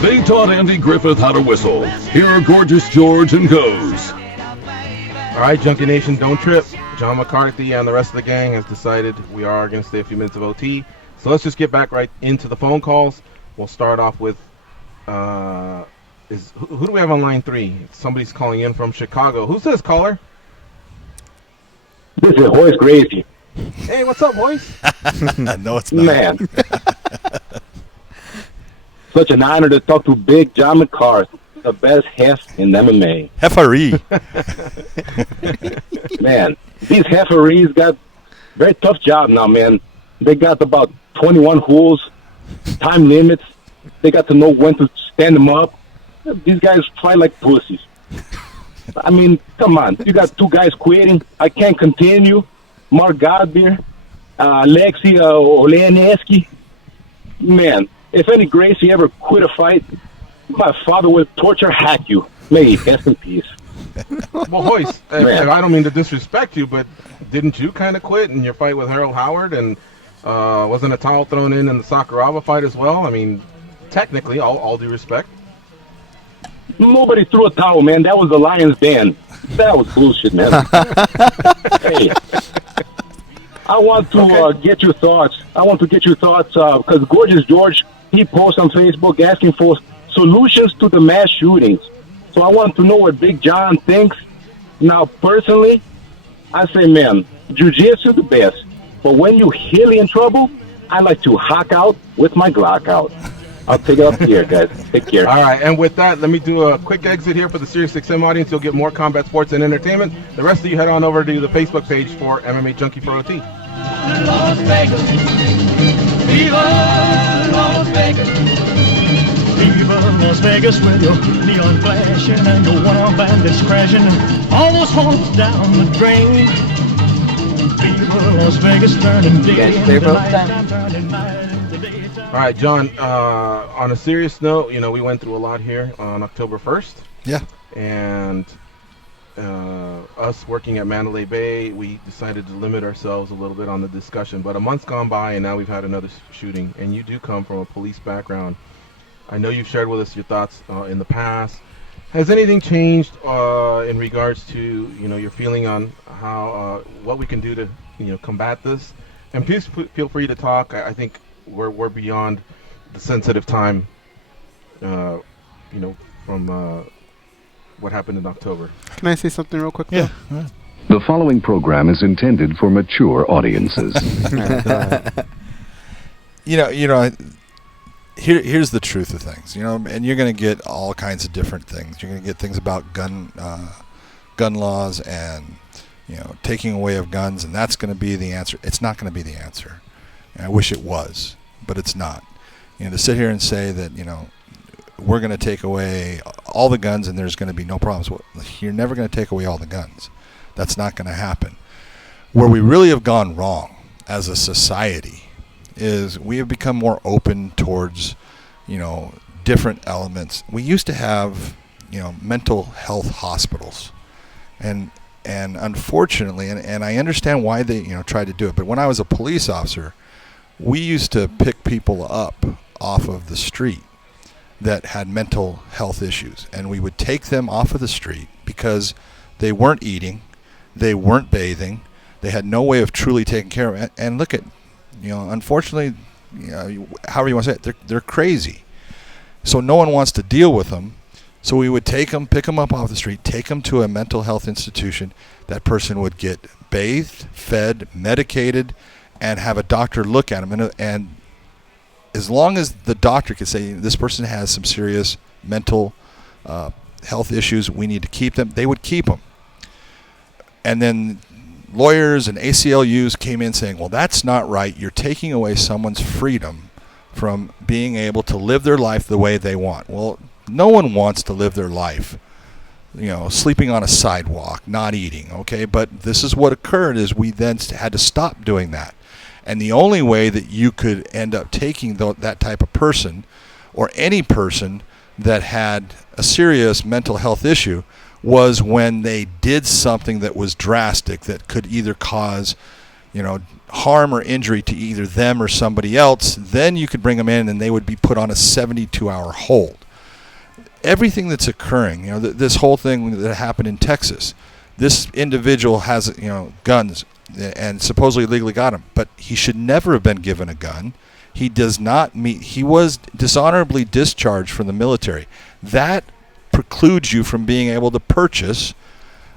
They taught Andy Griffith how to whistle. Here are Gorgeous George and Goes. All right, Junkie Nation, don't trip. John McCarthy and the rest of the gang has decided we are going to stay a few minutes of OT. So let's just get back right into the phone calls. We'll start off with, who do we have on line 3? Somebody's calling in from Chicago. Who's this caller? This is Horace Gracie. Hey, what's up, boys? No, it's not. Man. Such an honor to talk to Big John McCarthy, the best hef in MMA. Referee. Man, these referees got very tough job now, man. They got about 21 rules, time limits. They got to know when to stand them up. These guys fight like pussies. I mean, come on. You got 2 guys quitting. I can't continue. Mark Godbeer, Alexei Olynyk. Man, if any Gracie ever quit a fight, my father would torture hack you. May he rest in peace. Well, Hoyce, I don't mean to disrespect you, but didn't you kind of quit in your fight with Harold Howard? And wasn't a towel thrown in the Sakuraba fight as well? I mean, technically, all due respect. Nobody threw a towel, man. That was the Lions' den. That was bullshit, man. Hey, I want to get your thoughts. I want to get your thoughts because Gorgeous George, he posts on Facebook asking for solutions to the mass shootings. So I want to know what Big John thinks. Now, personally, I say, man, jiu-jitsu the best. But when you're really in trouble, I like to hack out with my Glock out. I'll take it up here, guys. Take care. All right, and with that, let me do a quick exit here for the SiriusXM audience. You'll get more combat sports and entertainment. The rest of you head on over to the Facebook page for MMA Junkie for OT. Las Vegas, Viva Las Vegas, Viva Las Vegas with your neon flashing and your one-arm bandits crashing, all those horns down the drain. Viva Las Vegas, turning day into night, turning night into daytime. All right, John, on a serious note, we went through a lot here on October 1st. Yeah. And us working at Mandalay Bay, we decided to limit ourselves a little bit on the discussion. But a month's gone by, and now we've had another shooting. And you do come from a police background. I know you've shared with us your thoughts in the past. Has anything changed in regards to your feeling on how what we can do to combat this? And please feel free to talk. I think we're beyond the sensitive time, from what happened in October. Can I say something real quick? Yeah. The following program is intended for mature audiences. Here's the truth of things, and you're going to get all kinds of different things. You're going to get things about gun laws and taking away of guns, and that's going to be the answer. It's not going to be the answer. And I wish it was, but it's not. To sit here and say that we're going to take away all the guns and there's going to be no problems. Well, you're never going to take away all the guns. That's not going to happen. Where we really have gone wrong as a society is we have become more open towards, different elements. We used to have, mental health hospitals. And unfortunately, and I understand why they, tried to do it, but when I was a police officer, we used to pick people up off of the street that had mental health issues, and we would take them off of the street because they weren't eating, they weren't bathing, they had no way of truly taking care of it. And look at, unfortunately, however you want to say it, they're crazy. So no one wants to deal with them. So we would take them, pick them up off the street, take them to a mental health institution. That person would get bathed, fed, medicated, and have a doctor look at them. And as long as the doctor could say this person has some serious mental health issues, we need to keep them, they would keep them. And then lawyers and ACLUs came in saying, well, that's not right. You're taking away someone's freedom from being able to live their life the way they want. Well, no one wants to live their life, sleeping on a sidewalk, not eating, okay? But this is what occurred is we then had to stop doing that. And the only way that you could end up taking that type of person or any person that had a serious mental health issue was when they did something that was drastic that could either cause, harm or injury to either them or somebody else. Then you could bring them in and they would be put on a 72-hour hold. everything that's occurring, this whole thing that happened in Texas, this individual has, guns and supposedly legally got them, but he should never have been given a gun. He does not meet, he was dishonorably discharged from the military. That precludes you from being able to purchase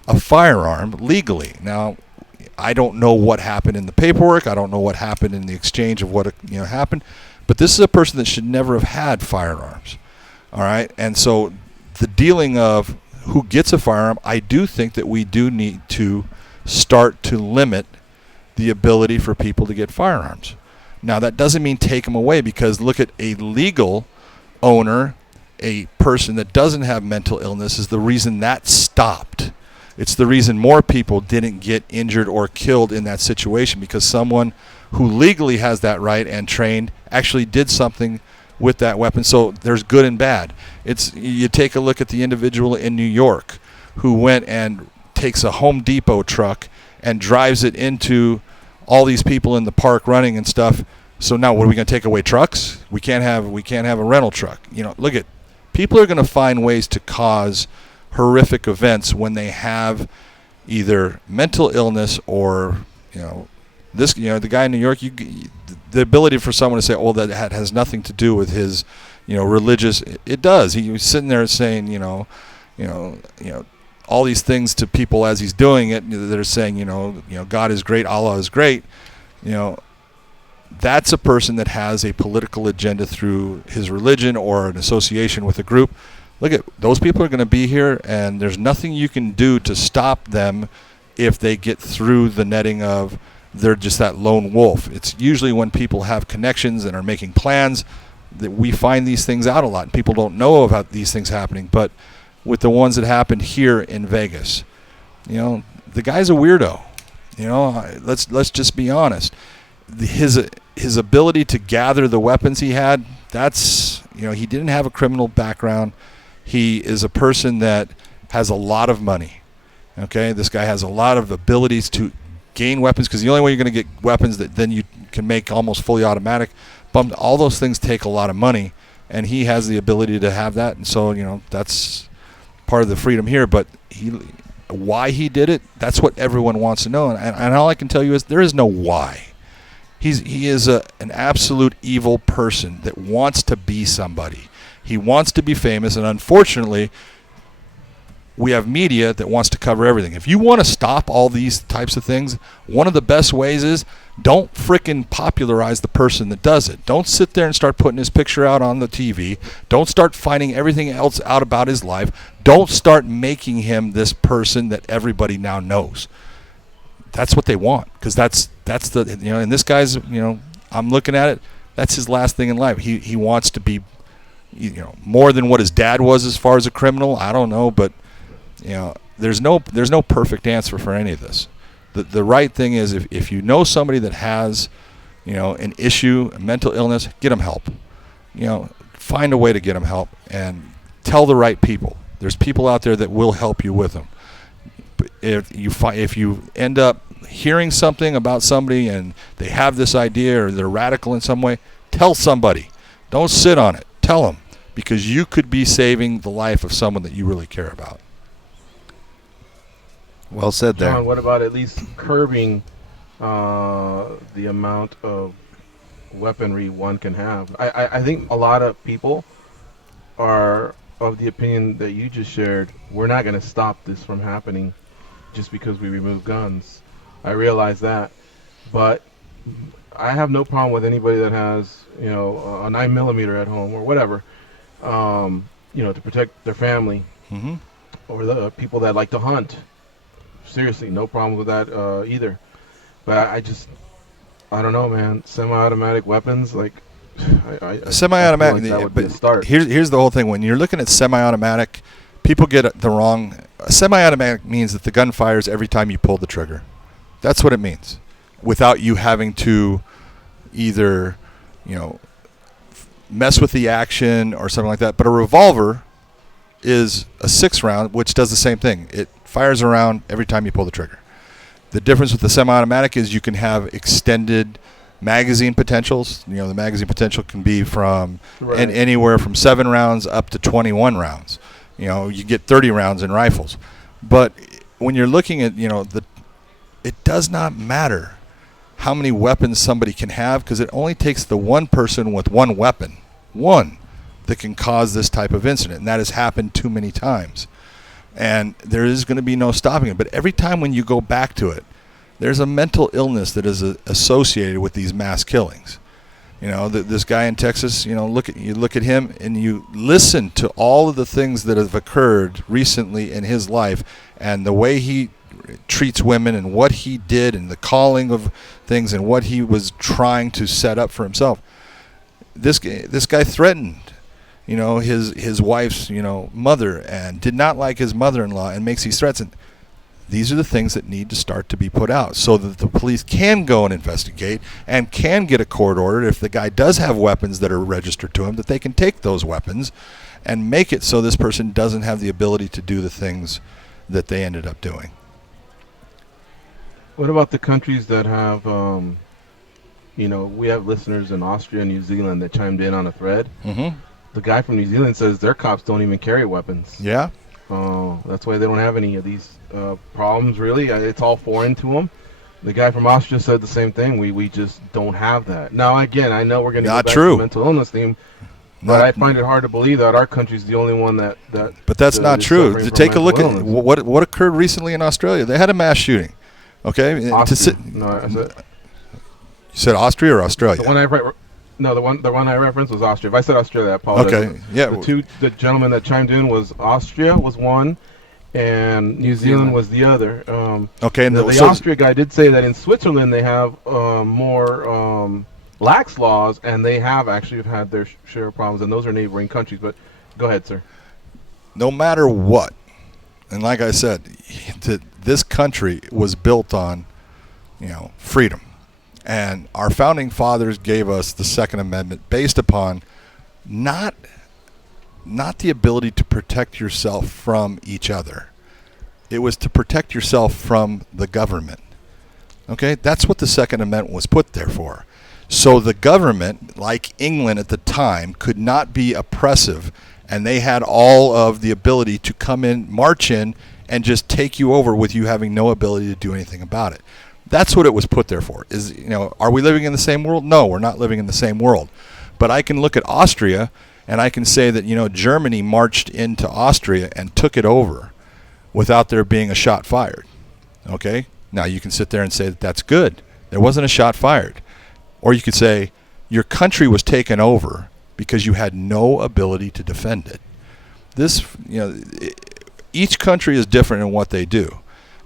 a firearm legally. Now, I don't know what happened in the paperwork. I don't know what happened in the exchange of what happened, but this is a person that should never have had firearms. All right, and so the dealing of who gets a firearm, I do think that we do need to start to limit the ability for people to get firearms. Now, that doesn't mean take them away, because look at a legal owner, a person that doesn't have mental illness, is the reason that stopped. It's the reason more people didn't get injured or killed in that situation, because someone who legally has that right and trained actually did something with that weapon. So there's good and bad. You take a look at the individual in New York who went and takes a Home Depot truck and drives it into all these people in the park running and stuff. So now what are we going to take away trucks? We can't have a rental truck. Look at, people are going to find ways to cause horrific events when they have either mental illness or the guy in New York, the ability for someone to say, oh, that has nothing to do with his religious, it does. He was sitting there saying all these things to people as he's doing it that are saying God is great, Allah is great. That's a person that has a political agenda through his religion or an association with a group. Look at, those people are going to be here, and there's nothing you can do to stop them if they get through the netting of they're just that lone wolf. It's usually when people have connections and are making plans that we find these things out a lot, and people don't know about these things happening. But with the ones that happened here in Vegas, the guy's a weirdo. Let's just be honest. His ability to gather the weapons he had, that's, he didn't have a criminal background. He is a person that has a lot of money. Okay, this guy has a lot of abilities to gain weapons, because the only way you're going to get weapons that then you can make almost fully automatic, all those things take a lot of money, and he has the ability to have that. And so that's part of the freedom here. But why he did it, that's what everyone wants to know, and all I can tell you is there is no why. He is an absolute evil person that wants to be somebody. He wants to be famous, and unfortunately we have media that wants to cover everything. If you want to stop all these types of things, one of the best ways is don't frickin' popularize the person that does it. Don't sit there and start putting his picture out on the TV. Don't start finding everything else out about his life. Don't start making him this person that everybody now knows. That's what they want, because that's the, and this guy's, I'm looking at it, that's his last thing in life. He wants to be, more than what his dad was as far as a criminal. I don't know, but there's no perfect answer for any of this. The right thing is, if you know somebody that has, an issue, a mental illness, get them help. Find a way to get them help, and tell the right people. There's people out there that will help you with them. If you end up hearing something about somebody and they have this idea or they're radical in some way, tell somebody. Don't sit on it. Tell them, because you could be saving the life of someone that you really care about. Well said there. John, what about at least curbing the amount of weaponry one can have? I think a lot of people are of the opinion that you just shared. We're not going to stop this from happening just because we remove guns. I realize that, but I have no problem with anybody that has, a 9mm at home or whatever, to protect their family, or the people that like to hunt. Seriously, no problem with that either. But I don't know, man. Semi-automatic weapons, semi-automatic. That would be a start. Here's the whole thing. When you're looking at semi-automatic, people get it the wrong. Semi-automatic means that the gun fires every time you pull the trigger. That's what it means, without you having to either, mess with the action or something like that. But a revolver is a 6-round, which does the same thing. It fires around every time you pull the trigger. The difference with the semi-automatic is you can have extended magazine potentials. The magazine potential can be from Right. anywhere from 7 rounds up to 21 rounds. You get 30 rounds in rifles. But when you're looking at, it does not matter how many weapons somebody can have, because it only takes the one person with one weapon, that can cause this type of incident. And that has happened too many times. And there is going to be no stopping it. But every time when you go back to it, there's a mental illness that is associated with these mass killings. This guy in Texas, you look at him and you listen to all of the things that have occurred recently in his life and the way he treats women and what he did and the calling of things and what he was trying to set up for himself. This guy threatened, his wife's, mother, and did not like his mother-in-law, and makes these threats. And these are the things that need to start to be put out so that the police can go and investigate and can get a court order if the guy does have weapons that are registered to him, that they can take those weapons and make it so this person doesn't have the ability to do the things that they ended up doing. What about the countries that have, we have listeners in Austria and New Zealand that chimed in on a thread. Mm-hmm. The guy from New Zealand says their cops don't even carry weapons. Yeah. That's why they don't have any of these problems, really. It's all foreign to them. The guy from Austria said the same thing. We just don't have that. Now, again, I know we're going to go back to the mental illness theme, but I find it hard to believe that our country's the only one that But that's not true. To take a look at what occurred recently in Australia. They had a mass shooting. Okay? No, you said Austria or Australia? The one I referenced was Austria. If I said Australia, I apologize. Okay, yeah. The gentleman that chimed in was Austria was one, and New Zealand was the other. Okay, and the Austria guy did say that in Switzerland they have more lax laws, and they have actually had their share of problems, and those are neighboring countries. But go ahead, sir. No matter what, and like I said, this country was built on, freedom. And our founding fathers gave us the Second Amendment based upon not the ability to protect yourself from each other. It was to protect yourself from the government. Okay? That's what the Second Amendment was put there for. So the government, like England at the time, could not be oppressive, and they had all of the ability to come in, march in, and just take you over with you having no ability to do anything about it. That's what it was put there for. Are we living in the same world? No, we're not living in the same world. But I can look at Austria and I can say that, Germany marched into Austria and took it over without there being a shot fired. Okay? Now you can sit there and say that that's good. There wasn't a shot fired. Or you could say your country was taken over because you had no ability to defend it. Each country is different in what they do.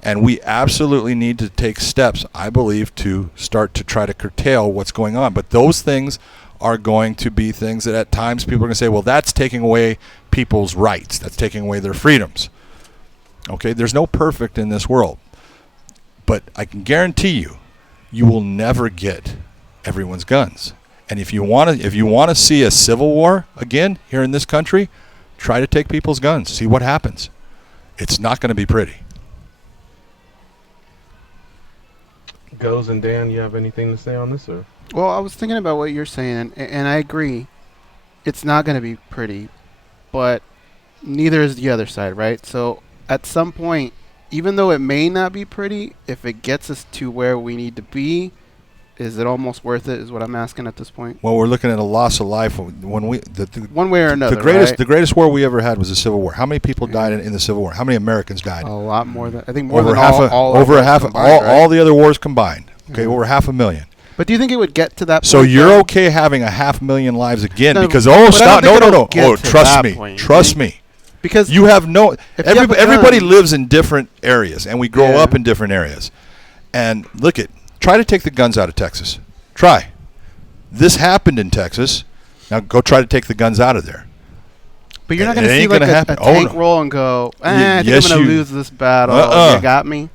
And we absolutely need to take steps, I believe, to start to try to curtail what's going on. But those things are going to be things that at times people are going to say, well, that's taking away people's rights. That's taking away their freedoms. Okay, there's no perfect in this world. But I can guarantee you will never get everyone's guns. And if you want to see a civil war again here in this country, try to take people's guns. See what happens. It's not going to be pretty. Goes and Dan, you have anything to say on this, or? Well, I was thinking about what you're saying, and I agree. It's not going to be pretty, but neither is the other side, right? So at some point, even though it may not be pretty, if it gets us to where we need to be, is it almost worth it? Is what I'm asking at this point. Well, we're looking at a loss of life when one way or another. The greatest war we ever had was the Civil War. How many people died in the Civil War? How many Americans died? A lot more than all the other wars combined. Okay, over 500,000. But do you think it would get to that point? So you're okay having 500,000 lives again because trust me. Because you have everybody lives in different areas, and we grow up in different areas. And try to take the guns out of Texas. Try. This happened in Texas. Now go try to take the guns out of there. But you're not going to see like a tank roll and go, I think I'm going to lose this battle. You got me?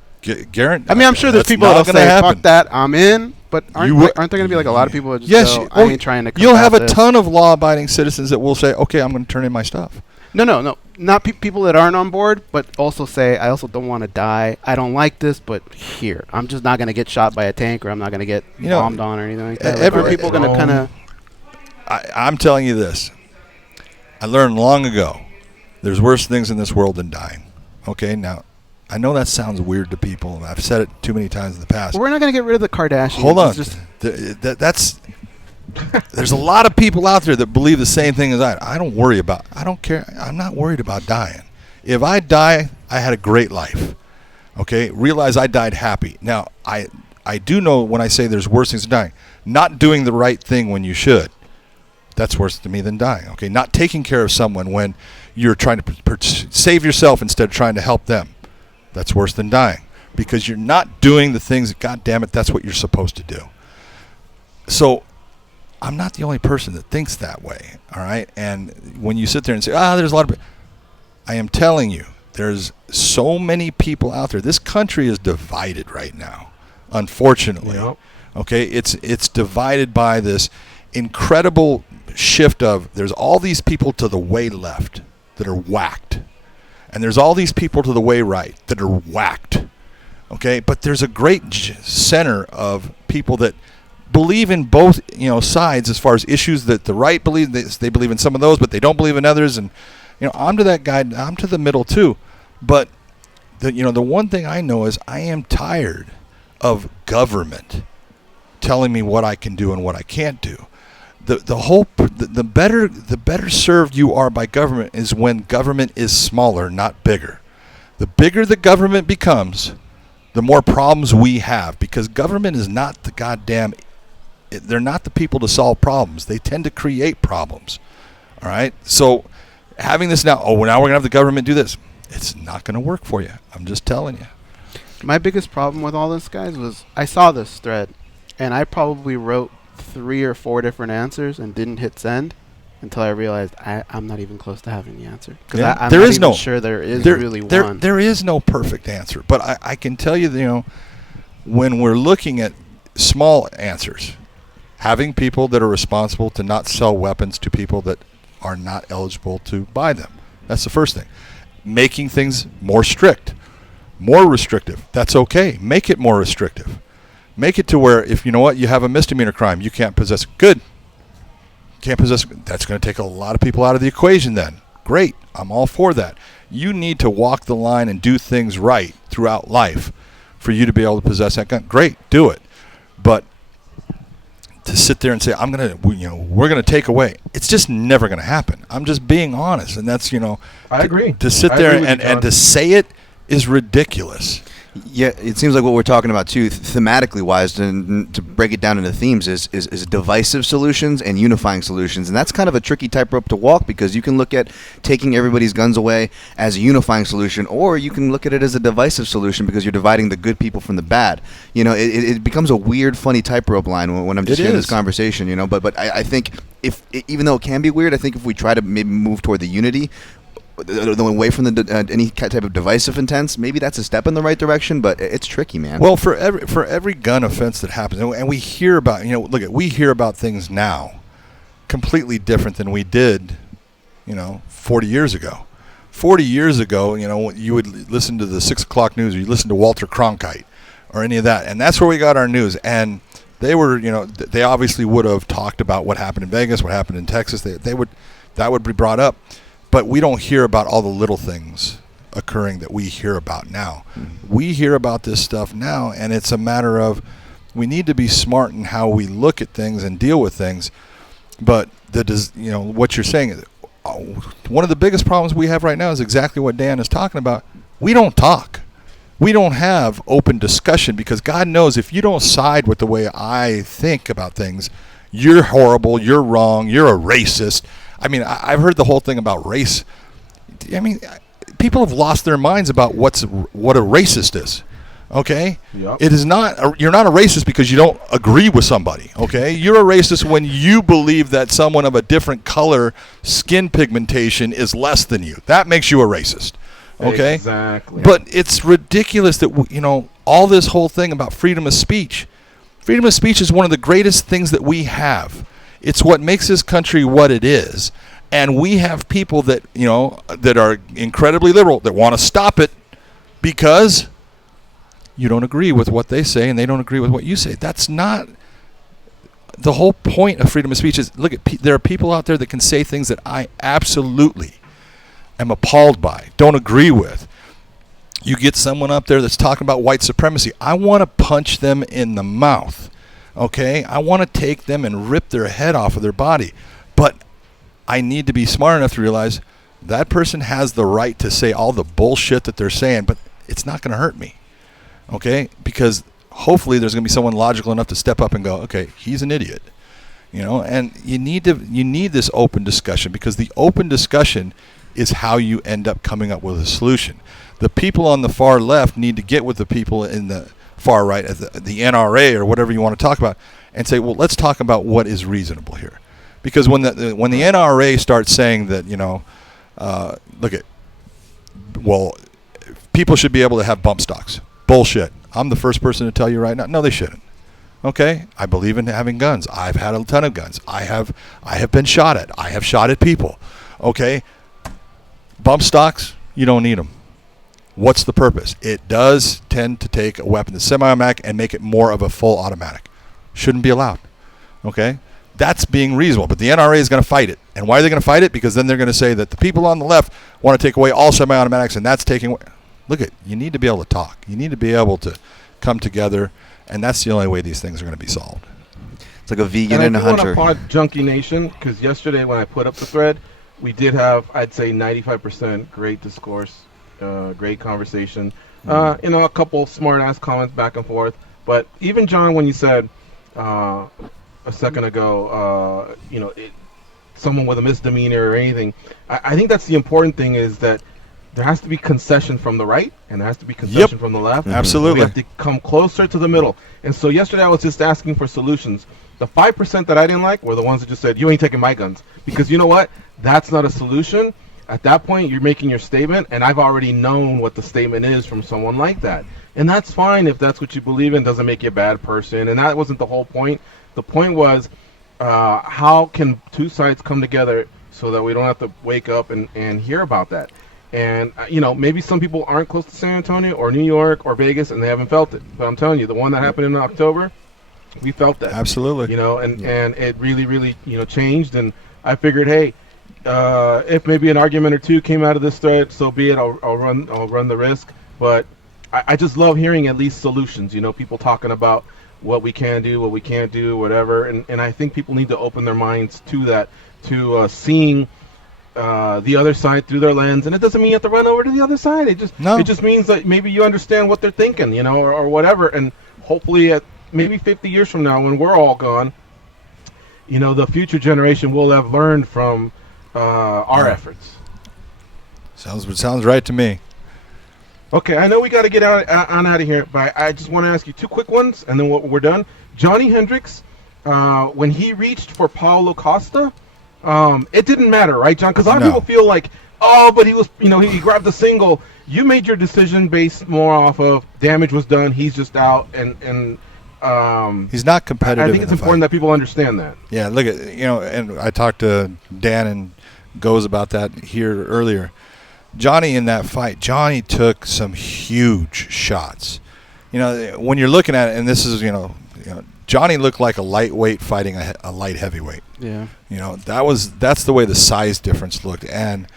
Garrett, I'm sure there's people that'll say, fuck that, I'm in. But aren't there going to be like a lot of people that just go, I ain't trying to come You'll have a ton of law-abiding citizens that will say, okay, I'm going to turn in my stuff. No. Not people that aren't on board, but also say, I also don't want to die. I don't like this, but here. I'm just not going to get shot by a tank, or I'm not going to get bombed on or anything like that. Are people going to kind of... I'm telling you this. I learned long ago, there's worse things in this world than dying. Okay, now, I know that sounds weird to people. I've said it too many times in the past. We're not going to get rid of the Kardashians. Hold on. There's a lot of people out there that believe the same thing as I don't care. I'm not worried about dying. If I die, I had a great life. Okay? Realize I died happy. Now, I do know when I say there's worse things than dying. Not doing the right thing when you should. That's worse to me than dying. Okay? Not taking care of someone when you're trying to save yourself instead of trying to help them. That's worse than dying. Because you're not doing the things that, God damn it, that's what you're supposed to do. So, I'm not the only person that thinks that way, all right? And when you sit there and say, there's a lot of... I am telling you, there's so many people out there. This country is divided right now, unfortunately. Yep. Okay? It's divided by this incredible shift of there's all these people to the way left that are whacked. And there's all these people to the way right that are whacked. Okay? But there's a great center of people that believe in both, sides as far as issues that the right believe. They believe in some of those, but they don't believe in others. And I'm to that guy. I'm to the middle too. But the one thing I know is I am tired of government telling me what I can do and what I can't do. The better served you are by government is when government is smaller, not bigger. The bigger the government becomes, the more problems we have, because government is not the goddamn... They're not the people to solve problems. They tend to create problems. All right? So having this now, now we're going to have the government do this. It's not going to work for you. I'm just telling you. My biggest problem with all this, guys, was I saw this thread, and I probably wrote 3 or 4 different answers and didn't hit send until I realized I'm not even close to having the answer. Because I'm not even sure there is really one. There is no perfect answer. But I can tell you, when we're looking at small answers, having people that are responsible to not sell weapons to people that are not eligible to buy them. That's the first thing. Making things more strict, more restrictive. That's okay. Make it more restrictive. Make it to where if you have a misdemeanor crime, you can't possess. Good. Can't possess. That's going to take a lot of people out of the equation then. Great. I'm all for that. You need to walk the line and do things right throughout life for you to be able to possess that gun. Great. Do it. But to sit there and say, we're going to take away, it's just never going to happen. I'm just being honest. And that's, I agree. To sit there and to say it is ridiculous. Yeah, it seems like what we're talking about too, thematically wise, to break it down into themes, is divisive solutions and unifying solutions, and that's kind of a tricky tightrope to walk, because you can look at taking everybody's guns away as a unifying solution, or you can look at it as a divisive solution because you're dividing the good people from the bad. It becomes a weird, funny tightrope line when I'm just hearing this conversation. But I think even though it can be weird, I think if we try to maybe move toward the unity, away from any type of divisive intents, maybe that's a step in the right direction, but it's tricky, man. Well, for every gun offense that happens, and we hear about, we hear about things now completely different than we did, 40 years ago. 40 years ago, you would listen to the 6 o'clock news, or you listen to Walter Cronkite, or any of that, and that's where we got our news. And they were, they obviously would have talked about what happened in Vegas, what happened in Texas. That would be brought up. But we don't hear about all the little things occurring that we hear about now. Mm-hmm. We hear about this stuff now, and it's a matter of we need to be smart in how we look at things and deal with things. But what you're saying is one of the biggest problems we have right now is exactly what Dan is talking about. We don't talk. We don't have open discussion, because God knows if you don't side with the way I think about things, you're horrible, you're wrong, you're a racist. I mean, I've heard the whole thing about race. I mean, people have lost their minds about what a racist is. Okay? Yep. It is not. You're not a racist because you don't agree with somebody. Okay? You're a racist when you believe that someone of a different color, skin pigmentation is less than you. That makes you a racist. Okay? Exactly. But it's ridiculous that all this whole thing about freedom of speech. Freedom of speech is one of the greatest things that we have. It's what makes this country what it is. And we have people that, that are incredibly liberal that want to stop it because you don't agree with what they say and they don't agree with what you say. That's not the whole point of freedom of speech. Is look at there are people out there that can say things that I absolutely am appalled by, don't agree with. You get someone up there that's talking about white supremacy. I want to punch them in the mouth. Okay? I want to take them and rip their head off of their body. But I need to be smart enough to realize that person has the right to say all the bullshit that they're saying, but it's not going to hurt me. Okay? Because hopefully there's going to be someone logical enough to step up and go, okay, he's an idiot. And you need this open discussion, because the open discussion is how you end up coming up with a solution. The people on the far left need to get with the people in the far right, the NRA or whatever you want to talk about, and say, well, let's talk about what is reasonable here. Because when the NRA starts saying that, people should be able to have bump stocks. Bullshit. I'm the first person to tell you right now, no, they shouldn't. Okay? I believe in having guns. I've had a ton of guns. I have been shot at. I have shot at people. Okay? Bump stocks, you don't need them. What's the purpose? It does tend to take a weapon that's semi-automatic and make it more of a full automatic. Shouldn't be allowed. Okay? That's being reasonable. But the NRA is going to fight it. And why are they going to fight it? Because then they're going to say that the people on the left want to take away all semi-automatics, and that's taking away. Look, you need to be able to talk. You need to be able to come together, and that's the only way these things are going to be solved. It's like a vegan and a hunter. I want to applaud Junkie Nation, because yesterday when I put up the thread, we did have, I'd say, 95% great discourse, great conversation. A couple smart-ass comments back and forth. But even, John, when you said a second ago, someone with a misdemeanor or anything, I think that's the important thing, is that there has to be concession from the right, and there has to be concession from the left. Absolutely. We have to come closer to the middle. And so yesterday I was just asking for solutions. The 5% that I didn't like were the ones that just said, you ain't taking my guns. Because you know what? That's not a solution. At that point, you're making your statement, and I've already known what the statement is from someone like that. And that's fine if that's what you believe in. Doesn't make you a bad person. And that wasn't the whole point. The point was, how can two sides come together so that we don't have to wake up and hear about that? And, maybe some people aren't close to San Antonio or New York or Vegas, and they haven't felt it. But I'm telling you, the one that happened in October, we felt that. Absolutely. And it really, really, changed. And I figured, hey, if maybe an argument or two came out of this thread, so be it. I'll run the risk. But I just love hearing at least solutions. People talking about what we can do, what we can't do, whatever. And I think people need to open their minds to that, to seeing the other side through their lens. And it doesn't mean you have to run over to the other side. It just means that maybe you understand what they're thinking, or whatever. And hopefully at maybe 50 years from now, when we're all gone, the future generation will have learned from our efforts. Sounds right to me. Okay, I know we got to get out of here, but I just want to ask you two quick ones, and then we're done. Johnny Hendricks, when he reached for Paulo Costa, it didn't matter, right, John? Because a lot of people feel like, but he was, he grabbed the single. You made your decision based more off of damage was done. He's just out, and he's not competitive. I think it's important that people understand that. Yeah, look at and I talked to Dan and Goes about that here earlier. Johnny in that fight, Johnny took some huge shots. When you're looking at it, and this is Johnny looked like a lightweight fighting a light heavyweight. Yeah. That's the way the size difference looked, and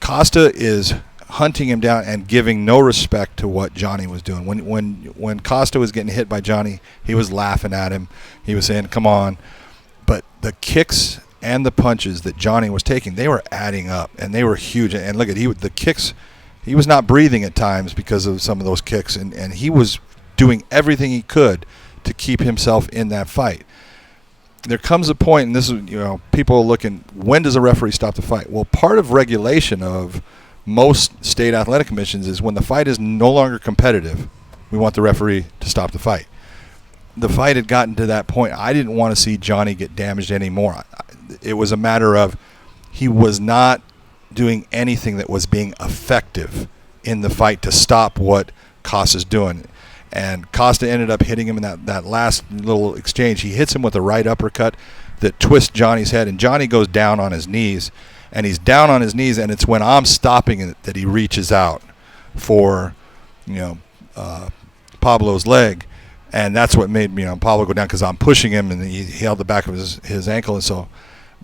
Costa is hunting him down and giving no respect to what Johnny was doing. When Costa was getting hit by Johnny, he was laughing at him. He was saying, "Come on," but the kicks and the punches that Johnny was taking, they were adding up, and they were huge. And look at the kicks. He was not breathing at times because of some of those kicks, and he was doing everything he could to keep himself in that fight. There comes a point, and this is, people are looking, when does a referee stop the fight? Well, part of regulation of most state athletic commissions is when the fight is no longer competitive, we want the referee to stop the fight. The fight had gotten to that point. I didn't want to see Johnny get damaged anymore. It was a matter of he was not doing anything that was being effective in the fight to stop what Costa's doing. And Costa ended up hitting him in that last little exchange. He hits him with a right uppercut that twist Johnny's head, and Johnny goes down on his knees, and he's down on his knees, and it's when I'm stopping it that he reaches out for, Pablo's leg, and that's what made Pablo go down, because I'm pushing him, and he held the back of his ankle, and so.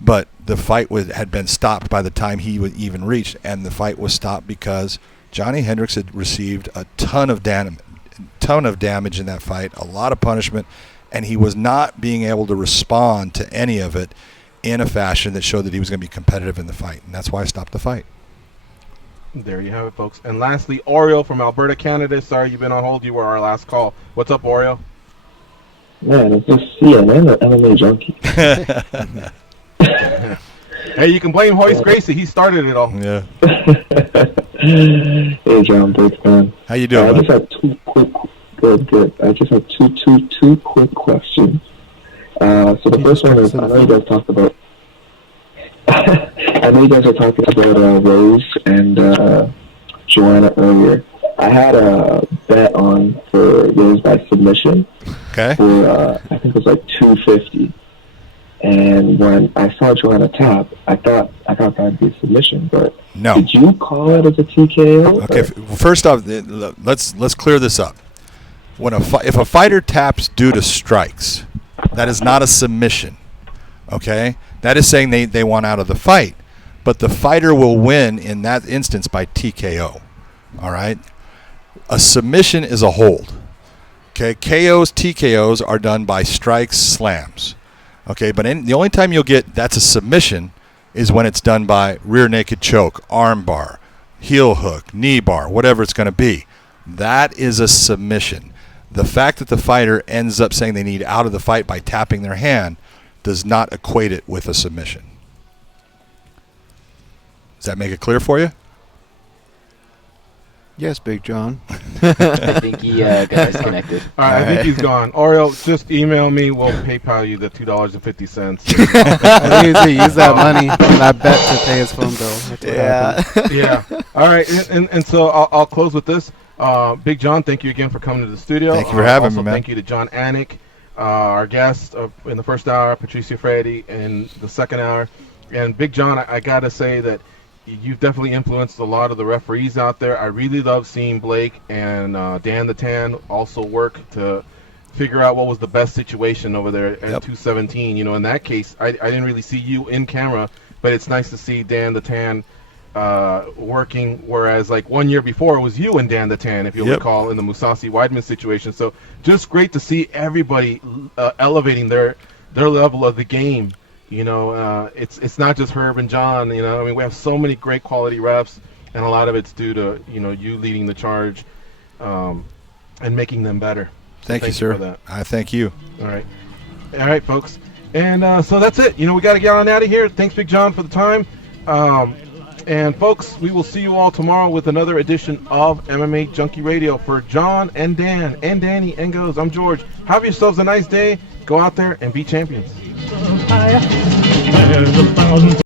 But the fight had been stopped by the time he would even reach, and the fight was stopped because Johnny Hendricks had received a ton of damage in that fight, a lot of punishment, and he was not being able to respond to any of it in a fashion that showed that he was going to be competitive in the fight, and that's why I stopped the fight. There you have it, folks. And lastly, Oreo from Alberta, Canada. Sorry you've been on hold. You were our last call. What's up, Oreo? Man, it's just CNN or MMA Junkie. Hey, you can blame Hoist Gracie. He started it all. Yeah. Hey, John, big fan. How you doing? I just have good. I just have two quick questions. So the first one is, I know you guys talked about. I know you guys were talking about Rose and Joanna earlier. I had a bet on for Rose by submission. Okay. For I think it was like $250. And when I saw Joanna tap, I thought that'd be a submission, but no. Did you call it as a TKO? Okay, first off, let's clear this up. If a fighter taps due to strikes, that is not a submission. Okay, that is saying they want out of the fight, but the fighter will win in that instance by TKO. All right, a submission is a hold. Okay, KOs, TKOs are done by strikes, slams. Okay, but the only time you'll get that's a submission is when it's done by rear naked choke, arm bar, heel hook, knee bar, whatever it's going to be. That is a submission. The fact that the fighter ends up saying they need out of the fight by tapping their hand does not equate it with a submission. Does that make it clear for you? Yes, Big John. I think he got disconnected. All right, I think he's gone. Oreo, just email me. We'll PayPal you the $2.50. Use that money from that bet to pay his phone bill. That's what happened. Yeah. All right, and so I'll close with this. Big John, thank you again for coming to the studio. Thank you for having me, man. Thank you to John Anik, our guest in the first hour, Patricio Pitbull in the second hour. And Big John, I got to say that you've definitely influenced a lot of the referees out there. I really love seeing Blake and Dan the Tan also work to figure out what was the best situation over there at 217. In that case, I didn't really see you in camera, but it's nice to see Dan the Tan working, whereas like 1 year before it was you and Dan the Tan, if you'll recall, in the Musasi Weidman situation. So just great to see everybody elevating their level of the game. It's not just Herb and John. We have so many great quality refs, and a lot of it's due to you leading the charge and making them better. Thank you, sir. For that. I thank you. All right, folks. And so that's it. We got to get on out of here. Thanks, Big John, for the time. And folks, we will see you all tomorrow with another edition of MMA Junkie Radio. For John and Dan and Danny and Goes, I'm George. Have yourselves a nice day. Go out there and be champions. There's 1,000